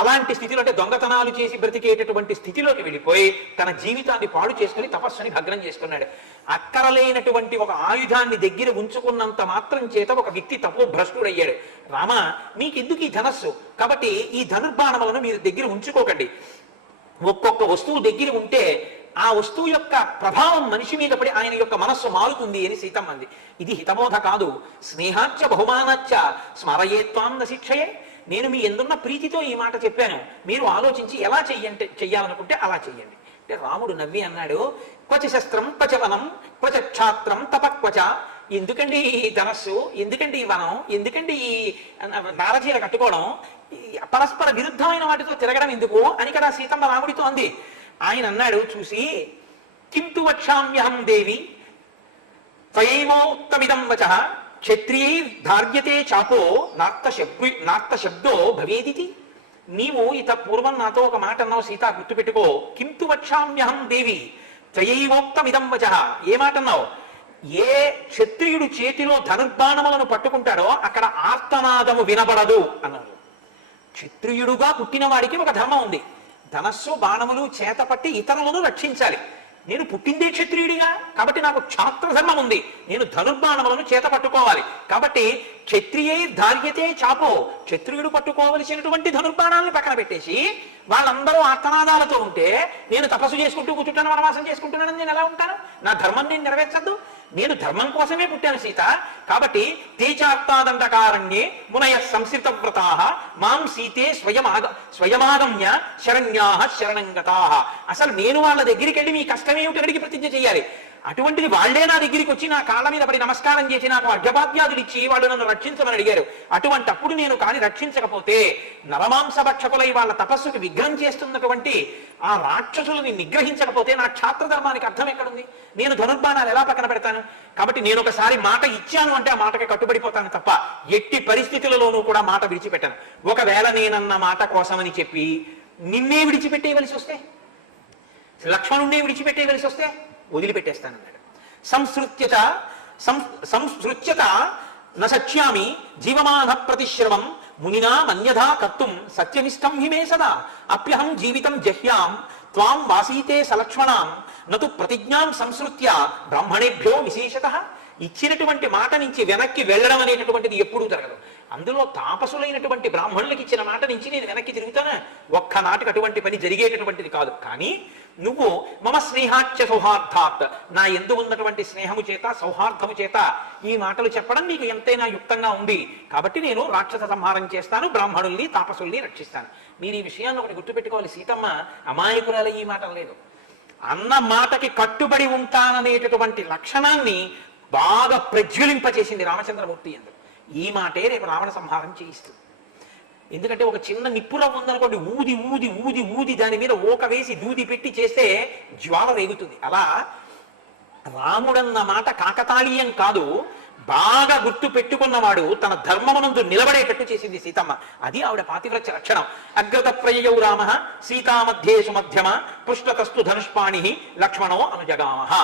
అలాంటి స్థితిలో అంటే దొంగతనాలు చేసి బ్రతికేటటువంటి స్థితిలోకి వెళ్ళిపోయి తన జీవితాన్ని పాడు చేసుకుని తపస్సుని భగ్నం చేసుకున్నాడు. అక్కరలేనటువంటి ఒక ఆయుధాన్ని దగ్గర ఉంచుకున్నంత మాత్రం చేత ఒక వ్యక్తి తపో భ్రష్టుడయ్యాడు. రామ, మీకెందుకు ఈ ధనస్సు? కాబట్టి ఈ ధనుర్బాణములను మీరు దగ్గర ఉంచుకోకండి. ఒక్కొక్క వస్తువు దగ్గర ఉంటే ఆ వస్తువు యొక్క ప్రభావం మనిషి మీద పడి ఆయన యొక్క మనస్సు మారుతుంది అని సీతమ్మంది. ఇది హితబోధ కాదు. స్నేహాచ్చ బహుమానాచ్చ స్మరయేత్వాం న శిక్షయే. నేను మీ ఎందున్న ప్రీతితో ఈ మాట చెప్పాను. మీరు ఆలోచించి ఎలా చెయ్యాలనుకుంటే అలా చెయ్యండి అంటే రాముడు నవ్వి అన్నాడు, క్వచ శస్త్రం క్వచ వనం క్వచ క్షాత్రం తపక్వచ. ఎందుకండి ఈ ధనస్సు, ఎందుకండి ఈ వనం, ఎందుకండి ఈ నారచీర కట్టుకోవడం, పరస్పర విరుద్ధమైన వాటితో తిరగడం ఎందుకు అని కదా సీతమ్మ రాముడితో అంది. ఆయన అన్నాడు చూసి, కింతు వక్షామ్యహం దేవి త్వయైవోక్తమిదం వచః క్షత్రియై ధార్యతే చాపో నార్త శబ్దో భవేదితి. నీవు ఇత పూర్వం నాతో ఒక మాట అన్నావు సీత, గుర్తుపెట్టుకో. కింతు వక్షామ్యహం దేవి త్వయైవోక్తమిదం వచః. ఏ మాట అన్నావు? ఏ క్షత్రియుడు చేతిలో ధనుర్బాణములను పట్టుకుంటాడో అక్కడ ఆర్తనాదము వినబడదు అన్నాడు. క్షత్రియుడుగా పుట్టిన వాడికి ఒక ధర్మం ఉంది. ధనస్సు బాణములు చేత పట్టి ఇతరులను రక్షించాలి. నేను పుట్టిందే క్షత్రియుడిగా కాబట్టి నాకు క్షాత్ర ధర్మం ఉంది. నేను ధనుర్బాణములను చేత పట్టుకోవాలి. కాబట్టి క్షత్రియై ధార్యతే చాపో, క్షత్రియుడు పట్టుకోవలసినటువంటి ధనుర్బాణాలను పక్కన పెట్టేసి వాళ్ళందరూ ఆర్తనాదాలతో ఉంటే నేను తపస్సు చేసుకుంటూ కూర్చుంటాను, వనవాసం చేసుకుంటున్నానని నేను ఎలా ఉంటాను? నా ధర్మం నేను నెరవేర్చద్దు. నేను ధర్మం కోసమే పుట్టాను సీత. కాబట్టి తేచాత్తాదండకారణ్యే మునయ సంస్కృత వ్రతాః మాం సీతే స్వయమాగమ్య శరణ్యాః శరణంగతాః. అసలు నేను వాళ్ళ దగ్గరికి వెళ్ళి మీ కష్టమేమిటి అడిగి ప్రతిజ్ఞ చేయాలి. అటువంటిది వాళ్లే నా దగ్గరికి వచ్చి నా కాళ్ళ మీద పడి నమస్కారం చేసి నాకు అర్ఘ్యపాద్యాదులు ఇచ్చి వాళ్ళు నన్ను రక్షించమని అడిగారు. అటువంటప్పుడు నేను కానీ రక్షించకపోతే నరమాంస భక్షకులై వాళ్ళ తపస్సుకి విఘ్నం చేస్తున్నటువంటి ఆ రాక్షసులని నిగ్రహించకపోతే నా క్షాత్ర ధర్మానికి అర్థం ఎక్కడుంది? నేను ధనుర్బాణాలు ఎలా పక్కన పెడతాను? కాబట్టి నేను ఒకసారి మాట ఇచ్చాను అంటే ఆ మాటకి కట్టుబడిపోతాను తప్ప ఎట్టి పరిస్థితులలోనూ కూడా మాట విడిచిపెట్టాను. ఒకవేళ నేనన్న మాట కోసమని చెప్పి నిన్నే విడిచిపెట్టేయవలసి వస్తే, లక్ష్మణుణ్ణే విడిచిపెట్టేయవలసి వస్తే వదిలిపెట్టేస్తానన్నాడు. సంసృత్యత నశ్యామి జీవమాన ప్రతిశ్రవం మునినా మన్యథా కర్తుం సత్యనిష్టం హిమే సదా అప్యహం జీవితం జహ్యాం త్వాం వాసీతే సలక్ష్మణాం నతు ప్రతిజ్ఞాం సంసృత్య బ్రాహ్మణేభ్యో విశేషతః. ఇచ్చినటువంటి మాట నుంచి వెనక్కి వెళ్ళడం అనేటటువంటిది ఎప్పుడూ జరగదు. అందులో తాపసులైనటువంటి బ్రాహ్మణులకు ఇచ్చిన మాట నుంచి నేను వెనక్కి తిరుగుతానా? ఒక్కనాటికి అటువంటి పని జరిగేటటువంటిది కాదు. కానీ నువ్వు మమ స్నేహాచ్య సౌహార్దాత్, నా ఎందు ఉన్నటువంటి స్నేహము చేత సౌహార్దము చేత ఈ మాటలు చెప్పడం నీకు ఎంతైనా యుక్తంగా ఉంది. కాబట్టి నేను రాక్షస సంహారం చేస్తాను, బ్రాహ్మణుల్ని తాపసుల్ని రక్షిస్తాను. మీరు ఈ విషయాన్ని ఒకటి గుర్తుపెట్టుకోవాలి. సీతమ్మ అమాయకురాలు ఈ మాట లేదు. అన్న మాటకి కట్టుబడి ఉంటాననేటటువంటి లక్షణాన్ని బాగా ప్రజ్వలింపచేసింది రామచంద్రమూర్తి ఎందు. ఈ మాటే రేపు రావణ సంహారం చేయిస్తుంది. ఎందుకంటే ఒక చిన్న నిప్పులో ఉందనుకోండి, ఊది ఊది ఊది ఊది దాని మీద ఓక వేసి దూది పెట్టి చేస్తే జ్వాల రేగుతుంది. అలా రాముడన్న మాట కాకతాళీయం కాదు, బాగా గుర్తు పెట్టుకున్నవాడు తన ధర్మమునందు నిలబడేటట్టు చేసింది సీతమ్మ. అది ఆవిడ పాతివ్రత్య లక్షణం. అగ్రత ప్రయయౌ రామ సీతా మధ్యేషు మధ్యమ పృష్ఠతస్తు ధనుష్పాణి లక్ష్మణో అనుజగామః.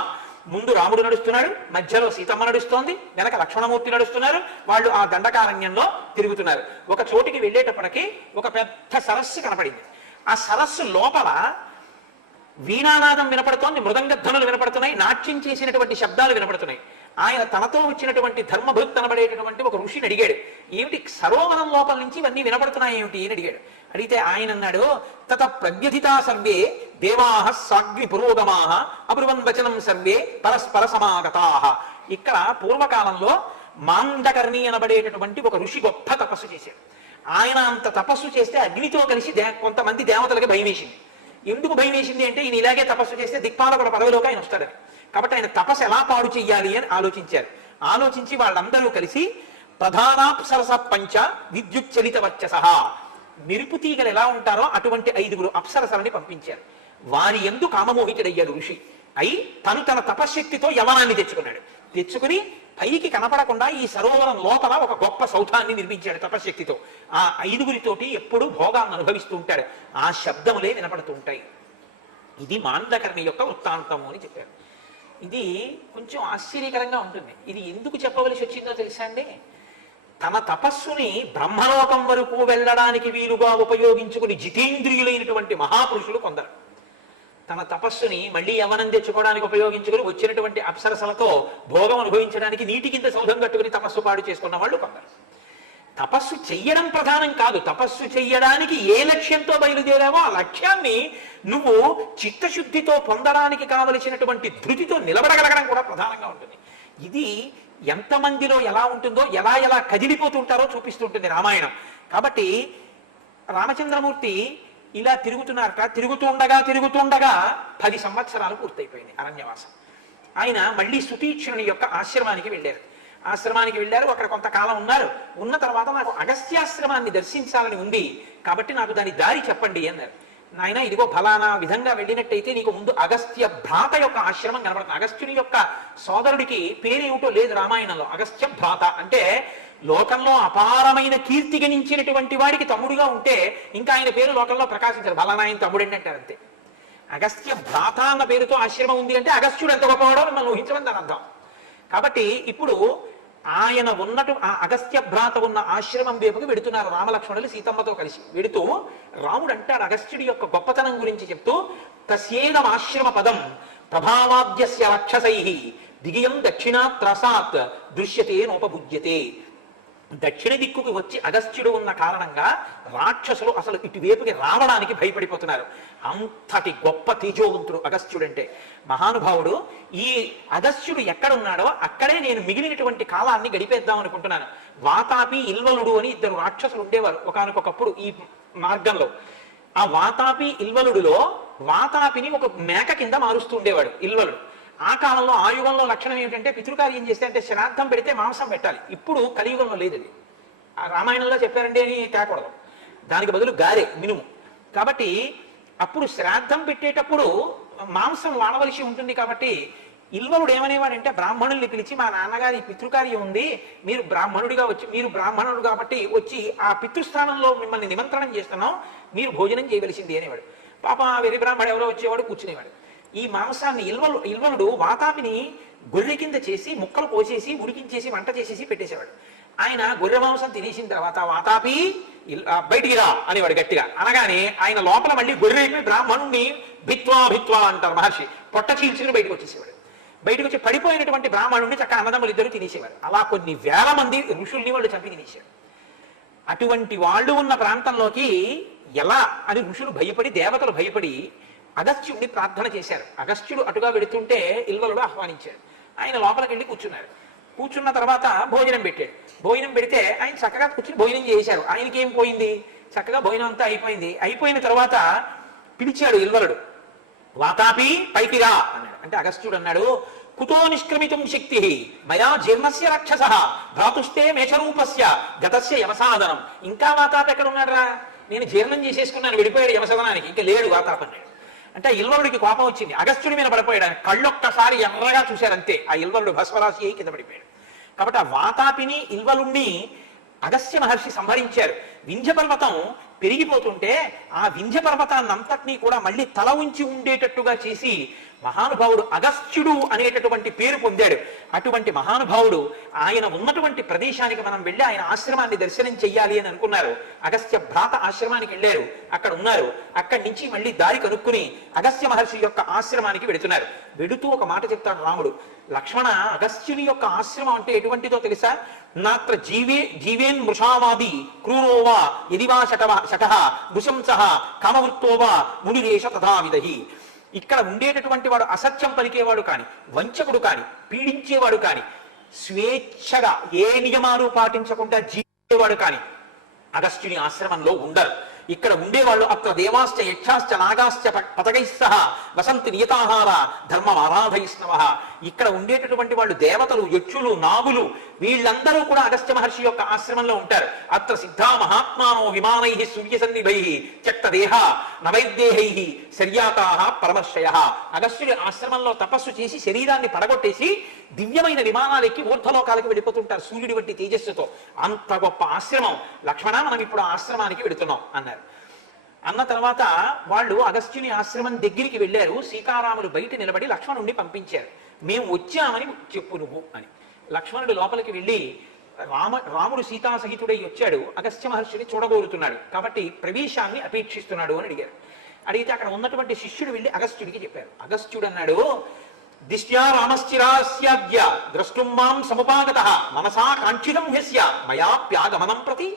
ముందు రాముడు నడుస్తున్నాడు, మధ్యలో సీతమ్మ నడుస్తోంది, వెనక లక్ష్మణమూర్తి నడుస్తున్నారు. వాళ్ళు ఆ దండకారణ్యంలో తిరుగుతున్నారు. ఒక చోటికి వెళ్ళేటప్పటికి ఒక పెద్ద సరస్సు కనపడింది. ఆ సరస్సు లోపల వీణానాదం వినపడుతోంది, మృదంగధ్వనులు వినపడుతున్నాయి, నాట్యం చేసినటువంటి శబ్దాలు వినపడుతున్నాయి. ఆయన తనతో వచ్చినటువంటి ధర్మభృత్ అనబడేటటువంటి ఒక ఋషిని అడిగాడు, ఏమిటి సరోవరం లోపల నుంచి ఇవన్నీ వినపడుతున్నాయి ఏమిటి అని అడిగాడు. అడిగితే ఆయన అన్నాడు, తత ప్రవ్యధితా సర్వే దేవాః సాగ్ని పురోగమాః అబ్రువన్ వచనం సర్వే పరస్పర సమాగతాః. ఇక్కడ పూర్వకాలంలో మాండకర్ణి అనబడేటటువంటి ఒక ఋషి గొప్ప తపస్సు చేశాడు. ఆయన అంత తపస్సు చేస్తే అగ్నితో కలిసి కొంతమంది దేవతలకి భయం వేసింది. ఎందుకు భయం వేసింది అంటే ఈయన ఇలాగే తపస్సు చేస్తే దిక్పాలకుల పదవిలోకి ఆయన వస్తాడని. కాబట్టి ఆయన తపస్సు ఎలా పాడు చెయ్యాలి అని ఆలోచించారు. ఆలోచించి వాళ్ళందరూ కలిసి ప్రధానాప్సరస పంచ విద్యుచ్చలిత వర్చసః, మెరుపు తీగలు ఎలా ఉంటారో అటువంటి 5 అప్సరసలని పంపించారు. వారి యందు కామమోహితుడయ్యాడు ఋషి. అయి తను తన తపశ్శక్తితో యవనాన్ని తెచ్చుకుని పైకి కనపడకుండా ఈ సరోవరం లోపల ఒక గొప్ప సౌధాన్ని నిర్మించాడు తపశ్శక్తితో. ఆ 5గురితోటి ఎప్పుడూ భోగాలను అనుభవిస్తూ ఉంటాడు. ఆ శబ్దములే వినపడుతూ ఉంటాయి. ఇది మాండకర్ణి యొక్క వృత్తాంతము అని చెప్పారు. ఇది కొంచెం ఆశ్చర్యకరంగా ఉంటుంది. ఇది ఎందుకు చెప్పవలసి వచ్చిందో తెలుసా అండి? తన తపస్సుని బ్రహ్మలోకం వరకు వెళ్ళడానికి వీలుగా ఉపయోగించుకుని జితేంద్రియులైనటువంటి మహాపురుషులు కొందరు తన తపస్సుని మళ్ళీ యవనం తెచ్చుకోవడానికి ఉపయోగించుకుని వచ్చినటువంటి అప్సరసలతో భోగం అనుభవించడానికి నీటి కింద సౌధం కట్టుకుని తపస్సు పాడు చేసుకున్న వాళ్ళు కొందరు. తపస్సు చెయ్యడం ప్రధానం కాదు. తపస్సు చెయ్యడానికి ఏ లక్ష్యంతో బయలుదేరావో ఆ లక్ష్యాన్ని నువ్వు చిత్తశుద్ధితో పొందడానికి కావలసినటువంటి ధృతితో నిలబడగలగడం కూడా ప్రధానంగా ఉంటుంది. ఇది ఎంతమందిలో ఎలా ఉంటుందో, ఎలా ఎలా కదిలిపోతుంటారో చూపిస్తుంటుంది రామాయణం. కాబట్టి రామచంద్రమూర్తి ఇలా తిరుగుతున్నారట. తిరుగుతుండగా 10 సంవత్సరాలు పూర్తయిపోయినాయి అరణ్యవాసం. ఆయన మళ్ళీ సుతీక్షణుని యొక్క ఆశ్రమానికి వెళ్ళారు. అక్కడ కొంతకాలం ఉన్నారు. ఉన్న తర్వాత నాకు అగస్త్యాశ్రమాన్ని దర్శించాలని ఉంది, కాబట్టి నాకు దాని దారి చెప్పండి అన్నారు. నాయన, ఇదిగో ఫలానా విధంగా వెళ్ళినట్టయితే నీకు ముందు అగస్త్య భ్రాత యొక్క ఆశ్రమం కనబడుతుంది. అగస్త్యుని యొక్క సోదరుడికి పేరేమిటో లేదు రామాయణంలో. అగస్త్య భ్రాత అంటే లోకంలో అపారమైన కీర్తి గణించినటువంటి వాడికి తమ్ముడుగా ఉంటే ఇంకా ఆయన పేరు లోకంలో ప్రకాశించారు. ఫలానా ఆయన తమ్ముడండి అంటారు అంతే. అగస్త్య భ్రాత అన్న పేరుతో ఆశ్రమం ఉంది అంటే అగస్త్యుడు ఎంత గొప్పవాడో మనం ఊహించమని దాని అర్థం. కాబట్టి ఇప్పుడు ఆయన ఉన్నట్టు ఆ అగస్త్య భ్రాత ఉన్న ఆశ్రమం వైపుకి వెడుతున్నారు రామలక్ష్మణులు సీతమ్మతో కలిసి. వెడుతూ రాముడు అంటాడు అగస్త్యుడి యొక్క గొప్పతనం గురించి చెప్తూ, తస్యేదం ఆశ్రమ పదం ప్రభావాద్యస్య రక్షసై దిగియం దక్షిణాత్రసాత్ దృశ్యతే నోపభుజ్యతే. దక్షిణ దిక్కుకి వచ్చి అగస్త్యుడు ఉన్న కారణంగా రాక్షసులు అసలు ఇటువైపుకి రావడానికి భయపడిపోతున్నారు. అంతటి గొప్ప తేజోవంతుడు అగస్త్యుడంటే. మహానుభావుడు. ఈ అగస్త్యుడు ఎక్కడున్నాడో అక్కడే నేను మిగిలినటువంటి కాలాన్ని గడిపేద్దాం అనుకుంటున్నాను. వాతాపి ఇల్వలుడు అని 2 రాక్షసులు ఉండేవారు ఒకానొకప్పుడు ఈ మార్గంలో. ఆ వాతాపి ఇల్వలుడులో వాతాపిని ఒక మేక కింద మారుస్తూ ఉండేవాడు ఇల్వలుడు. ఆ కాలంలో ఆ యుగంలో లక్షణం ఏమిటంటే పితృకార్యం చేస్తే అంటే శ్రాద్ధం పెడితే మాంసం పెట్టాలి. ఇప్పుడు కలియుగంలో లేదు అది. ఆ రామాయణంలో చెప్పారండి అని తేకూడదు. దానికి బదులు గారె మినుము. కాబట్టి అప్పుడు శ్రాద్ధం పెట్టేటప్పుడు మాంసం వాడవలసి ఉంటుంది. కాబట్టి ఇల్వలుడు ఏమనేవాడంటే బ్రాహ్మణుల్ని పిలిచి, మా నాన్నగారి పితృకార్యం ఉంది, మీరు బ్రాహ్మణుడిగా వచ్చి, మీరు బ్రాహ్మణుడు కాబట్టి వచ్చి ఆ పితృస్థానంలో మిమ్మల్ని నిమంత్రణం చేస్తున్నాం, మీరు భోజనం చేయవలసింది అనేవాడు. పాప వెరి బ్రాహ్మడు ఎవరో వచ్చేవాడు, కూర్చునేవాడు. ఈ మాంసాన్ని ఇల్వలుడు వాతాపిని గొర్రె కింద చేసి ముక్కలు కోసేసి ఉడికించేసి వంట చేసేసి పెట్టేసేవాడు. ఆయన గొర్రె మాంసం తినేసిన తర్వాత వాతాపి బయటికి రా అనేవాడు గట్టిగా. అనగానే ఆయన లోపల మళ్ళీ గొర్రె బ్రాహ్మణుణ్ణి భిత్వా అంటారు మహర్షి, పొట్ట చీల్చుకుని బయటకు వచ్చేసేవాడు. బయటకు వచ్చి పడిపోయినటువంటి బ్రాహ్మణుడిని చక్క అన్నదమ్ములు 2 తినేసేవారు. అలా కొన్ని వేల మంది ఋషుల్ని వాళ్ళు చంపి తినేశారు. అటువంటి వాళ్ళు ఉన్న ప్రాంతంలోకి ఎలా అని ఋషులు భయపడి, దేవతలు భయపడి అగస్త్యుడిని ప్రార్థన చేశారు. అగస్త్యుడు అటుగా వెడుతుంటే ఇల్వలుడు ఆహ్వానించాడు. ఆయన లోపలికి వెళ్ళి కూర్చున్నారు. కూర్చున్న తర్వాత భోజనం పెట్టాడు. భోజనం పెడితే ఆయన చక్కగా కూర్చుని భోజనం చేశారు. ఆయనకి ఏం పోయింది, చక్కగా భోజనం అంతా అయిపోయింది. అయిపోయిన తర్వాత పిలిచాడు ఇల్వలుడు, వాతాపి పైకి రా అన్నాడు. అంటే అగస్త్యుడు అన్నాడు, కుతో నిష్క్రమితుం శక్తి మయా జీర్ణస్య రాక్షస భ్రాతుస్తే మేషరూపస్య గతస్య యమసాదనం. ఇంకా వాతాపి ఎక్కడ ఉన్నాడు రా, నేను జీర్ణం చేసేసుకున్నాను, వెళ్ళిపోయాడు యమసదనానికి, ఇంకా లేడు వాతాపి అన్నాడు. అంటే ఆ ఇల్వలుడికి కోపం వచ్చింది. అగస్త్యుడి మీద పడిపోయాడు. కళ్ళొక్కసారి ఎర్రగా చూశారంతే. ఆ ఇల్వలుడు భస్వరాశి అయి కింద పడిపోయాడు. కాబట్టి ఆ వాతాపిని ఇల్వలుణ్ణి అగస్త్య మహర్షి సంహరించారు. వింధ్య పర్వతం పెరిగిపోతుంటే ఆ వింధ్య పర్వతాన్ని అంతటినీ కూడా మళ్ళీ తల ఉంచి ఉండేటట్టుగా చేసి మహానుభావుడు అగస్త్యుడు అనేటటువంటి పేరు పొందాడు. అటువంటి మహానుభావుడు ఆయన ఉన్నటువంటి ప్రదేశానికి మనం వెళ్ళి ఆయన ఆశ్రమాన్ని దర్శనం చెయ్యాలి అని అనుకున్నారు. అగస్త్య భ్రాత ఆశ్రమానికి వెళ్ళారు. అక్కడ ఉన్నారు. అక్కడి నుంచి మళ్ళీ దారి కనుక్కుని అగస్త్య మహర్షి యొక్క ఆశ్రమానికి వెడుతున్నారు. వెడుతూ ఒక మాట చెప్తాడు రాముడు, లక్ష్మణ, అగస్త్యుని యొక్క ఆశ్రమం అంటే ఎటువంటిదో తెలుసా? నాత్ర జీవేన్ మృషావాది క్రూరోవా యదివా శటః నృశంసః కామవృత్తోవా మునిరేష తథావిధి. ఇక్కడ ఉండేటటువంటి వాడు అసత్యం పలికేవాడు కాని, వంచకుడు కాని, పీడించేవాడు కాని, స్వేచ్ఛగా ఏ నియమాలు పాటించకుండా జీవించేవాడు కాని అగస్త్యుని ఆశ్రమంలో ఉండరు. ఇక్కడ ఉండేవాళ్ళు అత్ర దేవాశ్చ యక్షాశ్చ నాగాశ్చ పతకైః సహ వసంతి నియతాహార ధర్మం ఆరాధయిష్ణవ. ఇక్కడ ఉండేటటువంటి వాళ్ళు దేవతలు, యక్షులు, నాగులు, వీళ్ళందరూ కూడా అగస్త్య మహర్షి యొక్క ఆశ్రమంలో ఉంటారు. అత్ర సిద్ధా మహాత్మానో విమానై సూర్య సన్నిభై చక్త దేహ నవైద్యేహై శర్యాకా పరమర్షయ. అగస్త్యుడి ఆశ్రమంలో తపస్సు చేసి శరీరాన్ని పడగొట్టేసి దివ్యమైన విమానాలు ఎక్కి ఊర్ధ్వలోకాలకు వెళ్ళిపోతుంటారు సూర్యుడి వంటి తేజస్సుతో. అంత గొప్ప ఆశ్రమం. లక్ష్మణ, మనం ఇప్పుడు ఆ ఆశ్రమానికి వెళుతున్నాం అన్నారు. అన్న తర్వాత వాళ్ళు అగస్త్యుని ఆశ్రమం దగ్గరికి వెళ్ళారు. సీతారాములు బయట నిలబడి లక్ష్మణుడిని పంపించారు. మేము వచ్చామని చెప్పు నువ్వు అని. లక్ష్మణుడు లోపలికి వెళ్ళి రాముడు సీతాసహితుడై వచ్చాడు, అగస్త్య మహర్షిని చూడగోరుతున్నాడు కాబట్టి ప్రవేశాన్ని అపేక్షిస్తున్నాడు అని అడిగారు. అడిగితే అక్కడ ఉన్నటువంటి శిష్యుడు వెళ్ళి అగస్త్యుడికి చెప్పారు. అగస్త్యుడు అన్నాడు, దిష్ట్యా రామశ్చిరాస్యాద్య ద్రష్టుం మాం సముపాగతః మనసా కాంక్షితం హ్యస్య మయాప్యాగమనం ప్రతి.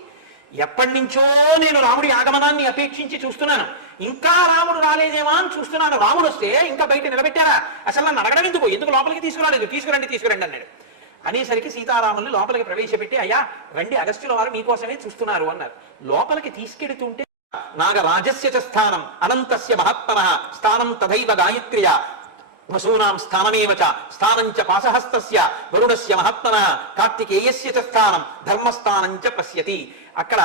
ఎప్పటి నుంచో నేను రాముడి ఆగమనాన్ని అపేక్షించి చూస్తున్నాను, ఇంకా రాముడు రాలేదేమా అని చూస్తున్నాను. రాముడు వస్తే ఇంకా బయట నిలబెట్టారా? అసలు నన్ను అడగడం ఎందుకు లోపలికి తీసుకురాలేదు? తీసుకురండి అన్నాడు. అనేసరికి సీతారాముల్ని లోపలికి ప్రవేశపెట్టి, అయ్యా రండి, అగస్త్యుల వారు మీకోసమే చూస్తున్నారు అన్నారు. లోపలికి తీసుకెడుతుంటే నాగరాజస్య చ స్థానం అనంతస్య మహాత్మనః స్థానం తథైవ గాయత్ర్య వసూనాం స్థానమేవ చ స్థానం చ పాశహస్తస్య వరుణస్య మహాత్మనః కార్తికేయస్య చ స్థానం ధర్మస్థానం చ పశ్యతి. అక్కడ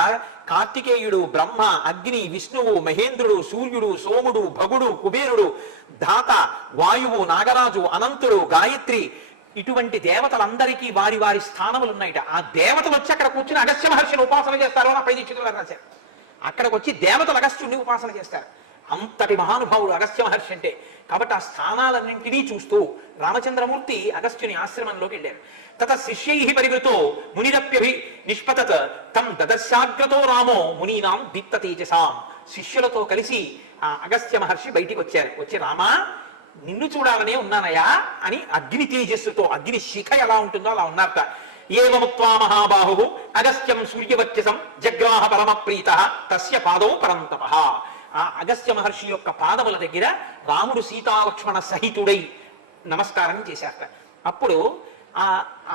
కార్తికేయుడు, బ్రహ్మ, అగ్ని, విష్ణువు, మహేంద్రుడు, సూర్యుడు, సోముడు, భగుడు, కుబేరుడు, ధాత, వాయువు, నాగరాజు, అనంతుడు, గాయత్రి, ఇటువంటి దేవతలందరికీ వారి వారి స్థానములు ఉన్నాయిట. ఆ దేవతలు వచ్చి అక్కడ కూర్చుని అగస్త్య మహర్షిని ఉపాసన చేస్తారు అని పై దీక్షితులు రాశారు. అక్కడికి వచ్చి దేవతలు అగస్త్యుడిని ఉపాసన చేస్తారు. అంతటి మహానుభావుడు అగస్త్య మహర్షి అంటే. కాబట్టి ఆ స్థానాలన్నింటినీ చూస్తూ రామచంద్రమూర్తి అగస్త్యుని ఆశ్రమంలోకి వెళ్ళారు. తత శిష్యై పరివృతో మునిరప్యభి నిష్పతత్ తం దదర్శాగ్రతో రామో మునీనాం దీప్త తేజసాం. శిష్యులతో కలిసి ఆ అగస్త్య మహర్షి బయటికి వచ్చారు. వచ్చి, రామా నిన్ను చూడాలనే ఉన్నానయా అని అగ్ని తేజస్సుతో, అగ్ని శిఖ ఎలా ఉంటుందో అలా ఉన్నారట. ఏవముక్త్వా మహాబాహు అగస్త్యం సూర్యవర్చసం జగ్రాహ పరమ ప్రీత తస్య పాదౌ పరంతపః. ఆ అగస్త్య మహర్షి యొక్క పాదముల దగ్గర రాముడు సీతాలక్ష్మణ సహితుడై నమస్కారం చేశారట. అప్పుడు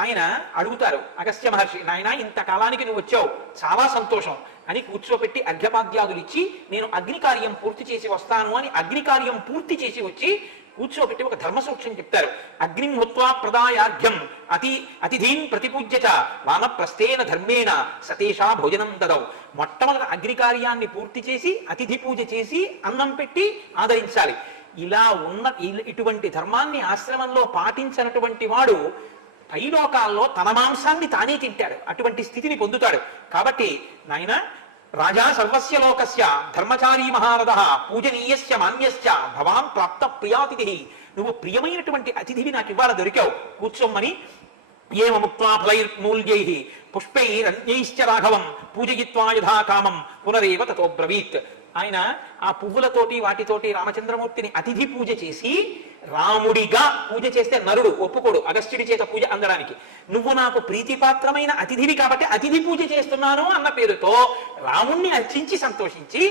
ఆయన అడుగుతారు అగస్త్య మహర్షి, నాయన ఇంతకాలానికి నువ్వు వచ్చావు, చాలా సంతోషం అని కూర్చోపెట్టి అర్ఘ్యపాద్యాదులు ఇచ్చి, నేను అగ్ని కార్యం పూర్తి చేసి వస్తాను అని అగ్ని కార్యం పూర్తి చేసి వచ్చి కూర్చోబెట్టి ఒక ధర్మసూక్ష్యం చెప్తారు. అగ్నిం హుత్వా ప్రదాయార్ఘ్యం అతిథీన్ ప్రతిపూజ్య చ వానప్రస్థేన ధర్మేణ సతేషా భోజనం దదౌ. మొట్టమొదటి అగ్ని కార్యాన్ని పూర్తి చేసి అతిథి పూజ చేసి అన్నం పెట్టి ఆదరించాలి. ఇలా ఉన్న ఇటువంటి ధర్మాన్ని ఆశ్రమంలో పాటించినటువంటి వాడు పైలోకాల్లో తన మాంసాన్ని తానే తింటాడు, అటువంటి స్థితిని పొందుతాడు. కాబట్టి నాయన రాజా సర్వస్య లోకస్య ధర్మచారీ మహారథః పూజనీయస్య మాన్యస్య భవాన్ ప్రాప్త ప్రియాతిథి. నువ్వు ప్రియమైనటువంటి అతిథివి నాకు ఇవాళ దొరికావు, కూర్చోమ్మని. ఏమముక్త్వా ఫలైర్మూల్యైః పుష్పైరన్యైశ్చ రాఘవం పూజయిత్వా యథా కామం పునరేవ తతో బ్రవీత్. ఆయన ఆ పువ్వులతోటి వాటితోటి రామచంద్రమూర్తిని అతిథి పూజ చేసి, రాముడిగా పూజ చేస్తే నరుడు ఒప్పుకోడు అగస్త్యుడి చేత పూజ అందడానికి. నువ్వు నాకు ప్రీతిపాత్రమైన అతిథివి కాబట్టి అతిథి పూజ చేస్తున్నాను అన్న పేరుతో రాముణ్ణి అర్చించి సంతోషించి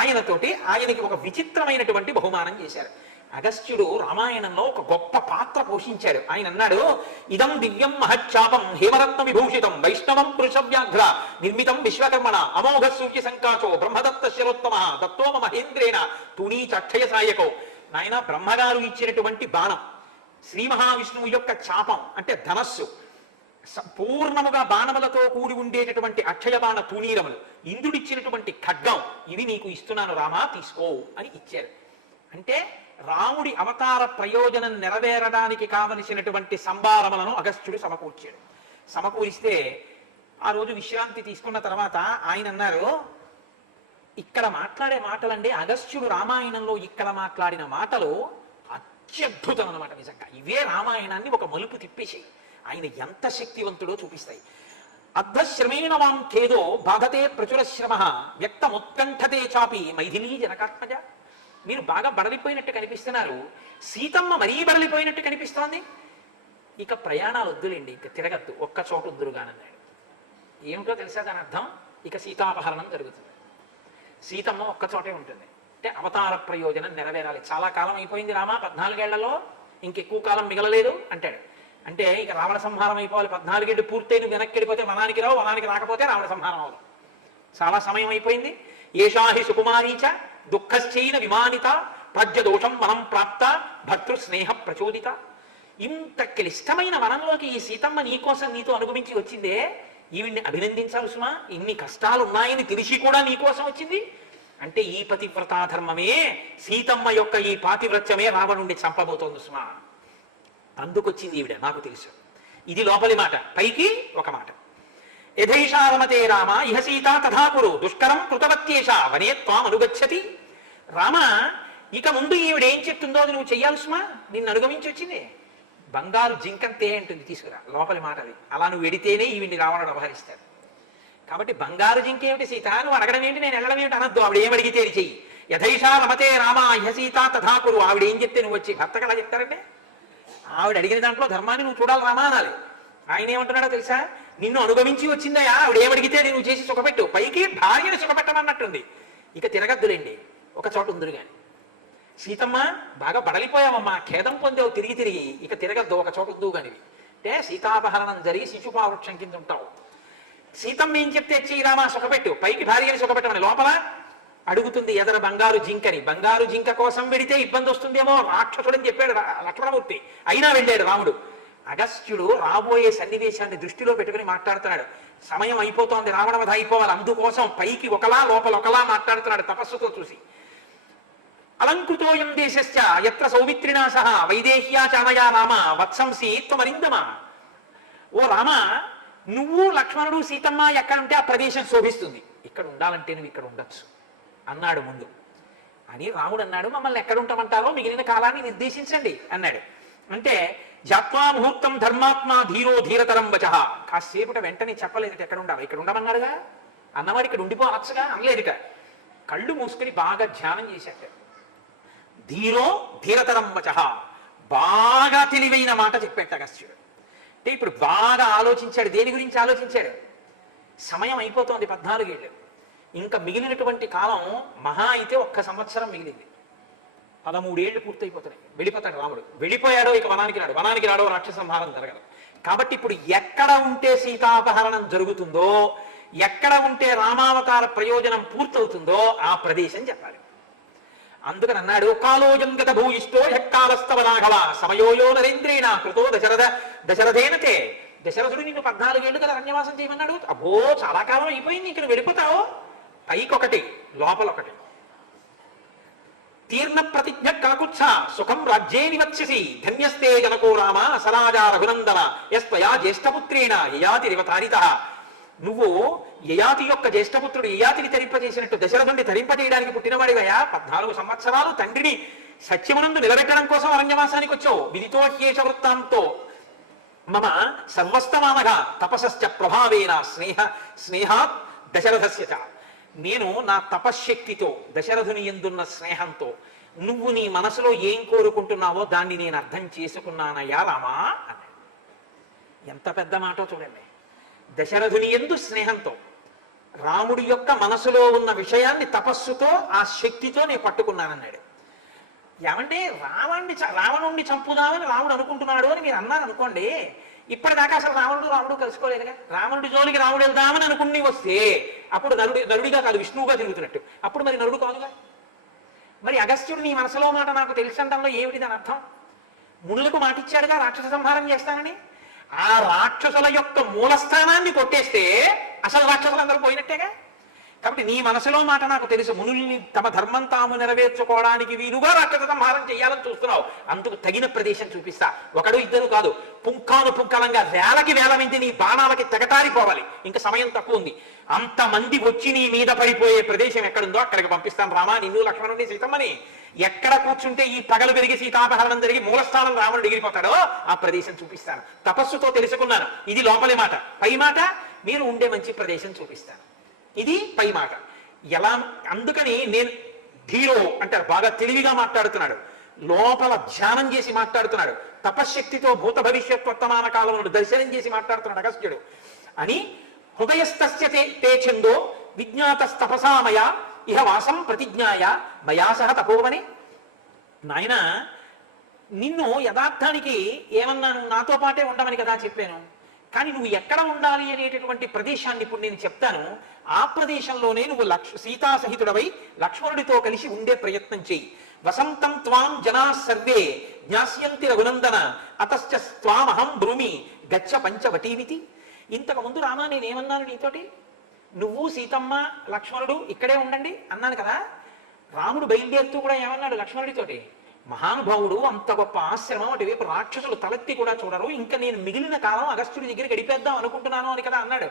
ఆయనకి ఒక విచిత్రమైనటువంటి బహుమానం చేశారు. అగస్త్యుడు రామాయణంలో ఒక గొప్ప పాత్ర పోషించాడు. ఆయన అన్నాడు, ఇదం దివ్యం మహచ్చాపం హేమరత్న విభూషితం వైష్ణవం పురుషవ్యాఘ్ర నిర్మితం విశ్వకర్మణ అమోఘ సూర్య సంకాచో బ్రహ్మదత్త శిరోత్తమ దత్తోమ మహేంద్రేణ తునీచక్షయ సాయకో. నాయన బ్రహ్మగారు ఇచ్చినటువంటి బాణం, శ్రీ మహావిష్ణువు యొక్క చాపం అంటే ధనస్సు, పూర్ణముగా బాణములతో కూడి ఉండేటటువంటి అక్షయ బాణ తూణీరములు, ఇంద్రుడిచ్చినటువంటి ఖడ్గం, ఇవి నీకు ఇస్తున్నాను రామా, తీసుకో అని ఇచ్చారు. అంటే రాముడి అవతార ప్రయోజనం నెరవేరడానికి కావలసినటువంటి సంభారములను అగస్త్యుడు సమకూర్చాడు. సమకూరిస్తే ఆ రోజు విశ్రాంతి తీసుకున్న తర్వాత ఆయన అన్నారు, ఇక్కడ మాట్లాడే మాటలండి అగస్త్యుడు రామాయణంలో ఇక్కడ మాట్లాడిన మాటలు అత్యద్భుతం అన్నమాట. నిజంగా ఇవే రామాయణాన్ని ఒక మలుపు తిప్పేసాయి. ఆయన ఎంత శక్తివంతుడో చూపిస్తాయి. అర్ధశ్రమేణ వాం ఖేదో బాధతే ప్రచురశ్రమ వ్యక్తముత్కంఠతే చాపి మైథిలీ జనకాత్మజ. మీరు బాగా బడలిపోయినట్టు కనిపిస్తున్నారు, సీతమ్మ మరీ బడలిపోయినట్టు కనిపిస్తోంది. ఇక ప్రయాణాలు వద్దులేండి, ఇక తిరగద్దు, ఒక్క చోటు వద్దురుగానన్నాడు. ఏమిటో తెలుసా దాని అర్థం? ఇక సీతాపహరణం జరుగుతుంది, సీతమ్మ ఒక్క చోటే ఉంటుంది. అంటే అవతార ప్రయోజనం నెరవేరాలి. చాలా కాలం అయిపోయింది రామ, 14 ఏళ్లలో ఇంకెక్కువ కాలం మిగలలేదు అంటాడు. అంటే ఇక రావణ సంహారం అయిపోవాలి, 14 ఏళ్ళు పూర్తయి నువ్వు వెనక్కి వెళ్ళిపోతే వనానికి రావు, వనానికి రాకపోతే రావణ సంహారం అవ్వదు. చాలా సమయం అయిపోయింది. ఏషాహి సుకుమారీచ దుఃఖశ్చైన విమానిత ప్రాజ్యదోషం మనం ప్రాప్త భర్తృ స్నేహ ప్రచోదిత. ఇంత క్లిష్టమైన వనంలోకి ఈ సీతమ్మ నీకోసం నీతో అనుగమించి వచ్చిందే, ఈవిడ్ని అభినందించాలి సుమా. ఇన్ని కష్టాలు ఉన్నాయని తెలిసి కూడా నీకోసం వచ్చింది అంటే ఈ పతివ్రతాధర్మమే, సీతమ్మ యొక్క ఈ పాతివ్రత్యమే రావణుణ్ణి చంపబోతోంది సుమా. అందుకొచ్చింది ఈవిడ, నాకు తెలుసు. ఇది లోపలి మాట. పైకి ఒక మాట. యథైషారమతే రామ ఇహ సీత తథాకురు దుష్కరం కృతవత్యేష వనే త్వాం అనుగచ్చతి. రామ, ఇక ముందు ఈవిడ ఏం చెప్తుందో అది నువ్వు చెయ్యాలి సుమా. నిన్ను అనుగమించి వచ్చింది. బంగారు జింకంతే అంటుంది, తీసుకురా. లోపలి మాట అది. అలా నువ్వు వెడితేనే ఈవిడ్ని రావణుడు అపహరిస్తాడు. కాబట్టి బంగారు జింక ఏమిటి సీత, నువ్వు అడగడం ఏంటి, నేను వెళ్ళడం ఏమిటి అనద్దు. ఆవిడ ఏమడిగితే చెయ్యి. యథైషా రమతే రామ ఇహ సీత తథాకురు. ఆవిడ ఏం చెప్తే నువ్వు వచ్చి భర్తకు అలా చెప్తారంటే, ఆవిడ అడిగిన దాంట్లో ధర్మాన్ని నువ్వు చూడాలి రామా అనాలి. ఆయన ఏమంటున్నాడో తెలుసా, నిన్ను అనుగమించి వచ్చిందయా, ఆవిడ ఏమడిగితే నువ్వు చేసి సుఖపెట్టు. పైకి భార్యను సుఖపెట్టమన్నట్టుంది. ఇక తిరగద్దులేండి, ఒక చోట ఉందిరు గాని. సీతమ్మ బాగా బడలిపోయావమ్మా, ఖేదం పొందావు తిరిగి తిరిగి, ఇక తిరగద్దు, ఒక చోట ఉందు కానివి అంటే సీతాపహరణం జరిగి శిశుపావృక్షం కింద ఉంటావు. సీతమ్మ ఏం చెప్తే చెయ్యిరామా సుఖపెట్టు, పైకి భార్యని సుఖపెట్టమని. లోపల అడుగుతుంది ఎదర బంగారు జింకని. బంగారు జింక కోసం వెడితే ఇబ్బంది వస్తుందేమో, రాక్షసుడని చెప్పాడు లక్ష్మణమూర్తి. అయినా వెళ్ళాడు రాముడు. అగస్త్యుడు రాబోయే సన్నివేశాన్ని దృష్టిలో పెట్టుకుని మాట్లాడుతున్నాడు. సమయం అయిపోతోంది, రావణవధ అయిపోవాలి, అందుకోసం పైకి ఒకలా లోపల ఒకలా మాట్లాడుతున్నాడు తపస్సుతో చూసి. అలంకృతోయం దేశశ్చ యత్ర సౌమిత్రిణా సహ వైదేహ్యా చానయా రామ వత్సంసి త్వమరిందమా. ఓ రామ, నువ్వు లక్ష్మణుడు సీతమ్మ ఎక్కడుంటే ఆ ప్రదేశం శోభిస్తుంది. ఇక్కడ ఉండాలంటే నువ్వు ఇక్కడ ఉండొచ్చు అన్నాడు ముందు. అని రాముడు అన్నాడు, మమ్మల్ని ఎక్కడ ఉంటామంటారో మిగిలిన కాలాన్ని నిర్దేశించండి అన్నాడు. అంటే జాత్వా ముహూర్తం ధర్మాత్మ ధీరో ధీరతరం వచ. కాసేపుట వెంటనే చెప్పలేదు ఎక్కడ ఉండాలి, ఇక్కడ ఉండమన్నాడుగా. అన్నవాడు ఇక్కడ ఉండిపోవచ్చుగా అనలేదుట. కళ్ళు మూసుకొని బాగా ధ్యానం చేశాడు. ధీరో ధీరతరం వచ, బాగా తెలివైన మాట చెప్పాడు అగస్త్యుడు. అంటే ఇప్పుడు బాగా ఆలోచించాడు. దేని గురించి ఆలోచించాడు? సమయం అయిపోతోంది, 14 ఏళ్ళు. ఇంకా మిగిలినటువంటి కాలం మహా అయితే 1 సంవత్సరం మిగిలింది. 13 ఏళ్ళు పూర్తయిపోతున్నాయి. వెళ్ళిపోతాడు రాముడు. వెళ్ళిపోయాడో ఇక వనానికి రాడో రాక్షస సంహారం జరగదు. కాబట్టి ఇప్పుడు ఎక్కడ ఉంటే సీతాపహరణం జరుగుతుందో, ఎక్కడ ఉంటే రామావతార ప్రయోజనం పూర్తవుతుందో ఆ ప్రదేశం చెప్పాలి. అందుకని అన్నాడు, కాలోజం గత భూయిష్టో హెక్కాలస్తవనాఘవ సమయోయో నరేంద్రేణ కృతో దశరథేనతే. దశరథుడు నిన్ను 14 ఏళ్ళు కదా అరణ్యవాసం చేయమన్నాడు. అబ్బో చాలా కాలం అయిపోయింది, ఇంక నువ్వు వెళ్ళిపోతావు. పైకొకటి లోపలొకటి. తీర్ణ ప్రతిజ్ఞ కాకుత్స సుఖం రాజ్యే నివత్స్యసి ధన్యస్తే జనకో రామ సరాజా రఘునందన యస్త్వయా జ్యేష్ఠపుత్రేణ యయాతి రివతారిత. నువ్వు యయాతి యొక్క జ్యేష్ఠపుత్రుడు యయాతిని తరింపజేసినట్టు దశరథుడిని తరింపజేయడానికి పుట్టినవాడివయా. 14 సంవత్సరాలు తండ్రిని సత్యమునందు నిలబెట్టడం కోసం అరణ్యవాసానికి వచ్చావు. విదితోకేశ వృత్తాంతో మమ సర్వస్తమానగా తపసశ్చ ప్రభావేన స్నేహాత్ దశరథస్య చ. నేను నా తపశ్శక్తితో దశరథుని యందున్న స్నేహంతో నువ్వు నీ మనసులో ఏం కోరుకుంటున్నావో దాన్ని నేను అర్థం చేసుకున్నానయ్యా రామా అన్నాడు. ఎంత పెద్ద మాటో చూడండి. దశరథుని యందు స్నేహంతో రాముడి యొక్క మనసులో ఉన్న విషయాన్ని తపస్సుతో ఆ శక్తితో నేను పట్టుకున్నానన్నాడు. ఏమంటే రావణుణ్ణి చంపుదామని రాముడు అనుకుంటున్నాడు అని మీరు అన్నారు అనుకోండి. ఇప్పటిదాకా అసలు రాముడు కలుసుకోలేదుగా. రావణుడి జోలికి రాముడు వెళ్దామని అనుకుని వస్తే అప్పుడు నరుడిగా కాదు విష్ణువుగా తిరుగుతున్నట్టు. అప్పుడు మరి నరుడు కాదుగా. మరి అగస్త్యుడు నీ మనసులో మాట నాకు తెలిసంటంలో ఏమిటి దాని అర్థం? మునులకు మాటిచ్చాడుగా రాక్షస సంహారం చేస్తానని. ఆ రాక్షసుల యొక్క మూలస్థానాన్ని కొట్టేస్తే అసలు రాక్షసులందరూ పోయినట్టేగా. కాబట్టి నీ మనసులో మాట నాకు తెలుసు. మునుల్ని తమ ధర్మం తాము నెరవేర్చుకోవడానికి వీలుగా రాక్షస సంహారం చేయాలని చూస్తున్నావు. అందుకు తగిన ప్రదేశం చూపిస్తా. ఒకడు ఇద్దరు కాదు, పుంఖానుపుంఖలంగా వేలకి వేల మంది నీ బాణాలకి తెగటారిపోవాలి. ఇంకా సమయం తక్కువ ఉంది. అంతమంది వచ్చి నీ మీద పడిపోయే ప్రదేశం ఎక్కడుందో అక్కడికి పంపిస్తాను రామా, నిన్ను లక్ష్మణుడిని సీతమ్మని. ఎక్కడ కూర్చుంటే ఈ పగలు పెరిగి సీతాపహరణం జరిగి మూలస్థానం రావణుడు ఎగిరిపోతాడో ఆ ప్రదేశం చూపిస్తాను. తపస్సుతో తెలుసుకున్నాను. ఇది లోపలి మాట. పై మాట మీరు ఉండే మంచి ప్రదేశం చూపిస్తాను. ఇది పై మాట. ఎలా? అందుకని నేను ధీరో అంటారు, బాగా తెలివిగా మాట్లాడుతున్నాడు. లోపల ధ్యానం చేసి మాట్లాడుతున్నాడు. తపశ్శక్తితో భూత భవిష్యత్ వర్తమాన కాలంలో దర్శనం చేసి మాట్లాడుతున్నాడు అగస్త్యుడు అని. హృదయస్థస్య తే ఛందో విజ్ఞాతస్తపసామయ ఇహ వాసం ప్రతిజ్ఞాయ మయా సహ తపోవని. నాయన, నిన్ను యథార్థానికి ఏమన్నాను? నాతో పాటే ఉండమని కదా చెప్పాను. కానీ నువ్వు ఎక్కడ ఉండాలి అనేటటువంటి ప్రదేశాన్ని ఇప్పుడు నేను చెప్తాను. ఆ ప్రదేశంలోనే నువ్వు సీతా సహితుడవై లక్ష్మణుడితో కలిసి ఉండే ప్రయత్నం చెయ్యి. వసంతం త్వాం జనా సర్వే జ్ఞాస్యంతి రఘునందన అతశ్చ త్వామహం బ్రూమి గచ్చ పంచవటీమితి. ఇంతకు ముందు రామా నేనేమన్నాను నీతోటి? నువ్వు సీతమ్మ లక్ష్మణుడు ఇక్కడే ఉండండి అన్నాను కదా. రాముడు బయలుదేరుతూ కూడా ఏమన్నాడు లక్ష్మణుడితోటి? మహానుభావుడు, అంత గొప్ప ఆశ్రమం, అటువైపు రాక్షసులు తలెత్తి కూడా చూడరు, ఇంకా నేను మిగిలిన కాలం అగస్త్యుడి దగ్గర గడిపేద్దాం అనుకుంటున్నాను అని కదా అన్నాడు.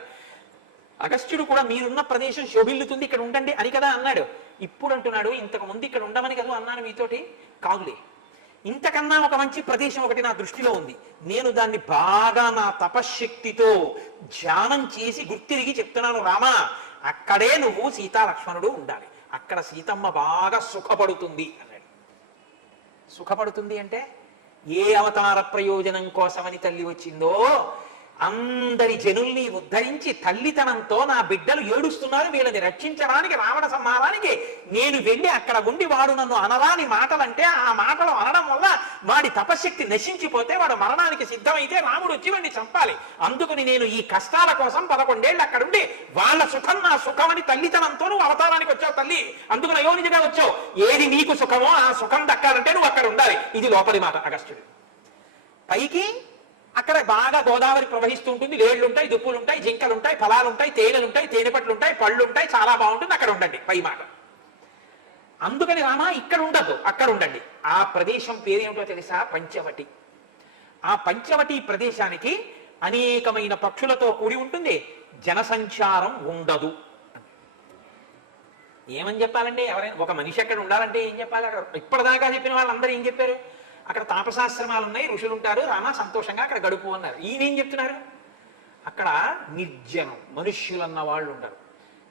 అగస్త్యుడు కూడా మీరున్న ప్రదేశం శోభిల్లుతుంది, ఇక్కడ ఉండండి అని కదా అన్నాడు. ఇప్పుడు అంటున్నాడు ఇంతకు ముందు ఇక్కడ ఉండమని కదా అన్నాను మీతోటి. కాదులే, ఇంతకన్నా ఒక మంచి ప్రదేశం ఒకటి నా దృష్టిలో ఉంది. నేను దాన్ని బాగా నా తపశ్శక్తితో ధ్యానం చేసి గుర్తిరిగి చెప్తున్నాను రామా, అక్కడే నువ్వు సీతా లక్ష్మణుడు ఉండాలి. అక్కడ సీతమ్మ బాగా సుఖపడుతుంది అన్నాడు. సుఖపడుతుంది అంటే ఏ అవతార ప్రయోజనం కోసమని తల్లి వచ్చిందో, అందరి జనుల్ని ఉద్ధరించి తల్లితనంతో నా బిడ్డలు ఏడుస్తున్నారు, వీళ్ళని రక్షించడానికి, రావణ సంహారానికి నేను వెళ్ళి అక్కడ ఉండి వాడు నన్ను అనరాని మాటలంటే ఆ మాటలు అనడం వల్ల వాడి తపశక్తి నశించిపోతే వాడు మరణానికి సిద్ధమైతే రాముడు వచ్చి వాడిని చంపాలి. అందుకని నేను ఈ కష్టాల కోసం 11 ఏళ్ళు అక్కడుండి వాళ్ళ సుఖం నా సుఖం అని తల్లితనంతో నువ్వు అవతారానికి వచ్చావు తల్లి, అందుకని అయోనిజగా వచ్చావు. ఏది నీకు సుఖమో ఆ సుఖం దక్కాలంటే నువ్వు అక్కడ ఉండాలి. ఇది లోపలి మాట అగస్త్యుడు. పైకి అక్కడ బాగా గోదావరి ప్రవహిస్తూ ఉంటుంది, లేళ్లుంటాయి, దుప్పులుంటాయి, జింకలుంటాయి, ఫలాలుంటాయి, తేనెలుంటాయి, తేనెపట్లుంటాయి, పళ్ళుంటాయి, చాలా బాగుంటుంది, అక్కడ ఉండండి పై మాట. అందుకని రామా ఇక్కడ ఉండద్దు, అక్కడ ఉండండి. ఆ ప్రదేశం పేరేమిటో తెలుసా? పంచవటి. ఆ పంచవటి ప్రదేశానికి అనేకమైన పక్షులతో కూడి ఉంటుంది, జనసంచారం ఉండదు. ఏమని చెప్పాలండి? ఎవరైనా ఒక మనిషి అక్కడ ఉండాలంటే ఏం చెప్పాలి? అక్కడ ఇప్పటిదాకా చెప్పిన వాళ్ళందరూ ఏం చెప్పారు? అక్కడ తాపసాశ్రమాలు ఉన్నాయి, ఋషులు ఉంటారు, రామా సంతోషంగా అక్కడ గడుపు అన్నారు. ఈయనేం చెప్తున్నారు? అక్కడ నిర్జనం, మనుష్యులన్న వాళ్ళు ఉండరు,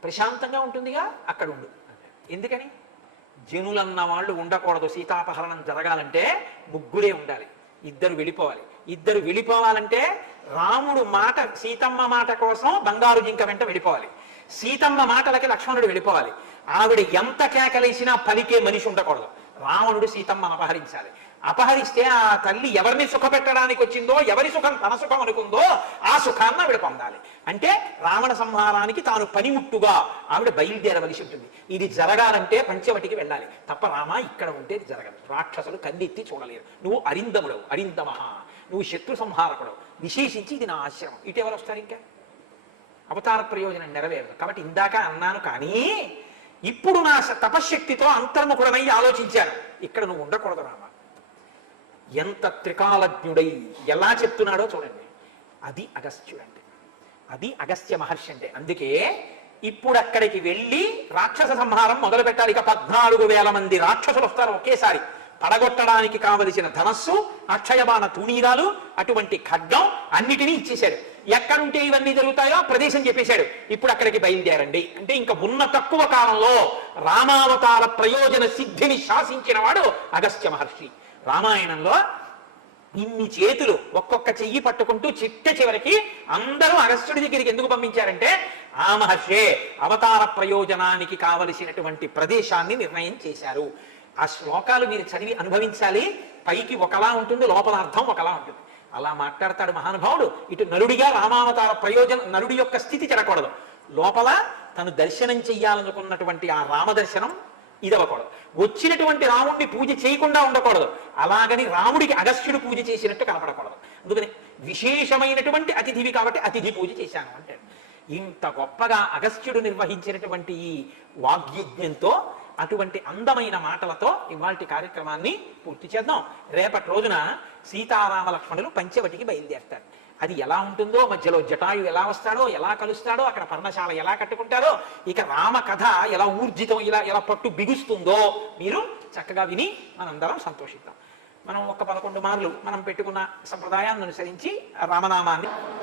ప్రశాంతంగా ఉంటుందిగా, అక్కడ ఉండు. ఎందుకని? జనులన్న వాళ్ళు ఉండకూడదు. సీతాపహరణం జరగాలంటే ముగ్గురే ఉండాలి, ఇద్దరు వెళ్ళిపోవాలి. ఇద్దరు వెళ్ళిపోవాలంటే రాముడు మాట, సీతమ్మ మాట కోసం బంగారు జింక వెంట వెళ్ళిపోవాలి, సీతమ్మ మాటలకి లక్ష్మణుడు వెళ్ళిపోవాలి. ఆవిడ ఎంత కేకలేసినా పలికే మనిషి ఉండకూడదు. రావణుడు సీతమ్మను అపహరించాలి. అపహరిస్తే ఆ తల్లి ఎవరిని సుఖపెట్టడానికి వచ్చిందో, ఎవరి సుఖం తన సుఖం అనుకుందో ఆ సుఖాన్ని ఆవిడ పొందాలి. అంటే రావణ సంహారానికి తాను పనిముట్టుగా ఆవిడ బయలుదేరవలసి ఉంటుంది. ఇది జరగాలంటే పంచవటికి వెళ్ళాలి తప్ప రామా ఇక్కడ ఉంటే జరగదు. రాక్షసులు కన్నెత్తి చూడలేరు. నువ్వు అరిందముడవు, అరిందమహ, నువ్వు శత్రు సంహారకుడవు. విశేషించి ఇది నా ఆశ్రమం, ఇటు ఎవరు వస్తారు? ఇంకా అవతార ప్రయోజనం నెరవేరదు. కాబట్టి ఇందాక అన్నాను, కానీ ఇప్పుడు నా తపశ్శక్తితో అంతర్ముఖుడనై ఆలోచించాను, ఇక్కడ నువ్వు ఉండకూడదు రామ. ఎంత త్రికాలజ్ఞుడై ఎలా చెప్తున్నాడో చూడండి. అది అగస్త్యుడు అంటే, అది అగస్త్య మహర్షి అంటే. అందుకే ఇప్పుడు అక్కడికి వెళ్ళి రాక్షస సంహారం మొదలు పెట్టాలి. ఇక 14,000 మంది రాక్షసులు వస్తారు ఒకేసారి. పడగొట్టడానికి కావలసిన ధనస్సు, అక్షయబాణ తూణీరాలు, అటువంటి ఖడ్గం అన్నిటినీ ఇచ్చేశాడు. ఎక్కడుంటే ఇవన్నీ జరుగుతాయో ప్రదేశం చెప్పేశాడు. ఇప్పుడు అక్కడికి బయలుదేరండి అంటే ఇంకా ఉన్న తక్కువ కాలంలో రామావతార ప్రయోజన సిద్ధిని శాసించిన వాడు అగస్త్య మహర్షి. రామాయణంలో ఇన్ని చేతులు ఒక్కొక్క చెయ్యి పట్టుకుంటూ చివరికి అందరూ అగస్త్యుడి దగ్గరికి ఎందుకు పంపించారంటే ఆ మహర్షే అవతార ప్రయోజనానికి కావలసినటువంటి ప్రదేశాన్ని నిర్ణయం చేశారు. ఆ శ్లోకాలు మీరు చదివి అనుభవించాలి. పైకి ఒకలా ఉంటుంది, లోపల అర్థం ఒకలా ఉంటుంది. అలా మాట్లాడతాడు మహానుభావుడు. ఇటు నరుడిగా రామావతార ప్రయోజనం, నరుడి యొక్క స్థితి చెడకూడదు. లోపల తను దర్శనం చెయ్యాలనుకున్నటువంటి ఆ రామదర్శనం ఇదవ్వకూడదు. వచ్చినటువంటి రాముడిని పూజ చేయకుండా ఉండకూడదు. అలాగని రాముడికి అగస్త్యుడు పూజ చేసినట్టు కనపడకూడదు. అందుకని విశేషమైనటువంటి అతిథివి కాబట్టి అతిథి పూజ చేశాను అంటే. ఇంత గొప్పగా అగస్త్యుడు నిర్వహించినటువంటి ఈ వాగ్యజ్ఞంతో, అటువంటి అందమైన మాటలతో ఇవాల్టి కార్యక్రమాన్ని పూర్తి చేద్దాం. రేపటి రోజున సీతారామ లక్ష్మణులు పంచవటికి బయలుదేరుతారు. అది ఎలా ఉంటుందో, మధ్యలో జటాయు ఎలా వస్తాడో, ఎలా కలుస్తాడో, అక్కడ పర్ణశాల ఎలా కట్టుకుంటారో, ఇక రామ కథ ఎలా ఊర్జితం, ఎలా పట్టు బిగుస్తుందో మీరు చక్కగా విని మనందరం సంతోషిద్దాం. మనం 11 మార్లు మనం పెట్టుకున్న సంప్రదాయాన్ని అనుసరించి రామనామాన్ని